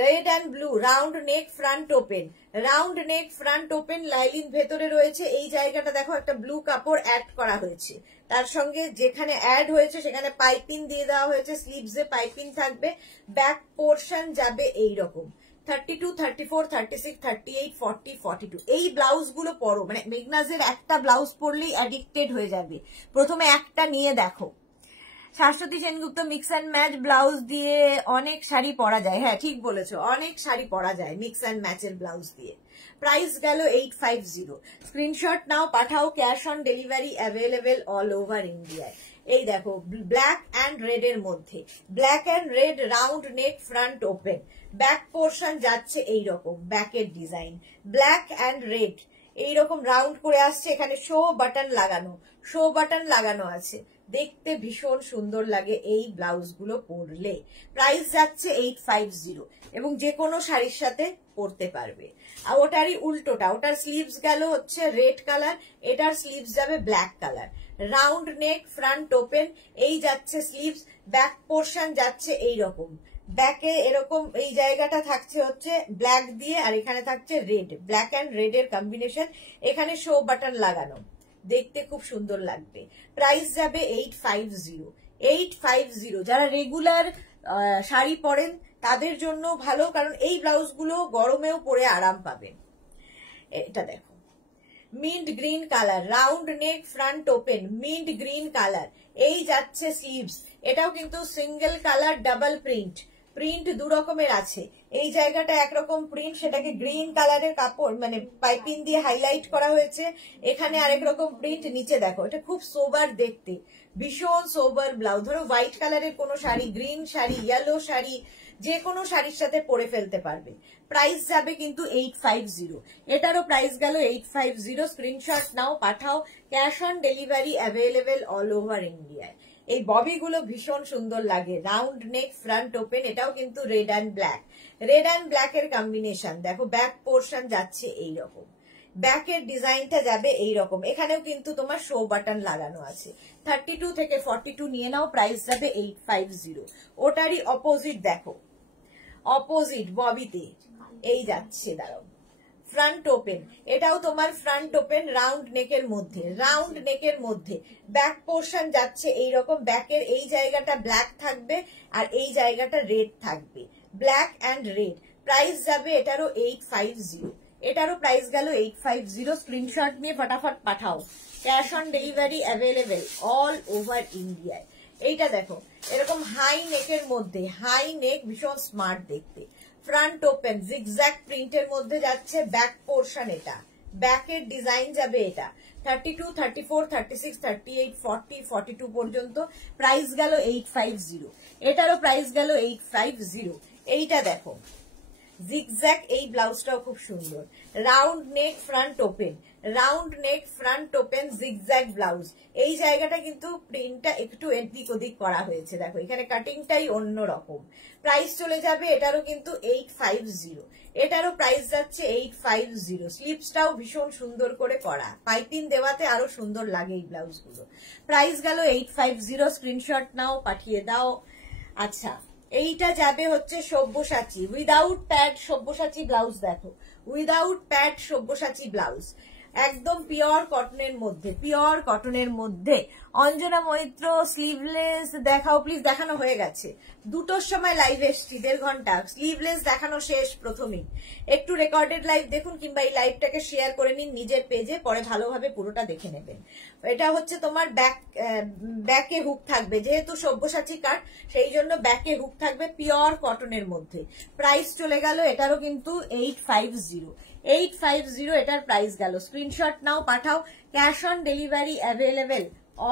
red and blue, round neck front open, round neck front open, lining ভেতরে রয়েছে। এই জায়গাটা দেখো একটা ব্লু কাপড় অ্যাড করা হয়েছে, তার সঙ্গে যেখানে অ্যাড হয়েছে সেখানে পাইপিং দিয়ে দেওয়া হয়েছে, স্লিভসে পাইপিং থাকবে, ব্যাক পোর্শন যাবে এইরকম। 32, 34, 36, 38, 40, 42 এই ব্লাউজগুলো পরো, মানে মেঘনাজের একটা ব্লাউজ পরলেই অ্যাডিক্টেড হয়ে যাবে। প্রথমে একটা নিয়ে দেখো। Shashwati Sengupta, mix and match blouse দিয়ে অনেক শাড়ি পরা যায়। হ্যাঁ, ঠিক বলেছো, অনেক শাড়ি পরা যায় মিক্স অ্যান্ড ম্যাচের ব্লাউজ দিয়ে। প্রাইস গেল 850। স্ক্রিনশট নাও, পাঠাও। Cash on delivery available all over ইন্ডিয়ায়। এই দেখো, ব্ল্যাক অ্যান্ড রেড এর মধ্যে, black and red, round neck front open, back portion যাচ্ছে এইরকম, ব্যাকের ডিজাইন ব্ল্যাক অ্যান্ড রেড এইরকম রাউন্ড করে আসছে, এখানে শো বাটন লাগানো, শো বাটন লাগানো আছে, দেখতে ভীষণ সুন্দর লাগে এই ব্লাউজগুলো পরলে। প্রাইস যাচ্ছে 850 এবং যে কোনো শাড়ির সাথে পরতে পারবে। আর ওটারই উল্টোটা, ওটার স্লিভস গেল হচ্ছে রেড কালার, এটার স্লিভস যাবে black colour. Round neck front open, এই যাচ্ছে স্লিভস, ব্যাক পোর্শন যাচ্ছে এইরকম, ব্যাকে এরকম এই জায়গাটা থাকছে হচ্ছে ব্ল্যাক দিয়ে, আর এখানে থাকছে রেড, ব্ল্যাক অ্যান্ড রেড এর কম্বিনেশন, এখানে শো বাটন লাগানো, দেখতে খুব সুন্দর লাগবে। প্রাইস যাবে 850, 850। যারা রেগুলার শাড়ি পরেন তাদের জন্য ভালো, কারণ এই ব্লাউজগুলো গরমেও পরে আরাম পাবেন। এটা দেখো, mint green colour, round neck front open, mint green colour, এই যাচ্ছে স্লিভস, এটাও কিন্তু single colour, double print, print দু রকমের আছে। এই জায়গাটা একরকম প্রিন্ট, সেটাকে গ্রিন কালারের কাপড় মানে পাইপিং দিয়ে হাইলাইট করা হয়েছে, এখানে আরেক রকম প্রিন্ট। নিচে দেখো, এটা খুব সোবার দেখতে, ভীষণ সোবার ব্লাউজ। ধরো হোয়াইট কালারের কোনো শাড়ি, গ্রিন শাড়ি, ইয়েলো শাড়ি, যে কোনো শাড়ির সাথে পরে ফেলতে পারবে। প্রাইস যাবে কিন্তু 850, এটারও প্রাইস গেল 850। স্ক্রিনশট নাও, পাঠাও। Cash on delivery available all over ইন্ডিয়ায়। এই ববিগুলো ভীষণ সুন্দর লাগে, রাউন্ড নেক, ফ্রন্ট ওপেন, এটাও কিন্তু red and black, red and black এর কম্বিনেশন। দেখো ব্যাক পোর্শন যাচ্ছে এইরকম, ব্যাকের ডিজাইনটা যাবে এইরকম, এখানেও কিন্তু তোমার শো বাটন লাগানো আছে। 32 থেকে 42 নিয়ে নাও, প্রাইস যাবে 850। ওটারই অপোজিট দেখো, অপোজিট ববিতে এই যাচ্ছে, দাঁড়াও, ফ্রন্ট ওপেন, এটাও তোমার ফ্রন্ট ওপেন, রাউন্ড নেকের মধ্যে, রাউন্ড নেকের মধ্যে ব্যাক পোর্শন যাচ্ছে এইরকম, ব্যাকের এই জায়গাটা ব্ল্যাক থাকবে আর এই জায়গাটা রেড থাকবে, ব্ল্যাক অ্যান্ড রেড। প্রাইস যাবে এটারও 850, এটারও প্রাইস গেল 850। স্ক্রিনশট নিয়ে ফটাফট পাঠাও। Cash on delivery available all over ইন্ডিয়ায়। এইটা দেখো, এরকম হাই নেকের মধ্যে, হাই নেক, ভীষণ স্মার্ট দেখতে, ফ্রন্ট ওপেন, জিগজ্যাগ প্রিন্টের মধ্যে যাচ্ছে, ব্যাক পোর্শন, এটা ব্যাকের ডিজাইন যাবে, এটা 32, 34, 36, 38, 40, 42 পর্যন্ত। প্রাইস গেল 850, এটারও প্রাইস গেল 850। এইটা দেখো জিগজ্যাগ, এই ব্লাউজটাও খুব সুন্দর, round neck, front open, round neck, front open, zigzag blouse. এই জায়গাটা কিন্তু প্রিন্টটা একটু এদিক ওদিক করা হয়েছে, দেখো এখানে কাটিংটাই অন্যরকম। প্রাইস চলে যাবে এটারও কিন্তু 850, এটারও প্রাইস যাচ্ছে 850। স্লিপসটাও ভীষণ সুন্দর করে করা, পাইপিং দেওয়াতে আরো সুন্দর লাগে এই ব্লাউজগুলো। প্রাইস গেল 850। স্ক্রিনশট নাও, পাঠিয়ে দাও। আচ্ছা, এইটা যাবে হচ্ছে Sabyasachi, without pad Sabyasachi blouse. দেখো উইদাউট প্যাড সব্যসাচী ব্লাউজ, একদম পিওর কটনের মধ্যে, পিওর কটনের মধ্যে। অঞ্জনা মৈত্র স্লিভলেস দেখাও প্লিজ। দেখানো হয়ে গেছে, 2টোর সময় লাইভ এসছি, 1.5 ঘন্টা, স্লিভলেস দেখানো শেষ প্রথমেই। একটু রেকর্ডেড লাইভ দেখুন, কিংবা এই লাইভটাকে শেয়ার করে নিন নিজের পেজে, পরে ভালোভাবে পুরোটা দেখে নেবেন। এটা হচ্ছে তোমার ব্যাকে হুক থাকবে, যেহেতু সব্যসাচী কাট সেই জন্য ব্যাকে হুক থাকবে, পিওর কটনের মধ্যে। প্রাইস চলে গেল এটারও কিন্তু 850, 850 এটার প্রাইস গেল। স্ক্রিনশট নাও, পাঠাও। Cash on delivery available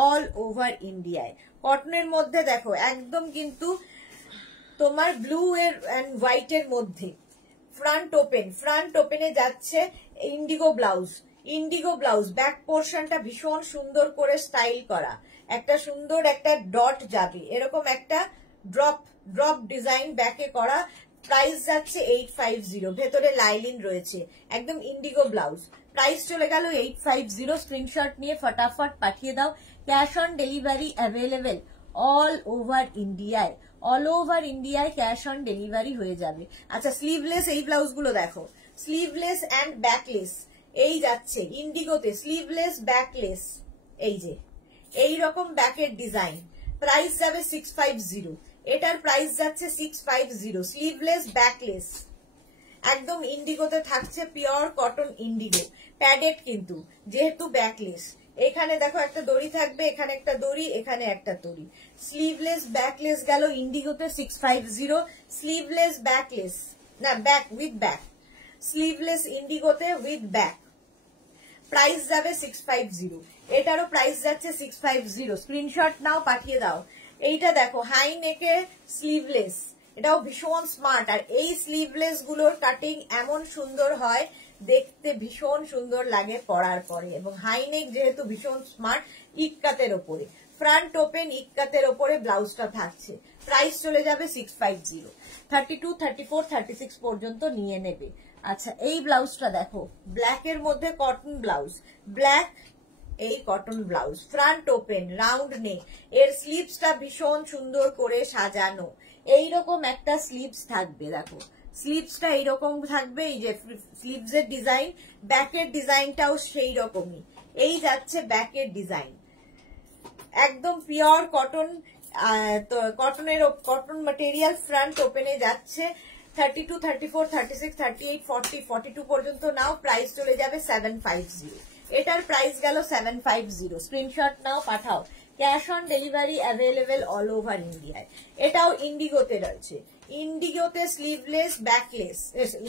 all over ইন্ডিয়ায়। কটনের মধ্যে দেখো একদম কিন্তু তোমার ব্লু এর এন্ড হোয়াইট এর মধ্যে, ফ্রন্ট ওপেন, ফ্রন্ট ওপেনে যাচ্ছে Indigo blouse, Indigo blouse. Back পোর্শনটা ভীষণ সুন্দর করে স্টাইল করা, একটা সুন্দর একটা ডট যাবে, এরকম একটা ড্রপ ডিজাইন ব্যাকে করা। প্রাইস যাচ্ছে 850, ভেতরে লাইলিন রয়েছে, একদম ইন্ডিগো ব্লাউজ। প্রাইস চলে গেল 850। স্ক্রিনশট নিয়ে ফটাফট পাঠিয়ে দাও। Cash on delivery available all over ইন্ডিয়ায়, অল ওভার ইন্ডিয়ায় ক্যাশ অন ডেলিভারি হয়ে যাবে। আচ্ছা, স্লিভলেস এই ব্লাউজগুলো দেখো, স্লিভলেস অ্যান্ড ব্যাকলেস, এই যাচ্ছে ইন্ডিগোতে, স্লিভলেস ব্যাকলেস, এই যে এইরকম ব্যাকের ডিজাইন। প্রাইস যাবে 650, এটার প্রাইস যাচ্ছে 650। স্লিভলেস ব্যাকলেস, একদম ইন্ডিগোতে থাকছে, পিওর কটন ইন্ডিগো, প্যাডেড কিন্তু, যেহেতু ব্যাকলেস। এখানে দেখো একটা দড়ি থাকবে, এখানে একটা দড়ি, এখানে একটা দড়ি। স্লিভলেস ব্যাকলেস গেল ইন্ডিগোতে 650। স্লিভলেস ব্যাকলেস, না ব্যাক উইথ ব্যাক, স্লিভলেস ইন্ডিগোতে উইথ ব্যাক, প্রাইস যাবে 650। এটারও প্রাইস যাচ্ছে 650। স্ক্রিনশট নাও, পাঠিয়ে দাও। এইটা দেখো হাই নেকে স্লিভলেস, এটাও ভীষণ স্মার্ট। আর এই স্লিভলেস গুলোর কাটিং এমন সুন্দর হয়, দেখতে ভীষণ সুন্দর লাগে পরার পরে, এবং হাই নেক যেহেতু ভীষণ স্মার্ট, ইক্কাতের ওপরে, ফ্রন্ট ওপেন ইক্কাতের ওপরে ব্লাউজটা থাকছে। প্রাইস চলে যাবে 650। 32, 34, 36 পর্যন্ত নিয়ে নেবে। আচ্ছা, এই ব্লাউজটা দেখো, ব্ল্যাক এর মধ্যে কটন ব্লাউজ, ব্ল্যাক এই cotton blouse, front open, round নেক, এর স্লিভসটা ভীষণ সুন্দর করে সাজানো, এইরকম একটা স্লিভস থাকবে। দেখো স্লিভসটা এইরকম থাকবে, এই যে স্লিভস এর ডিজাইন, ব্যাকের ডিজাইনটাও সেই রকমই, এই যাচ্ছে ব্যাকের ডিজাইন, একদম পিওর কটন, কটনের কটন ম্যাটেরিয়াল, ফ্রন্ট ওপেনে যাচ্ছে। 32, 34, 36, 38, 40, 42 পর্যন্ত নাও, প্রাইস চলে যাবে 750। এটার প্রাইস গেল 750। স্ক্রিনশট নাও, পাঠাও। Cash on delivery available all over ইন্ডিয়ায়। এটাও ইন্ডিগোতে রয়েছে, ইন্ডিগোতে স্লিভলেস ব্যাকলেস,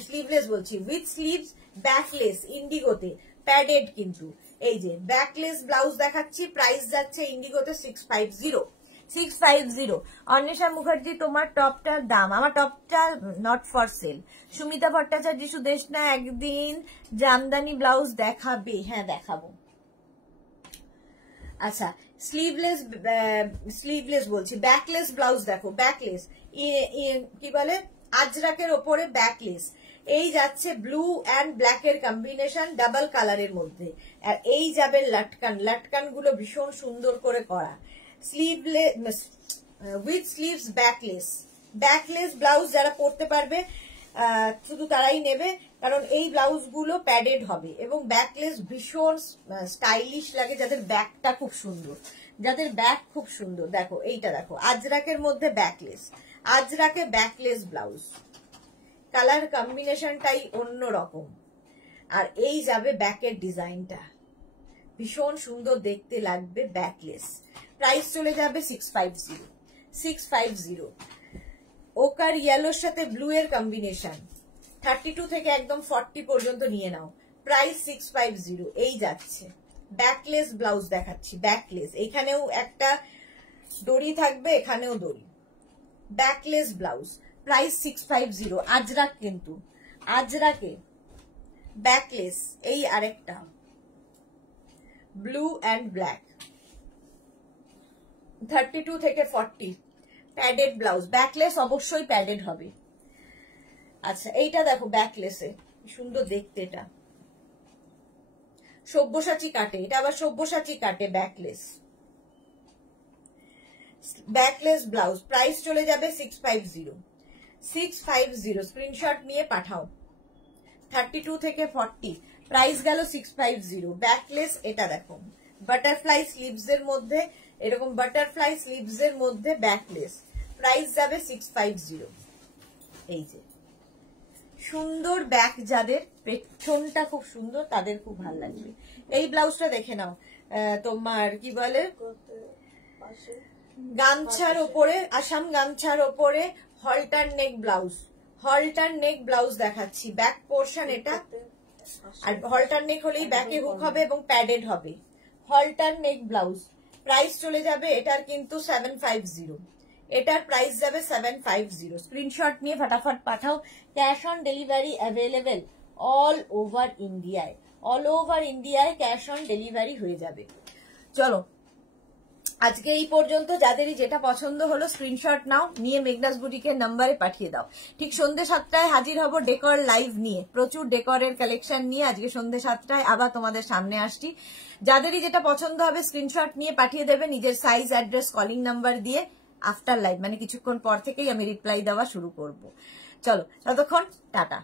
স্লিভলেস বলছি উইথ স্লিভস, ব্যাকলেস ইন্ডিগোতে, প্যাডেড কিন্তু। এই যে ব্যাকলেস ব্লাউজ দেখাচ্ছি, প্রাইস যাচ্ছে ইন্ডিগোতে 650। 650। অন্বেষা মুখার্জি তোমার টপটার দাম, আমার টপটা not for sale. Sumita Bhattacharya Sudeshna একদিন জামদানি ব্লাউজ দেখাবে, হ্যাঁ দেখাবো। আচ্ছা স্লিভলেস বলছি, ব্যাকলেস ব্লাউজ দেখো, ব্যাকলেস কি বলে আজরাকের ওপরে ব্যাকলেস, এই যাচ্ছে ব্লু অ্যান্ড ব্ল্যাক এর কম্বিনেশন ডাবল কালারের মধ্যে, আর এই যাবে লাটকান, লাটকান গুলো ভীষণ সুন্দর করে করা, sleeveless with sleeves backless. Backless blouse যারা পরতে পারবে শুধু তারাই নেবে, কারণ এই ব্লাউজ গুলো প্যাডেড হবে এবং ব্যাকলেস ভীষণ স্টাইলিশ লাগে যাদের ব্যাকটা খুব সুন্দর, যাদের ব্যাক খুব সুন্দর। দেখো এইটা দেখো আজরাকের মধ্যে ব্যাকলেস, আজরাকে ব্যাকলেস ব্লাউজ, কালার কম্বিনেশনটাই অন্যরকম, আর এই যাবে ব্যাকের ডিজাইনটা ভীষণ সুন্দর দেখতে লাগবে, ব্যাকলেস। প্রাইস চলে যাবে 650, 650। ওকার ইয়েলোর সাথে ব্লু এর কম্বিনেশন, 32 থেকে একদম 40 পর্যন্ত নিয়ে নাও, প্রাইস 650। এই যাচ্ছে ব্যাকলেস ব্লাউজ দেখাচ্ছি, ব্যাকলেস, এখানেও একটা দড়ি থাকবে, এখানেও দড়ি, ব্যাকলেস ব্লাউজ, প্রাইস 650। আজরাক, কিন্তু আজরাকে ব্যাকলেস, এই আরেকটা ব্লু অ্যান্ড ব্ল্যাক, 32 থেকে 40, প্যাডেড ব্লাউজ, ব্যাকলেস অবশ্যই প্যাডেড হবে। আচ্ছা এইটা দেখো ব্যাকলেসে সুন্দর দেখতে, এটা সব্যসাচী কাটে, এটা আবার সব্যসাচী কাটে ব্যাকলেস, ব্যাকলেস ব্লাউজ, প্রাইস চলে যাবে 650, 650। স্ক্রিনশট নিয়ে পাঠাও, 32 থেকে 40, প্রাইস গেল 650। ব্যাকলেস, এটা দেখো বাটারফ্লাই স্লিভস এর মধ্যে, এরকম বাটারফ্লাই স্লিভস এর মধ্যে ব্যাকলেস, প্রাইস যাবে 650। এই যে সুন্দর ব্যাক, যাদের পেছনটা খুব সুন্দর তাদের খুব ভালো লাগবে। এই ব্লাউজটা দেখে নাও, তোমার কি বলে গামছার ওপরে, আসাম গামছার ওপরে হলটার নেক ব্লাউজ, হলটার নেক ব্লাউজ দেখাচ্ছি, ব্যাক পোর্শন এটা, আর হলটার নেক হলেই ব্যাকে হুক হবে এবং প্যাডেড হবে, হলটার নেক ব্লাউজ, প্রাইস চলে যাবে এটার কিন্তু 750, এটার প্রাইস যাবে 750। স্ক্রিনশট নিয়ে ফটাফট পাঠাও, cash on delivery available all over ইন্ডিয়ায়, অল ওভার ইন্ডিয়ায় ক্যাশ অন ডেলিভারি হয়ে যাবে। চলো আজকে এই পর্যন্ত, যাদেরই যেটা পছন্দ হলো স্ক্রিনশট নাও, নিয়ে মেঘনাস বুটিকের নাম্বারে পাঠিয়ে দাও। ঠিক সন্ধ্যে 7টায় হাজির হব ডেকর লাইভ নিয়ে, প্রচুর ডেকরের কালেকশন নিয়ে আজকে সন্ধ্যে 7টায় আবার তোমাদের সামনে আসছি। যাদেরই যেটা পছন্দ হবে স্ক্রিনশট নিয়ে পাঠিয়ে দেবে নিজের সাইজ, অ্যাড্রেস, কলিং নাম্বার দিয়ে। আফটার লাইভ মানে কিছুক্ষণ পর থেকেই আমি রিপ্লাই দেওয়া শুরু করব। চলো ততক্ষণ টাটা।